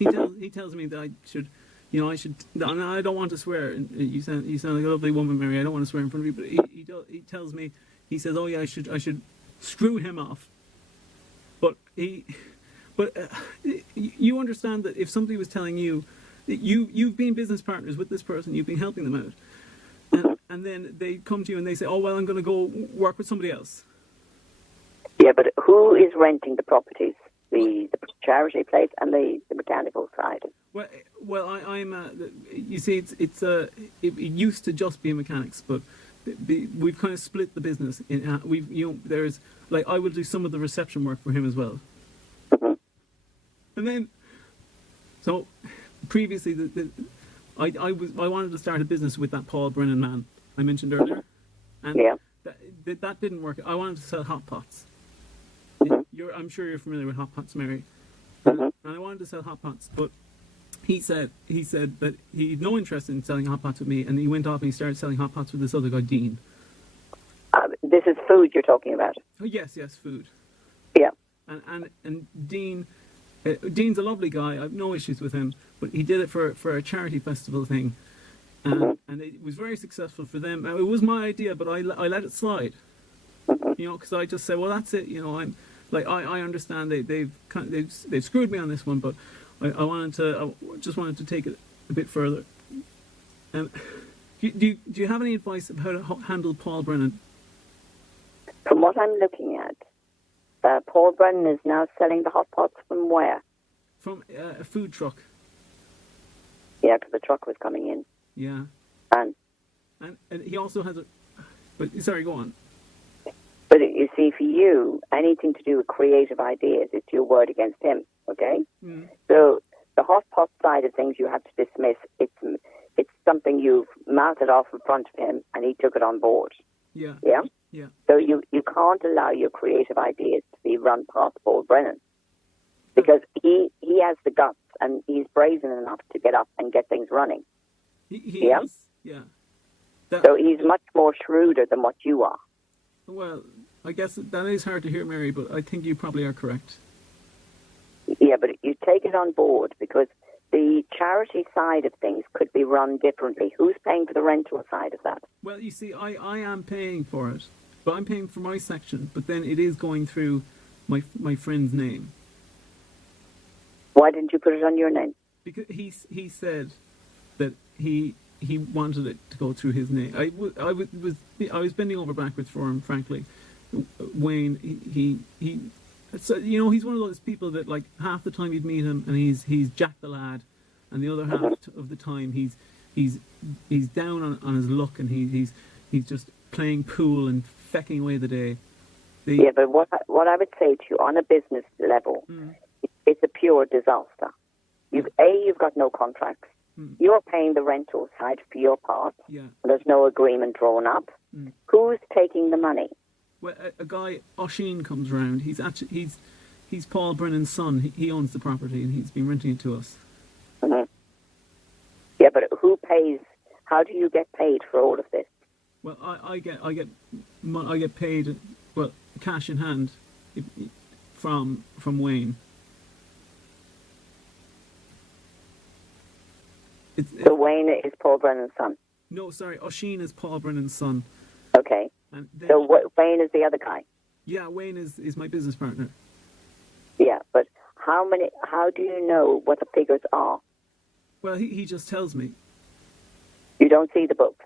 He tells me that I should. And I don't want to swear. You sound like a lovely woman, Mary. I don't want to swear in front of you, but he tells me. He says, "Oh yeah, I should screw him off." But you understand that if somebody was telling you that you've been business partners with this person, you've been helping them out, and then they come to you and they say, "Oh well, I'm going to go work with somebody else." Yeah, but who is renting the properties? The charity place and the mechanical side. Well, I'm. You see, it used to just be mechanics, but we've kind of split the business. There's like I will do some of the reception work for him as well. And then, so previously, I wanted to start a business with that Paul Brennan man I mentioned earlier, and that didn't work. I wanted to sell hot pots. I'm sure you're familiar with hot pots, Mary. And I wanted to sell hot pots, but he said that he had no interest in selling hot pots with me, and he went off and he started selling hot pots with this other guy, Dean. This is food you're talking about. Oh yes, food. Yeah. And Dean's a lovely guy. I have no issues with him, but he did it for a charity festival thing, and it was very successful for them. It was my idea, but I let it slide. Because I just said, well, that's it. I'm like I understand they've screwed me on this one, but I just wanted to take it a bit further. Do you have any advice of how to handle Paul Brennan? From what I'm looking at, Paul Brennan is now selling the hot pots from where? From a food truck. Yeah, because the truck was coming in. Yeah. And he also has a. But sorry, go on. But you see, for you, anything to do with creative ideas, it's your word against him, okay? So the hot pot side of things you have to dismiss. It's something you've mounted off in front of him, and he took it on board. Yeah. Yeah? Yeah. So you can't allow your creative ideas to be run past Paul Brennan, because he has the guts, and he's brazen enough to get up and get things running. He is? Yeah. So he's much more shrewder than what you are. Well, I guess that is hard to hear, Mary, but I think you probably are correct. Yeah, but you take it on board because the charity side of things could be run differently. Who's paying for the rental side of that? Well, you see, I am paying for it, but I'm paying for my section, but then it is going through my friend's name. Why didn't you put it on your name? Because he said that he wanted it to go through his name. I was bending over backwards for him, frankly. Wayne, he so, you know, he's one of those people that, like, half the time you'd meet him and he's Jack the lad, and the other half of the time he's down on his luck, and he's just playing pool and fecking away the day. Yeah, but what I would say to you on a business level, it's a pure disaster. You've got no contracts. You're paying the rental side for your part. Yeah. There's no agreement drawn up. Who's taking the money? Well, a guy, Oisin, comes round. He's Paul Brennan's son. He owns the property, and he's been renting it to us. Mm-hmm. Yeah, but who pays? How do you get paid for all of this? Well, I get paid, well, cash in hand from Wayne. So Wayne is Paul Brennan's son? No, sorry, Oisin is Paul Brennan's son. Okay. So Wayne is the other guy? Yeah, Wayne is my business partner. Yeah, but how do you know what the figures are? Well, he just tells me. You don't see the books?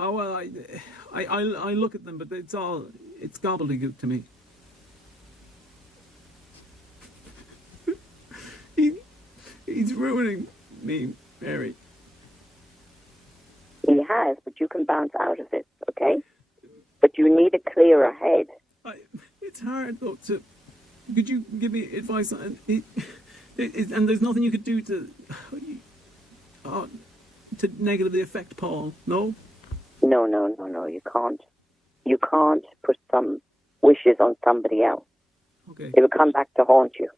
Oh, well, I look at them, but it's gobbledygook to me. He's ruining me, Mary. He has, but you can bounce out of it, okay? But you need a clearer head. It's hard, though, could you give me advice on it? And there's nothing you could do to negatively affect Paul, no? No, you can't. You can't put some wishes on somebody else. Okay. It will come back to haunt you.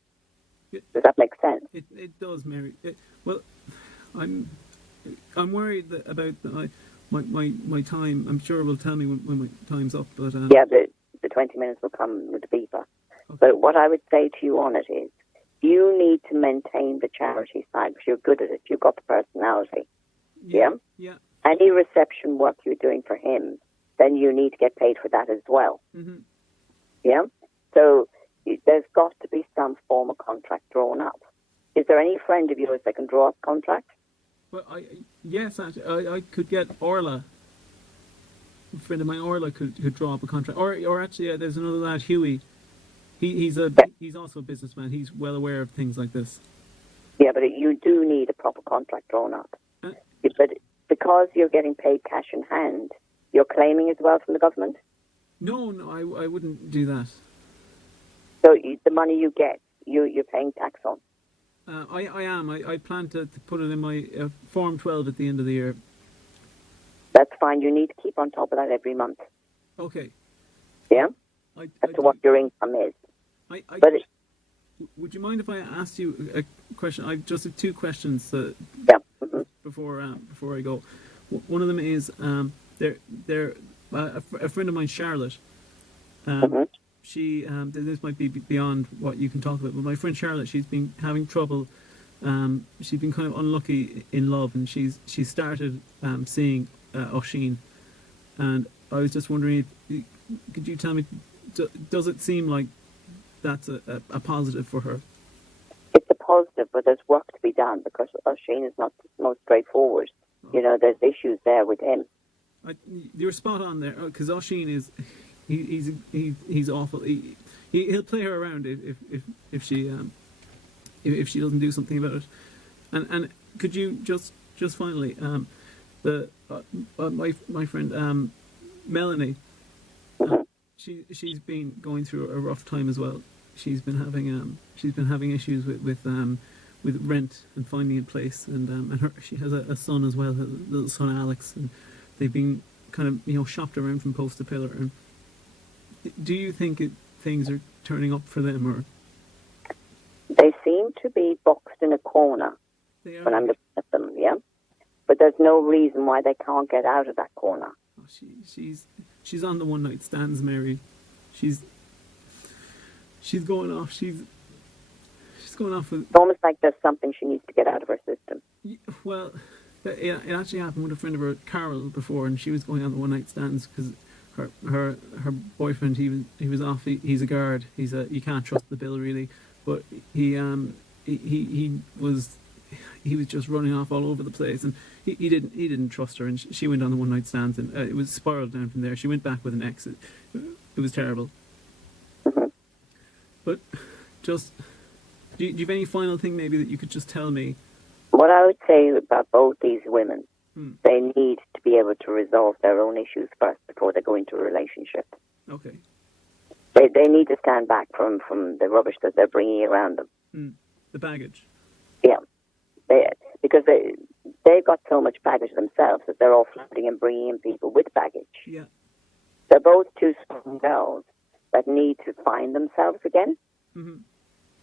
Does that make sense? It does, Mary. Well, I'm worried about my time. I'm sure it will tell me when my time's up. But yeah, the 20 minutes will come with the beeper. Okay. But what I would say to you on it is, you need to maintain the charity side because you're good at it. You've got the personality. Yeah? Yeah. Any reception work you're doing for him, then you need to get paid for that as well. Mm-hmm. Yeah? So there's got to be some form of contract drawn up. Is there any friend of yours that can draw up a contract? Well, yes, I could get Orla. A friend of mine, Orla, could draw up a contract. Or actually, there's another lad, Huey. He's also a businessman. He's well aware of things like this. Yeah, but you do need a proper contract drawn up. But because you're getting paid cash in hand, you're claiming as well from the government? No, I wouldn't do that. So the money you get, you're paying tax on? I am. I plan to put it in my Form 12 at the end of the year. That's fine. You need to keep on top of that every month. Okay. Yeah? As to what your income is. Would you mind if I asked you a question? I just have two questions before I go. One of them is a friend of mine, Charlotte. She this might be beyond what you can talk about, but my friend Charlotte, she's been having trouble. She's been kind of unlucky in love, and she started seeing Oisin, and I was just wondering, could you tell me, does it seem like that's a positive for her? It's a positive, but there's work to be done because Oisin is not the most straightforward. You know, there's issues there with him. You're spot on there, because Oisin is. He's awful. He'll play her around if she doesn't do something about it. And could you just finally my friend Melanie, she's been going through a rough time as well. She's been having issues with rent and finding a place, and she has a son as well, a little son Alex, and they've been kind of shopped around from post to pillar. And do you think things are turning up for them, or? They seem to be boxed in a corner when I'm looking at them, yeah? But there's no reason why they can't get out of that corner. She's on the one-night stands, Mary. she's going off. She's going off with. It's almost like there's something she needs to get out of her system. Well, it actually happened with a friend of her, Carol, before, and she was going on the one night stands because her boyfriend, he was off. He's a guard. You can't trust the bill really, but he was just running off all over the place, and he didn't trust her, and she went on the one night stands, and it was spiraled down from there. She went back with an ex. It was terrible. Mm-hmm. But just, do you have any final thing maybe that you could just tell me? What I would say about both these women, they need to be able to resolve their own issues first before they go into a relationship. Okay. They need to stand back from the rubbish that they're bringing around them. The baggage. Yeah. Because they've got so much baggage themselves that they're all floating and bringing in people with baggage. Yeah. They're both two strong girls that need to find themselves again. Mm-hmm.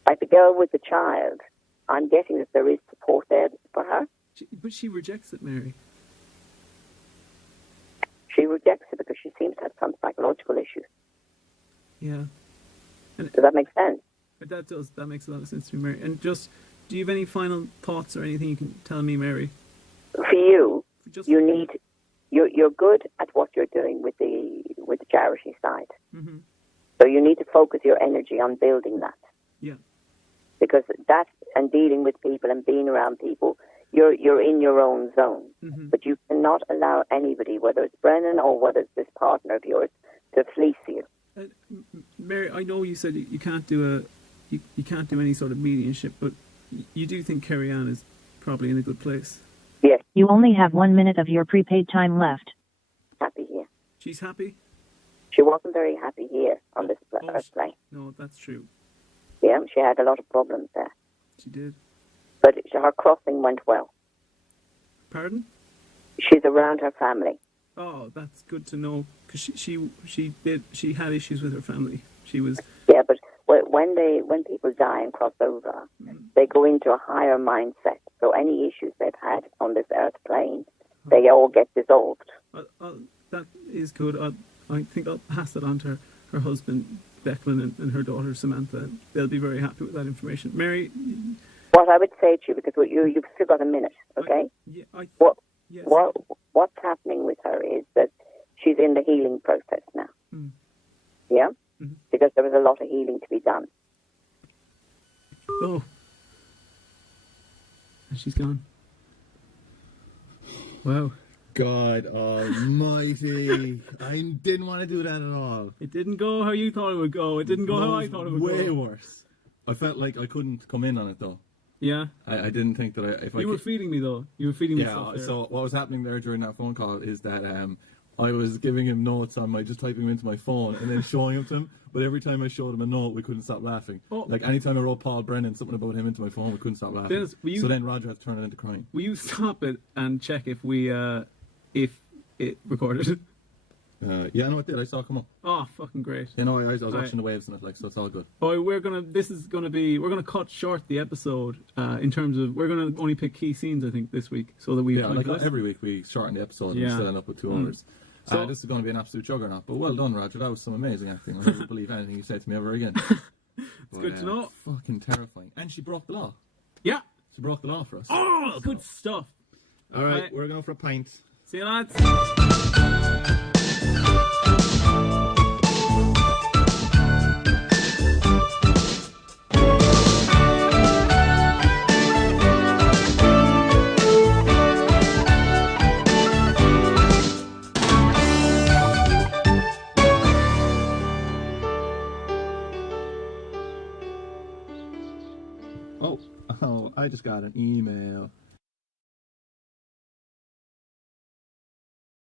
Like the girl with the child, I'm getting that there is support there for her. But she rejects it, Mary. She rejects it because she seems to have some psychological issues. Yeah. Does that make sense? That does. That makes a lot of sense to me, Mary. And just, do you have any final thoughts or anything you can tell me, Mary? For you, you're good at what you're doing with the charity side. Mm-hmm. So you need to focus your energy on building that. Yeah. Because that and dealing with people and being around people, you're in your own zone. Mm-hmm. But you cannot allow anybody, whether it's Brennan or whether it's this partner of yours, to fleece you. Mary, I know you said you can't do you can't do any sort of mediumship, but you do think Kerry Ann is probably in a good place. Yes. You only have 1 minute of your prepaid time left. Happy here. She's happy? She wasn't very happy here on this earth plane. No, that's true. Yeah, she had a lot of problems there. She did. But her crossing went well. Pardon? She's around her family. Oh, that's good to know, because she had issues with her family. She was. Yeah, but when people die and cross over, they go into a higher mindset. So any issues they've had on this earth plane, they all get dissolved. That is good. I think I'll pass it on to her husband, Declan, and her daughter, Samantha. They'll be very happy with that information. Mary? What I would say to you, because you've still got a minute, okay? Yes. What's happening with her is that she's in the healing process now. Mm. Yeah? Mm-hmm. Because there was a lot of healing to be done. Oh. And she's gone. Wow. God almighty. I didn't want to do that at all. It didn't go how you thought it would go. It didn't go how I thought it would go. Way worse. I felt like I couldn't come in on it, though. Yeah? I didn't think that You were feeding me, though. You were feeding me stuff Yeah, there. so what was happening there during that phone call is that I was giving him notes on just typing them into my phone and then showing them to him. But every time I showed him a note, we couldn't stop laughing. Oh. Like, anytime I wrote Paul Brennan, something about him into my phone, we couldn't stop laughing. Dennis, so then Roger had to turn it into crying. Will you stop it and check if if it recorded? Yeah, I know it did. I saw it come up. Oh, fucking great. You know, I was watching the waves and it, so it's all good. Oh, we're gonna cut short the episode in terms of, we're gonna only pick key scenes, I think, this week, so that we every week we shorten the episode and we still end up with 2 hours. So this is going to be an absolute juggernaut. But well done, Roger. That was some amazing acting. I'll never believe anything you say to me ever again. It's good to know. Fucking terrifying. And she broke the law. Yeah. She broke the law for us. Oh, good stuff. All right, we're going for a pint. See you, lads. Oh, I just got an email.